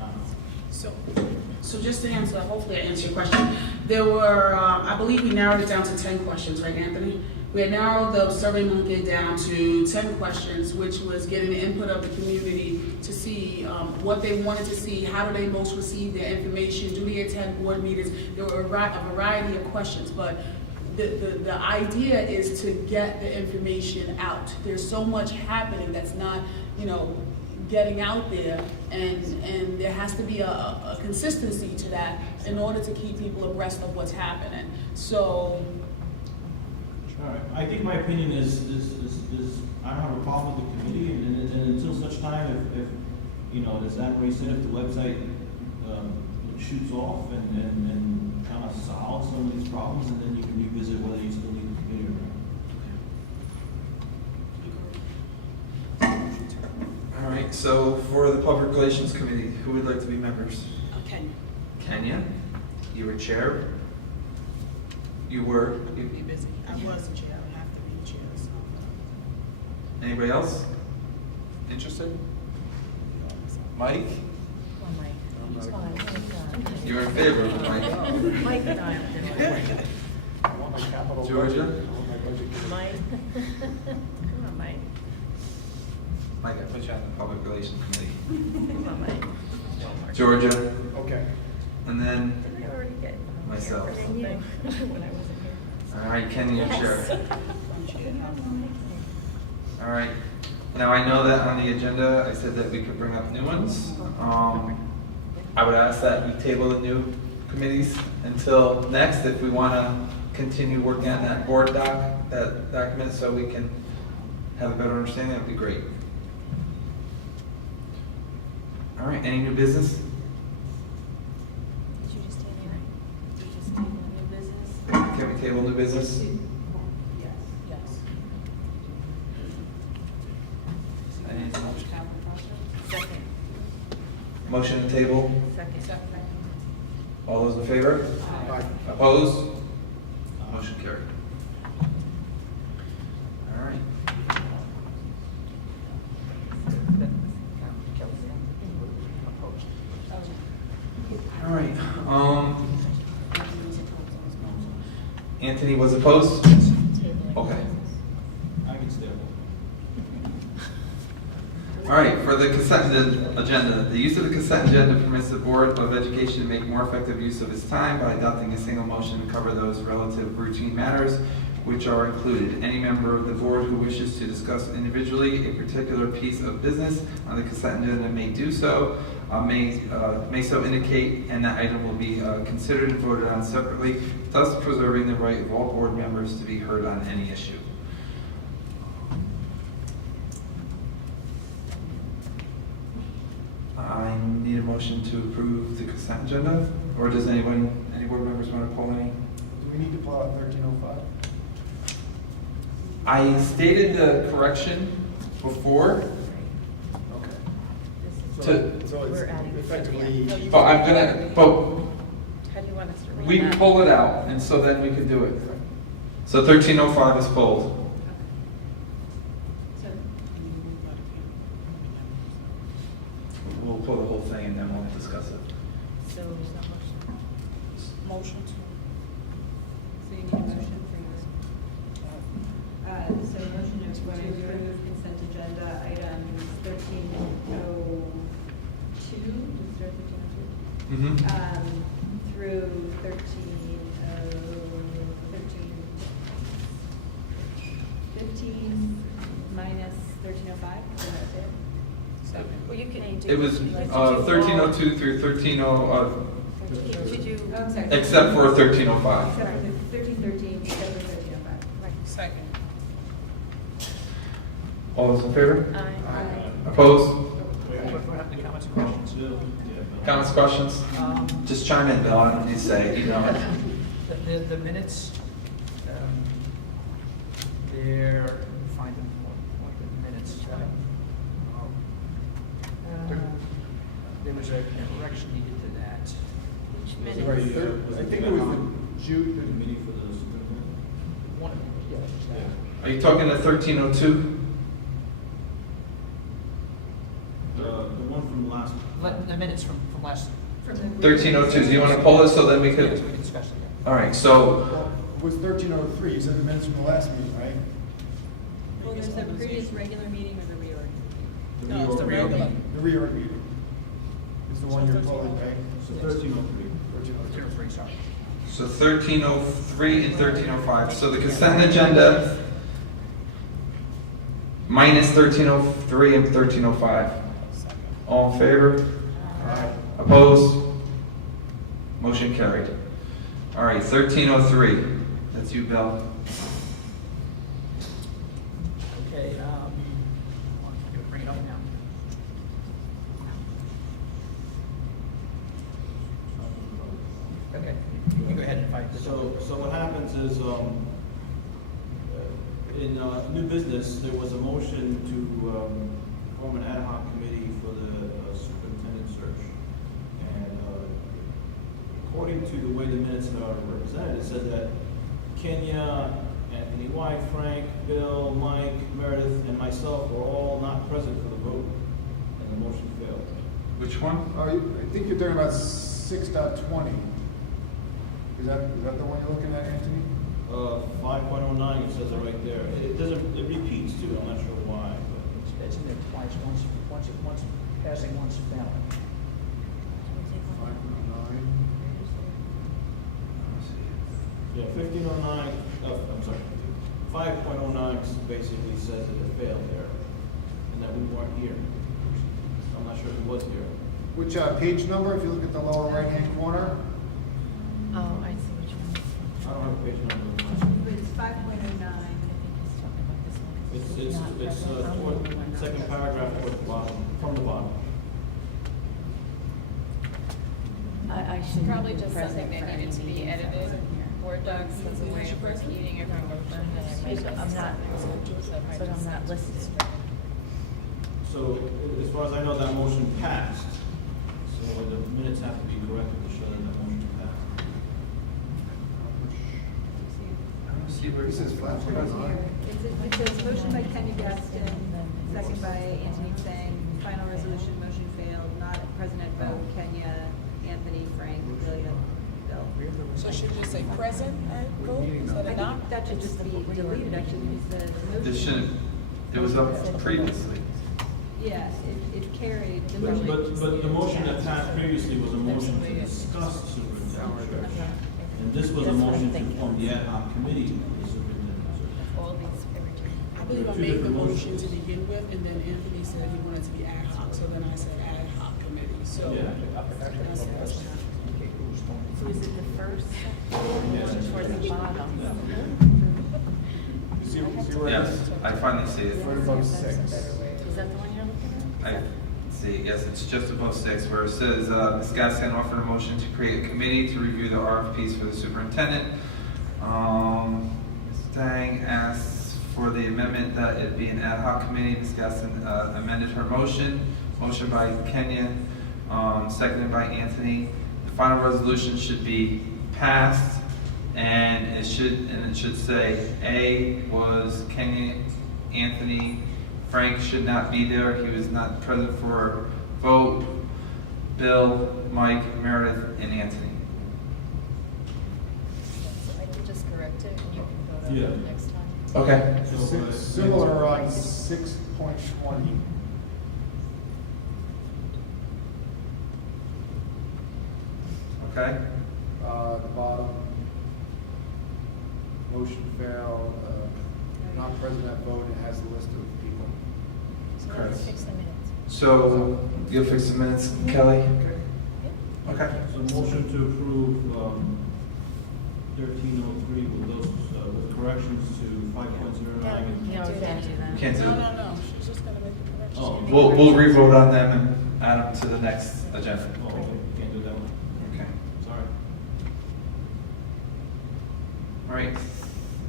I don't know. So just to answer, hopefully I answer your question. There were, I believe we narrowed it down to 10 questions, right, Anthony? We had narrowed the Survey Monkey down to 10 questions, which was getting the input of the community to see what they wanted to see, how do they most receive their information, do they attend board meetings. There were a variety of questions, but the idea is to get the information out. There's so much happening that's not, getting out there, and there has to be a consistency to that in order to keep people abreast of what's happening. So, All right, I think my opinion is I don't have a problem with the committee, and until such time, if as Zachary said, if the website shoots off and kind of solves some of these problems, and then you can revisit whether you still need the committee or not. All right, so for the Public Relations Committee, who would like to be members? Kenya. Kenya, you were chair. You were. Be busy. I was the chair. I would have to be the chair. So. Anybody else interested? Mike? You're in favor of Mike? Mike and I I want my capital. Georgia? budget. I want my budget. Mike. Come on, Mike. Mike, I put you on the Public Relations Committee. Come on, Mike. Georgia, Okay. and then You already get. myself. When I wasn't here. All right, Kenny, you're chair. All right. Now, I know that on the agenda, I said that we could bring up new ones. I would ask that we table the new committees until next, if we want to continue working on that board that document, so we can have a better understanding. That would be great. All right, any new business? Did you just table it? Did you just table new business? Can we table new business? Yes. Any motion? Second. Motion to table? Second. All those in favor? Aye. Opposed? Motion carried. All right. All right. Anthony was opposed? Okay. I can stay. All right, for the consent agenda, the use of the consent agenda permits the Board of Education to make more effective use of its time by adopting a single motion to cover those relative routine matters which are included. Any member of the board who wishes to discuss individually a particular piece of business on the consent agenda may do so, may so indicate, and that item will be considered and voted on separately, thus preserving the right of all board members to be heard on any issue. I need a motion to approve the consent agenda, or does any board members want to pull any? Do we need to pull out 1305? I stated the correction before. Okay. To- So it's effectively. But I'm gonna, but How do you want us to read we that? pull it out, and so then we can do it. So 1305 is pulled. We'll pull the whole thing and then we'll discuss it. So, Motion to. So you need a motion for yours. So motion to approve consent agenda items 1302, just start 1302? Mm-hmm. Through 15 minus 1305, is that it? Well, you can. It was 1302 through 130, Could you? Oh, I'm sorry. except for 1305. Except for 1313, except for 1305. Second. All those in favor? Aye. Opposed? We're having the comments and questions. Comments, questions? Just chime in, Bill. I don't need to say, you know. The minutes, there, let me find them, what the minutes. There was a correction needed to that. Which Right, minutes? I think it was the June. Committee for the superintendent? One of them, yeah. Are you talking to 1302? The one from last. The minutes from last. 1302. Do you want to pull it so then we Yes, could? we can discuss it. All right, so It was 1303, you said the minutes from the last meeting, right? Well, there's the previous regular meeting or the reorg? No, it's the regular. The reorg meeting is the one you're totally paying. So 1303. 1303, sorry. So 1303 and 1305. So the consent agenda minus 1303 and 1305. All in favor? Aye. Opposed? Motion carried. All right, 1303. That's you, Bill. Okay, bring it up now. Okay, you can go ahead and fight this. So what happens is, in new business, there was a motion to form an ad hoc committee for the superintendent search. And according to the way the minutes are represented, it says that Kenya, Anthony White, Frank, Bill, Mike, Meredith, and myself were all not present for the vote, and the motion failed. Which one? I think you're talking about 6.20. Is that the one you're looking at, Anthony? 5.09, it says it right there. It doesn't, it repeats too, I'm not sure why, but. It's in there twice, once passing, once failing. 5.09. Yeah, 1509, I'm sorry, 5.09 basically says that it failed there, and that we weren't here. I'm not sure who was here. Which page number, if you look at the lower right-hand corner? Oh, I see which one. I don't have a page number. It's 5.09. It's toward, second paragraph toward the bottom, from the bottom. I should. Probably just something that needed to be edited. Word docs as a way of repeating everyone. I'm not, but I'm not listed. So, as far as I know, that motion passed. So the minutes have to be corrected to show that that motion passed. I don't see where it says 5.09. It says motion by Kenya Gaston, second by Anthony Tsang, final resolution, motion failed, not president vote, Kenya, Anthony, Frank, William, Bill. So should you say present or vote instead I of not? think that should just be deleted, actually, because the motion. This shouldn't, it was up previously. Yes, it carried. The But motion- the motion that passed previously was a motion to discuss the superintendent search. And this was a motion to form the ad hoc committee for the superintendent search. All these every time. I believe I made the motion to begin with, and then Anthony said he wanted to be ad hoc, so then I said ad hoc committee, so. Yeah. That's what happened. So is it the first one towards the bottom? See where it Yes, is? I finally see it. Right above 6. Is that the one you're looking at? I see, yes, it's just above 6, where it says, Ms. Gaston offered a motion to create a committee to review the RFPs for the superintendent. Ms. Tang asks for the amendment that it be an ad hoc committee. Ms. Gaston amended her motion by Kenya, seconded by Anthony. The final resolution should be passed, and it should say, A was Kenya, Anthony, Frank should not be there, he was not present for vote. Bill, Mike, Meredith, and Anthony. I can just correct it and you can vote on Yeah. it next time. Okay. Similar on 6.20. Okay. The bottom. Motion failed, not present at vote, it has the list of people. So Correct. let's fix the minutes. So you'll fix the minutes, Kelly? Okay. So motion to approve 1303 with those, with corrections to 5.09. No, we can't do that. Can't do it. No, she's just gonna make the correction. Oh. We'll re-vote on them and add them to the next agenda. Oh, okay, can't do that one. Okay. Sorry. All right.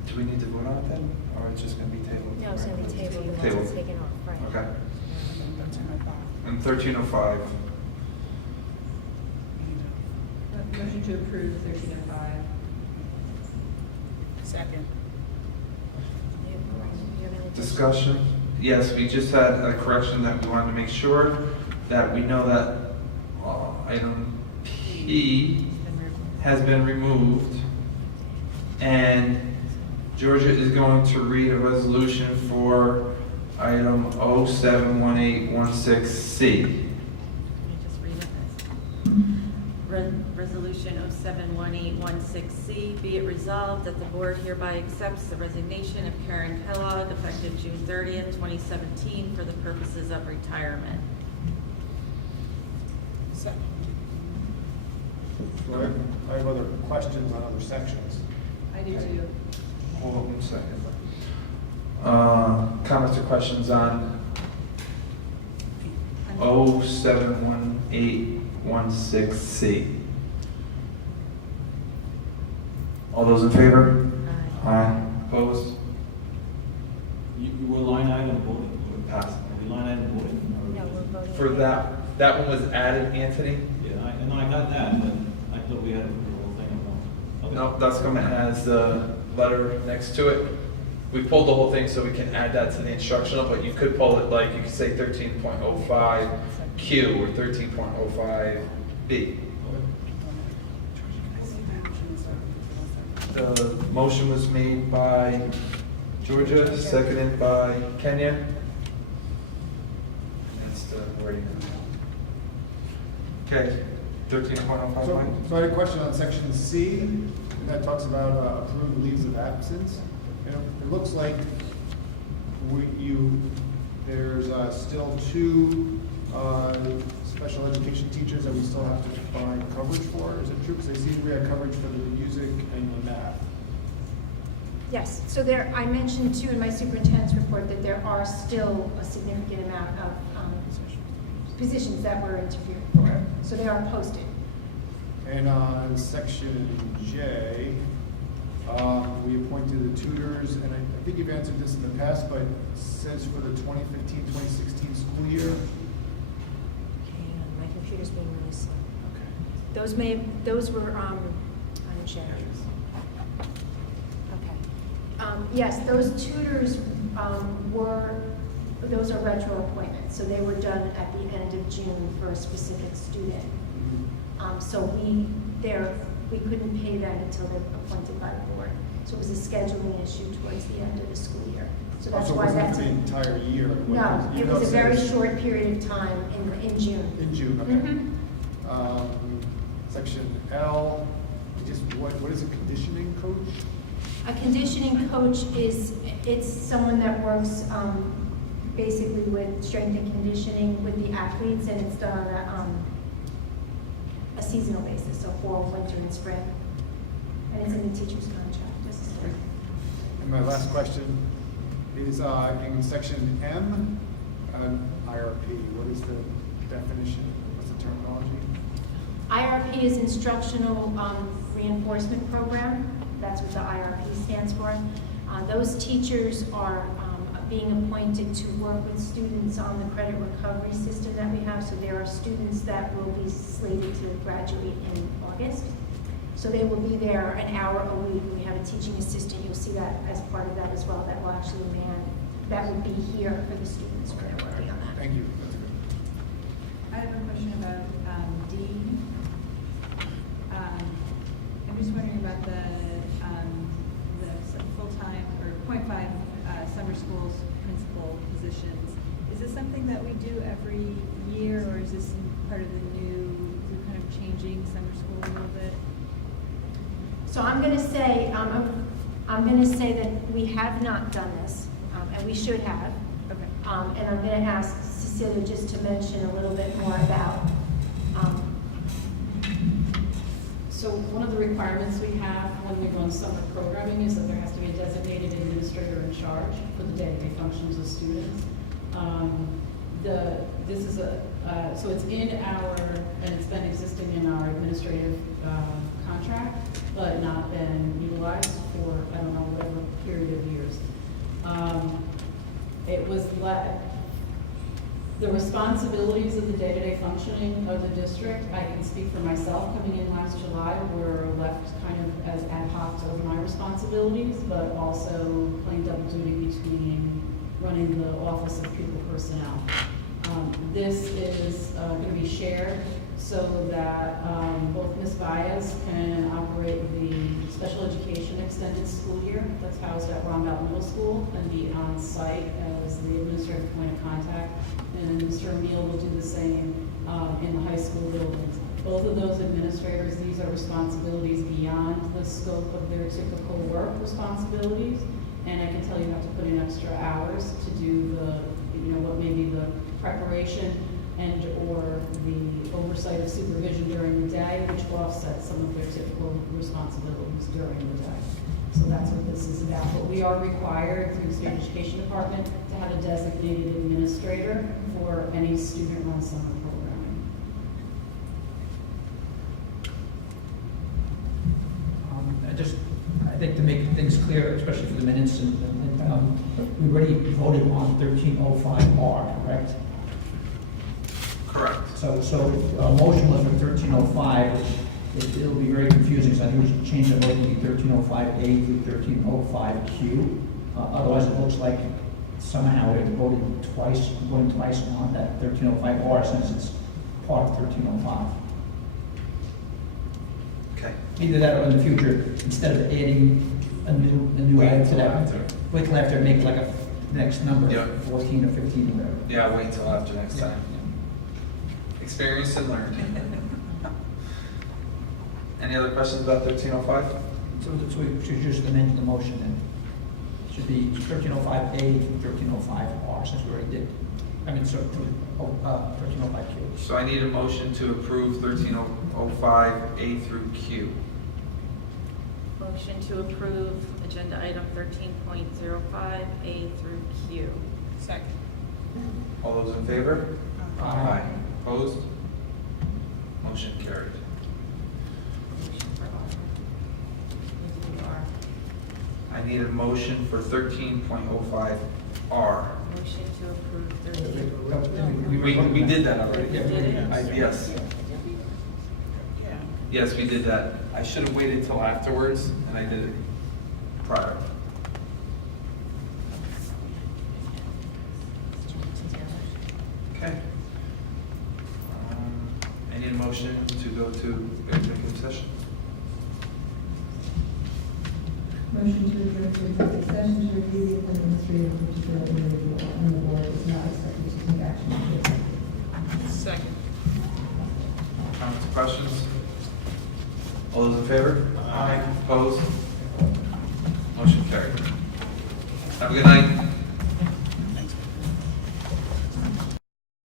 Do we need to vote on it then, or it's just gonna be tabled? No, it's gonna be tabled, the ones Tabled. that's taken off, right. Okay. And 1305. Motion to approve 1305. Second. Discussion? Yes, we just had a correction that we wanted to make sure that we know that item P has been removed. And Georgia is going to read a resolution for item 071816C. Let me just read it. Resolution 071816C, be it resolved that the board hereby accepts the resignation of Karen Kellogg effective June 30th, 2017 for the purposes of retirement. Second. So I have other questions on other sections. I do too. Hold on 1 second. Comments or questions on 071816C? All those in favor? Aye. Opposed? You were line item voting. Pass. Are we line item voting? No, we're voting. For that one was added, Anthony? Yeah, I got that, but I thought we had to put the whole thing at once. Okay. Nope, that's going to has the letter next to it. We pulled the whole thing so we can add that to the instructional, but you could pull it like, you could say 13.05Q or 13.05B. The motion was made by Georgia, seconded by Kenya. That's the wording. Okay, 13.05, So Mike? I had a question on section C, and that talks about approved leaves of absence. And it looks like there's still 2 special education teachers that we still have to find coverage for. Is it true? Because I see we had coverage for the music and the math. Yes, so there, I mentioned too in my superintendent's report that there are still a significant amount of positions that were interviewed for. So they are posted. And on section J, we appointed the tutors, and I think you've answered this in the past, but it says for the 2015-2016 school year. Hang on, my computer's being really slow. Okay. Those were unchecked. Okay. Yes, those tutors those are retro appointments, so they were done at the end of June for a specific student. So we couldn't pay them until they're appointed by the board. So it was a scheduling issue towards the end of the school year. So that's why that's. the entire year. No, it was a very short period of time in June. In June, okay. Section L, what is a conditioning coach? A conditioning coach it's someone that works basically with strength and conditioning with the athletes, and it's done on a seasonal basis, so fall, winter, and spring. And it's in the teacher's contract. And my last question is in section M, IRP. What is the definition? What's the terminology? IRP is Instructional Reinforcement Program. That's what the IRP stands for. Those teachers are being appointed to work with students on the credit recovery system that we have. So there are students that will be slated to graduate in August. So they will be there an hour a week. We have a teaching assistant. You'll see that as part of that as well. That will actually that would be here for the students when they're working on that. Thank you. That's good. I have a question about D. I'm just wondering about the full-time or 0.5 summer schools principal positions. Is this something that we do every year, or is this part of the new, we're kind of changing summer school a little bit? So I'm going to say that we have not done this, and we should have. Okay. And I'm going to ask Cecilia just to mention a little bit more about. So one of the requirements we have when we run summer programming is that there has to be a designated administrator in charge for the day-to-day functions of students. So it's in and it's been existing in our administrative contract, but not been utilized for, I don't know, whatever period of years. The responsibilities of the day-to-day functioning of the district, I can speak for myself, coming in last July, were left kind of as ad hoc over my responsibilities, but also playing double duty between running the Office of Pupil Personnel. This is going to be shared, so that both Ms. Baez can operate the special education extended school year that's housed at Rondout Middle School and be on site as the administrative point of contact. And Mr. Emile will do the same in the high school buildings. Both of those administrators, these are responsibilities beyond the scope of their typical work responsibilities. And I can tell you have to put in extra hours to do the, what may be the preparation and or the oversight of supervision during the day, which will offset some of their typical responsibilities during the day. So that's what this is about. But we are required through the State Education Department to have a designated administrator for any student-run summer programming. I think to make things clear, especially for the minutes, we already voted on 1305R, correct? Correct. So motion was for 1305, which it'll be very confusing, so I think we should change the vote to be 1305A through 1305Q. Otherwise, it looks like somehow we voted twice on that 1305R since it's part of 1305. Okay. Either that or in the future, instead of adding a new Wait item to till that, after. wait till after, make like a next number, Yeah. 14 or 15 or whatever. Yeah, wait until after next time. Experienced and learned. Any other questions about 1305? So we should just amend the motion then. It should be 1305A to 1305R, since we already did. I mean, so, 1305Q. So I need a motion to approve 1305A through Q. Motion to approve agenda item 13.05A through Q. Second. All those in favor? Aye. Opposed? Motion carried. I need a motion for 13.05R. Motion to approve 13. We did that already. Yeah, we did it. Yes. Yes, we did that. I should have waited till afterwards, and I did it prior. Okay. I need a motion to go to executive session. Motion to adjourn to executive session to review the administrative particular individual and the board is not expected to take action on this. Second. Comments or questions? All those in favor? Aye. Opposed? Motion carried. Have a good night.